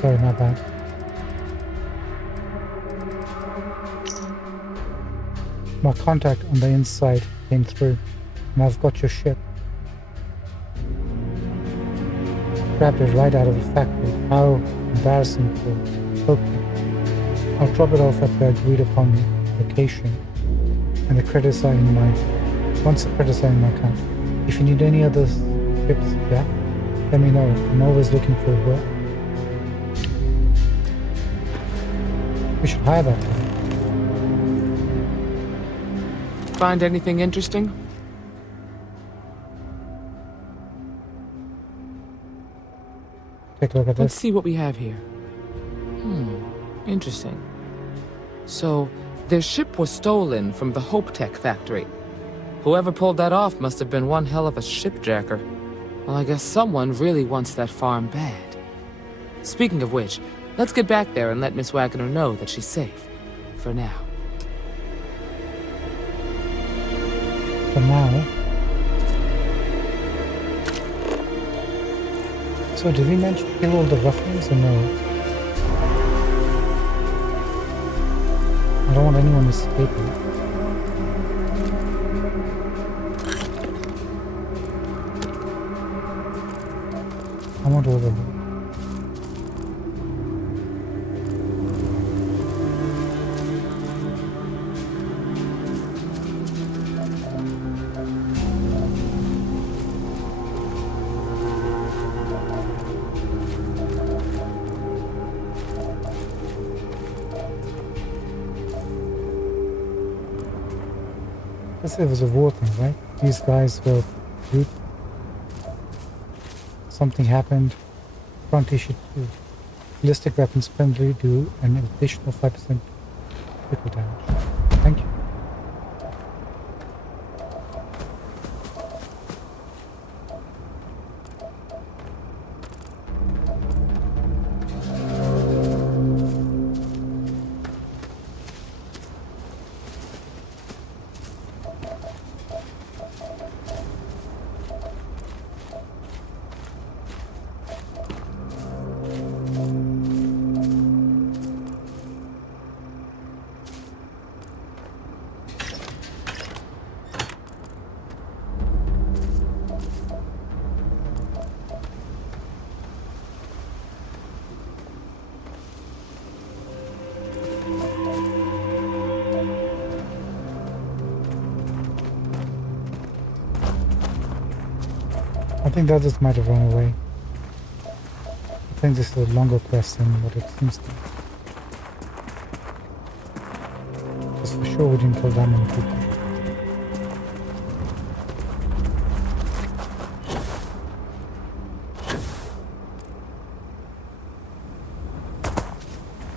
Sorry, my bad. My contact on the inside came through, and I've got your ship. Grabbed it right out of the factory. How embarrassing for Oakley. I'll drop it off at the agreed upon location, and the credits are in my... Once the credits are in my account. If you need any other ships, Jack, let me know. I'm always looking for work. We should hire that guy. Find anything interesting? Take a look at Let's this. see what we have here. Interesting. So, their ship was stolen from the Hope Tech factory. Whoever pulled that off must have been one hell of a shipjacker. Well, I guess someone really wants that farm bad. Speaking of which, let's get back there and let Miss Wagner know that she's safe. For now. For now. So did we mention kill all the ruffians or no? I don't want anyone escaping. I want all of them. It was a war thing, right? These guys were brute. Something happened. Front issue 2. Ballistic weapons permanently do an additional 5% critical damage. Thank you. I think the others might have run away. I think this is a longer quest than what it seems to be. Because for sure we didn't kill that many people.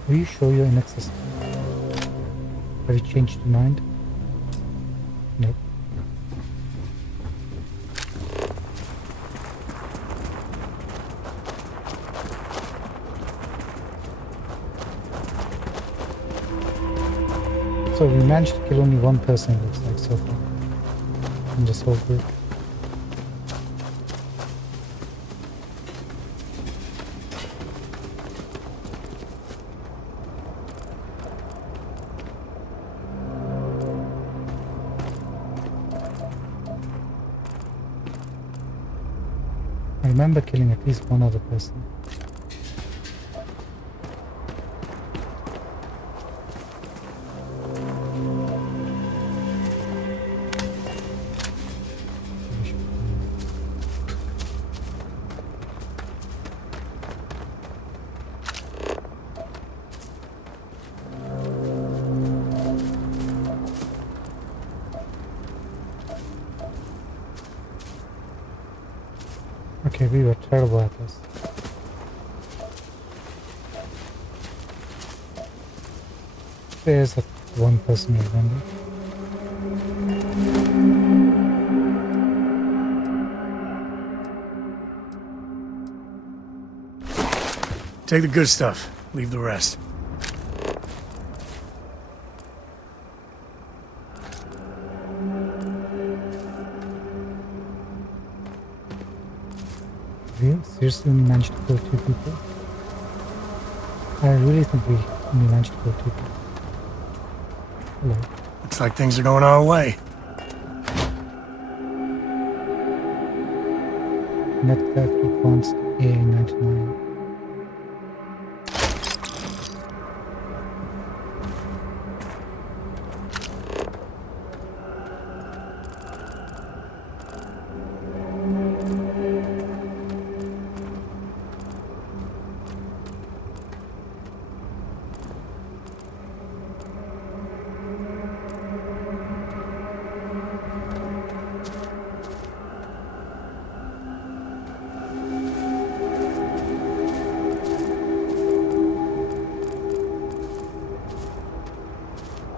Are you sure you're inaccessible? Have you changed your mind? Nope. So we managed to kill only one person, it looks like, so far. In this whole group. I remember killing at least one other person. Okay, we were terrible at this. There's that one person I remember. Take the good stuff. Leave the rest. We seriously only managed to kill 2 people? I really think we only managed to kill 2 people. Hello. Looks like things are going our way. Net theft advanced AA-99.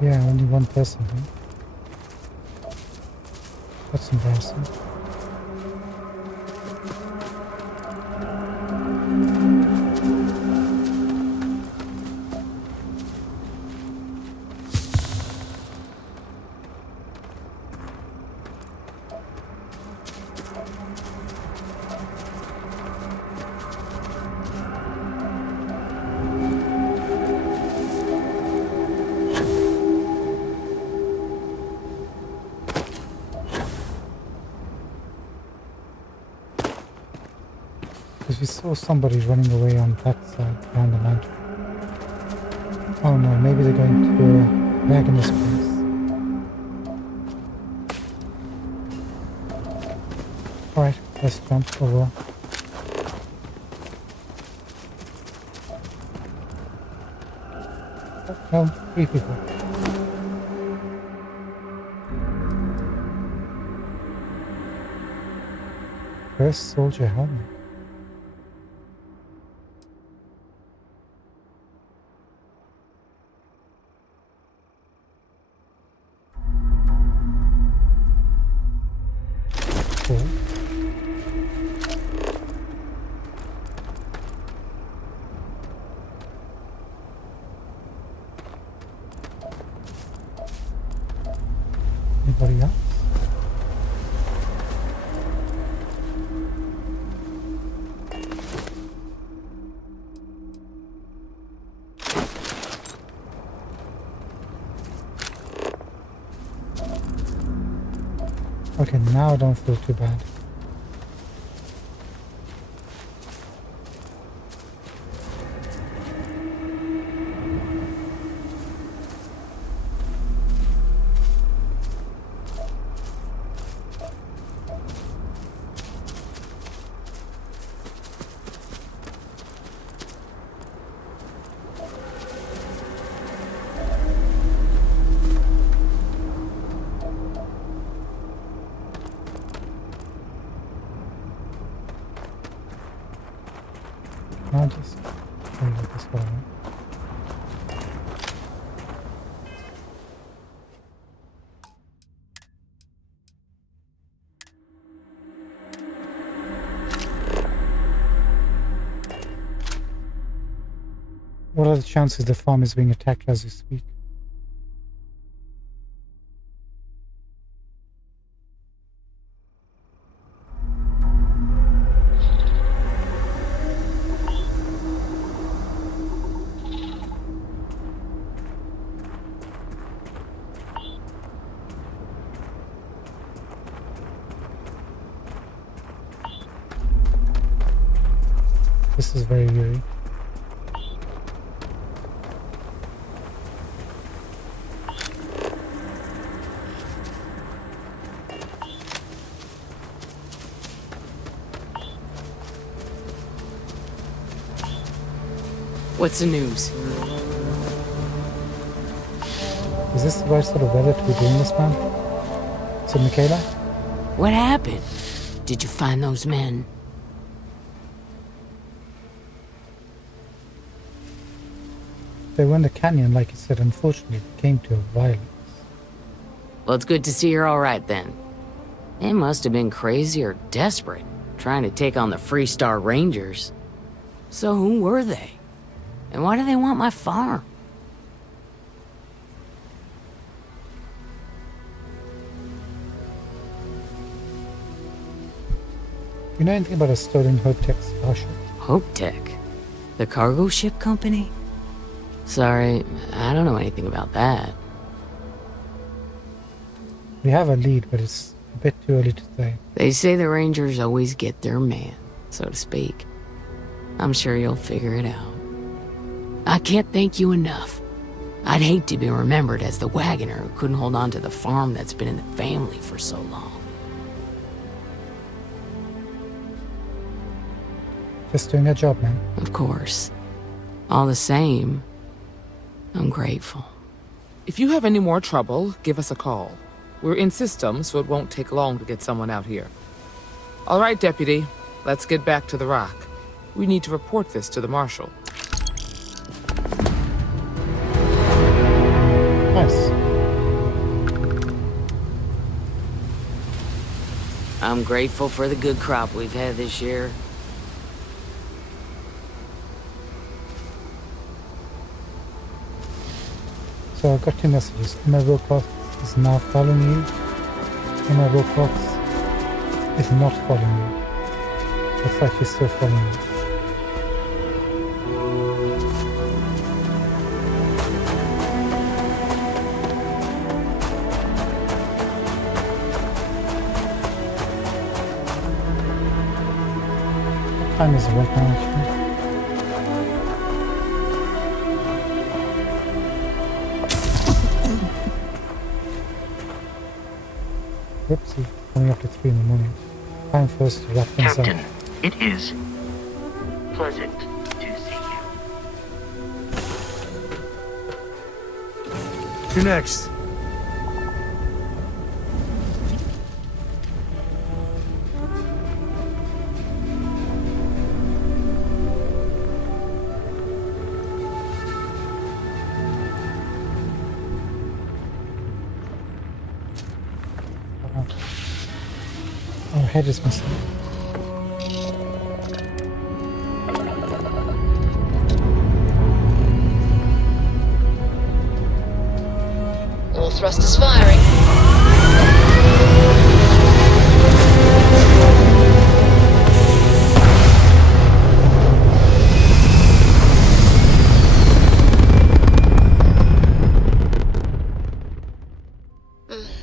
Yeah, only one person, huh? That's embarrassing. Because we saw somebody running away on that side behind the mountain. Oh no, maybe they're going to back in this place. Alright, let's jump over. Oh, no, 3 people. First soldier helmet. Cool. Anybody else? Okay, now I don't feel too bad. What are the chances the farm is being attacked as we speak? This is very eerie. What's the news? Is this the right sort of weather to be doing this, man? So, Michaela? What happened? Did you find those men? They were in the canyon, like you said. Unfortunately, it came to a violence. Well, it's good to see you're all right then. They must have been crazy or desperate, trying to take on the Freestar Rangers. So who were they? And why do they want my farm? You know anything about a stolen Hope Tech starship? Hope Tech? The cargo ship company? Sorry, I don't know anything about that. We have a lead, but it's a bit too early to say. They say the Rangers always get their man, so to speak. I'm sure you'll figure it out. I can't thank you enough. I'd hate to be remembered as the wagoner who couldn't hold on to the farm that's been in the family for so long. Just doing a job, man. Of course. All the same, I'm grateful. If you have any more trouble, give us a call. We're in system, so it won't take long to get someone out here. All right, Deputy. Let's get back to the rock. We need to report this to the Marshal. Nice. I'm grateful for the good crop we've had this year. So I got two messages. Emma Wilcox is now following you. Emma Wilcox is not following you. Looks like she's still following you. What time is it right now, actually? Whoopsie, coming up to 3 in the morning. Time for us to wrap things up. Captain, it is pleasant to see you. You're next. Our head is missing. All thrusters firing.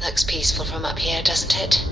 Looks peaceful from up here, doesn't it?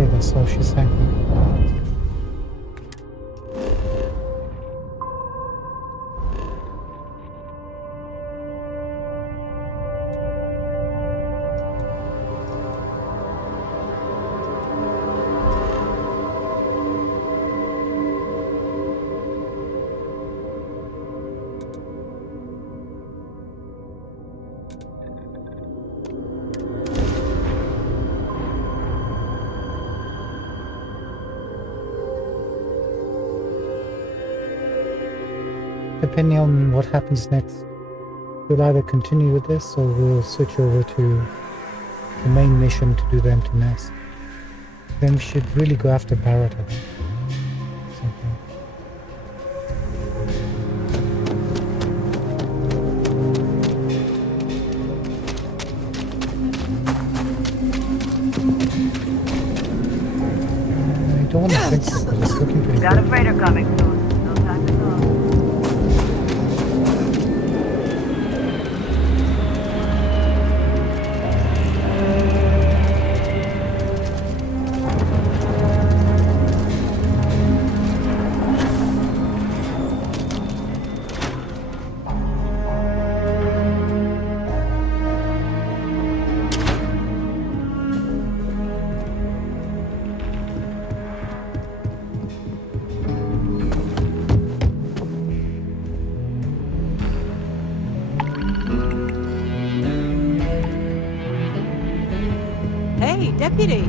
Okay, that's all she's saying. Depending on what happens next, we'll either continue with this or we'll switch over to the main mission to do the empty nest. Then we should really go after Barrett, I think. Something. I don't want to fix it, but it's looking pretty Got a good. freighter coming soon. No time to talk. Hey, deputy.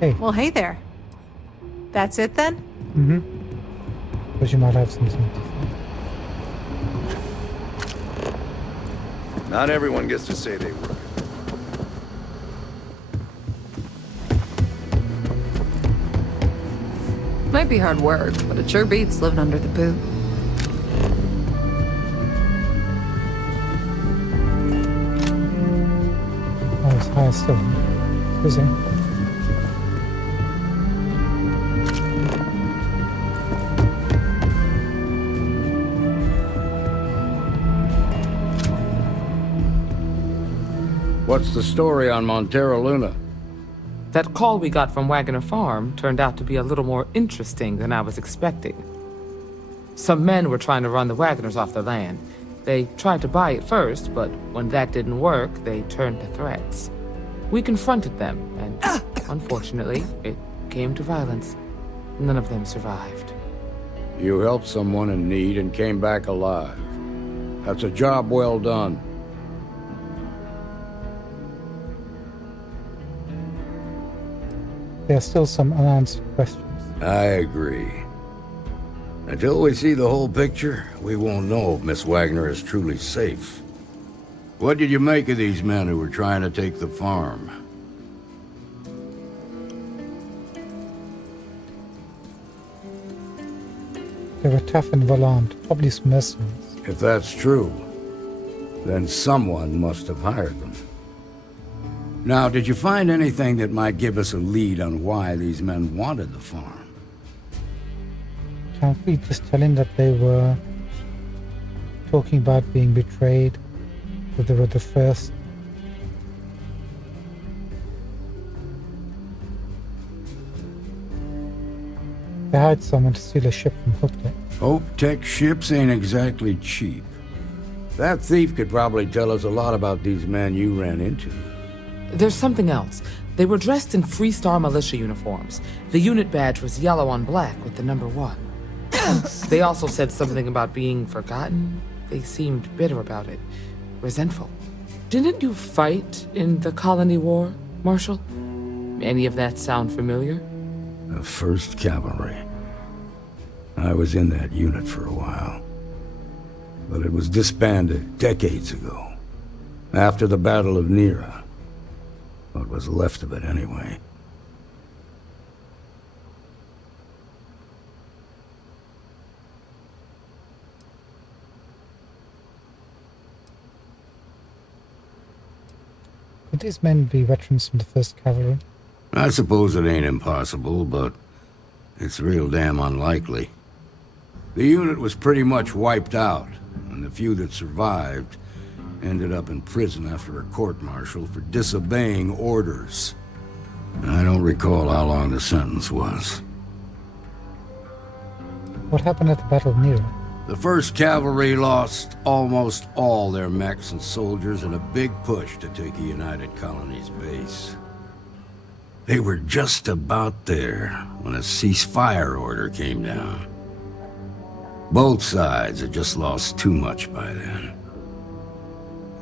Hey. Well, hey there. That's it then? Mm-hmm. But you might have something. Not everyone gets to say they work. Might be hard work, but it sure beats living under the boot. Oh, it's high still. Excuse me. What's the story on Montero Luna? That call we got from Wagner Farm turned out to be a little more interesting than I was expecting. Some men were trying to run the Wagners off the land. They tried to buy it first, but when that didn't work, they turned to threats. We confronted them, and unfortunately, it came to violence. None of them survived. You helped someone in need and came back alive. That's a job well done. There are still some unanswered questions. I agree. Until we see the whole picture, we won't know if Miss Wagner is truly safe. What did you make of these men who were trying to take the farm? They were tough and volant, probably some mercenaries. If that's true, then someone must have hired them. Now, did you find anything that might give us a lead on why these men wanted the farm? Can't we just tell him that they were talking about being betrayed, that they were the first? They hired someone to steal a ship from Hooked. Hope Tech ships ain't exactly cheap. That thief could probably tell us a lot about these men you ran into. There's something else. They were dressed in Freestar militia uniforms. The unit badge was yellow on black with the number 1. They also said something about being forgotten. They seemed bitter about it, resentful. Didn't you fight in the Colony War, Marshal? Any of that sound familiar? The 1st Cavalry. I was in that unit for a while. But it was disbanded decades ago, after the Battle of Nera. What was left of it, anyway. Could these men be veterans from the 1st Cavalry? I suppose it ain't impossible, but it's real damn unlikely. The unit was pretty much wiped out, and the few that survived Ended up in prison after a court-martial for disobeying orders. I don't recall how long the sentence was. What happened at the Battle of Nero? The 1st Cavalry lost almost all their mechs and soldiers in a big push to take a United Colonies base. They were just about there when a ceasefire order came down. Both sides had just lost too much by then.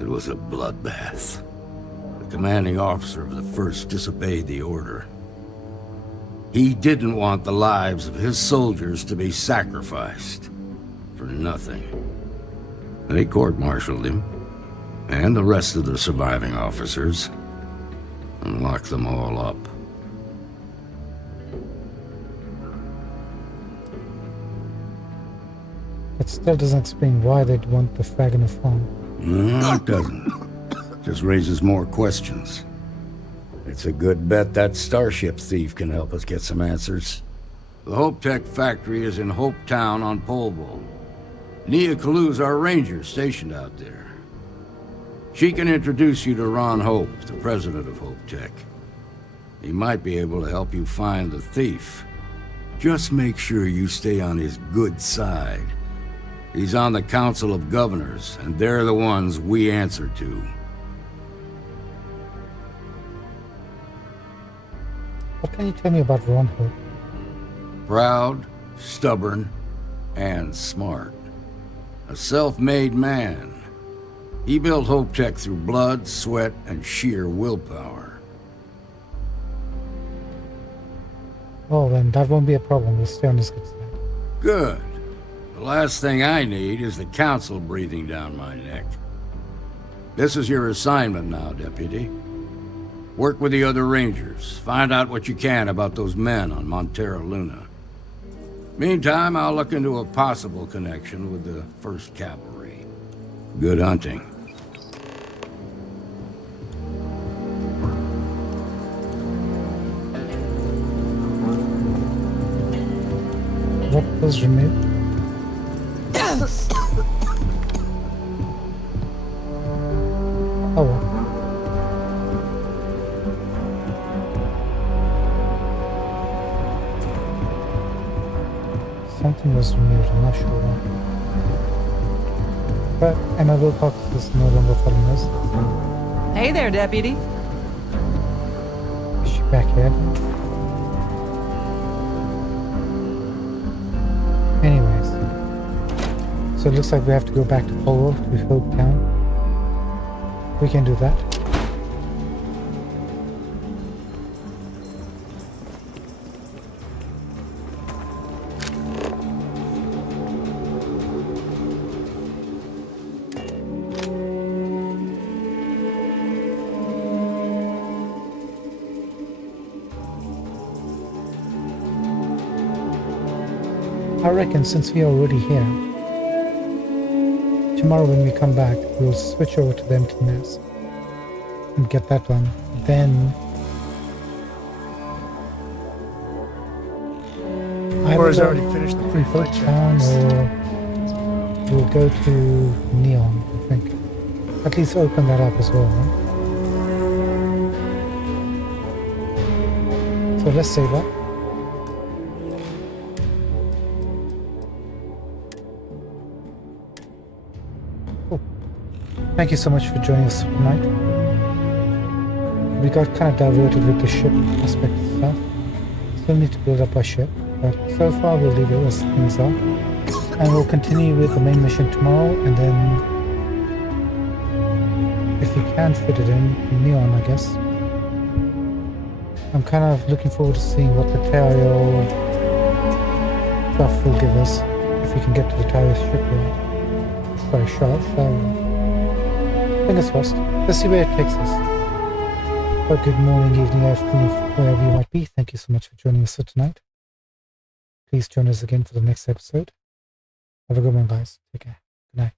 It was a bloodbath. The commanding officer of the 1st disobeyed the order. He didn't want the lives of his soldiers to be sacrificed for nothing. They court-martialed him, and the rest of the surviving officers, and locked them all up. It still doesn't explain why they'd want the flag in a farm. No, it doesn't. Just raises more questions. It's a good bet that starship thief can help us get some answers. The Hope Tech factory is in Hope Town on Polvo. Nia Kalu's our ranger stationed out there. She can introduce you to Ron Hope, the president of Hope Tech. He might be able to help you find the thief. Just make sure you stay on his good side. He's on the Council of Governors, and they're the ones we answer to. What can you tell me about Ron Hope? Proud, stubborn, and smart. A self-made man. He built Hope Tech through blood, sweat, and sheer willpower. Oh, then that won't be a problem. We'll stay on his good side. Good. The last thing I need is the Council breathing down my neck. This is your assignment now, Deputy. Work with the other Rangers. Find out what you can about those men on Montero Luna. Meantime, I'll look into a possible connection with the 1st Cavalry. Good hunting. What was removed? Oh well. Something was removed, I'm not sure why. But Emma Wilcox is no longer following us. Hey there, Deputy. Is she back here? Anyways. So it looks like we have to go back to Polvo, to Hope Town. We can do that. I reckon since we are already here, tomorrow when we come back, we'll switch over to the empty nest and get that done. Then Or has already finished the pre-flight town, or we'll go to Neon, I think. At least open that up as well, huh? So let's save that. Thank you so much for joining us tonight. We got kind of diverted with the ship aspect stuff. Still need to build up our ship, but so far we'll leave it as things are. And we'll continue with the main mission tomorrow, and then if we can fit it in Neon, I guess. I'm kind of looking forward to seeing what the Tario stuff will give us if we can get to the Tario shipyard. Sorry, shop. Fingers crossed. Let's see where it takes us. Well, good morning, evening, afternoon, wherever you might be. Thank you so much for joining us for tonight. Please join us again for the next episode. Have a good one, guys. Take care. Good night.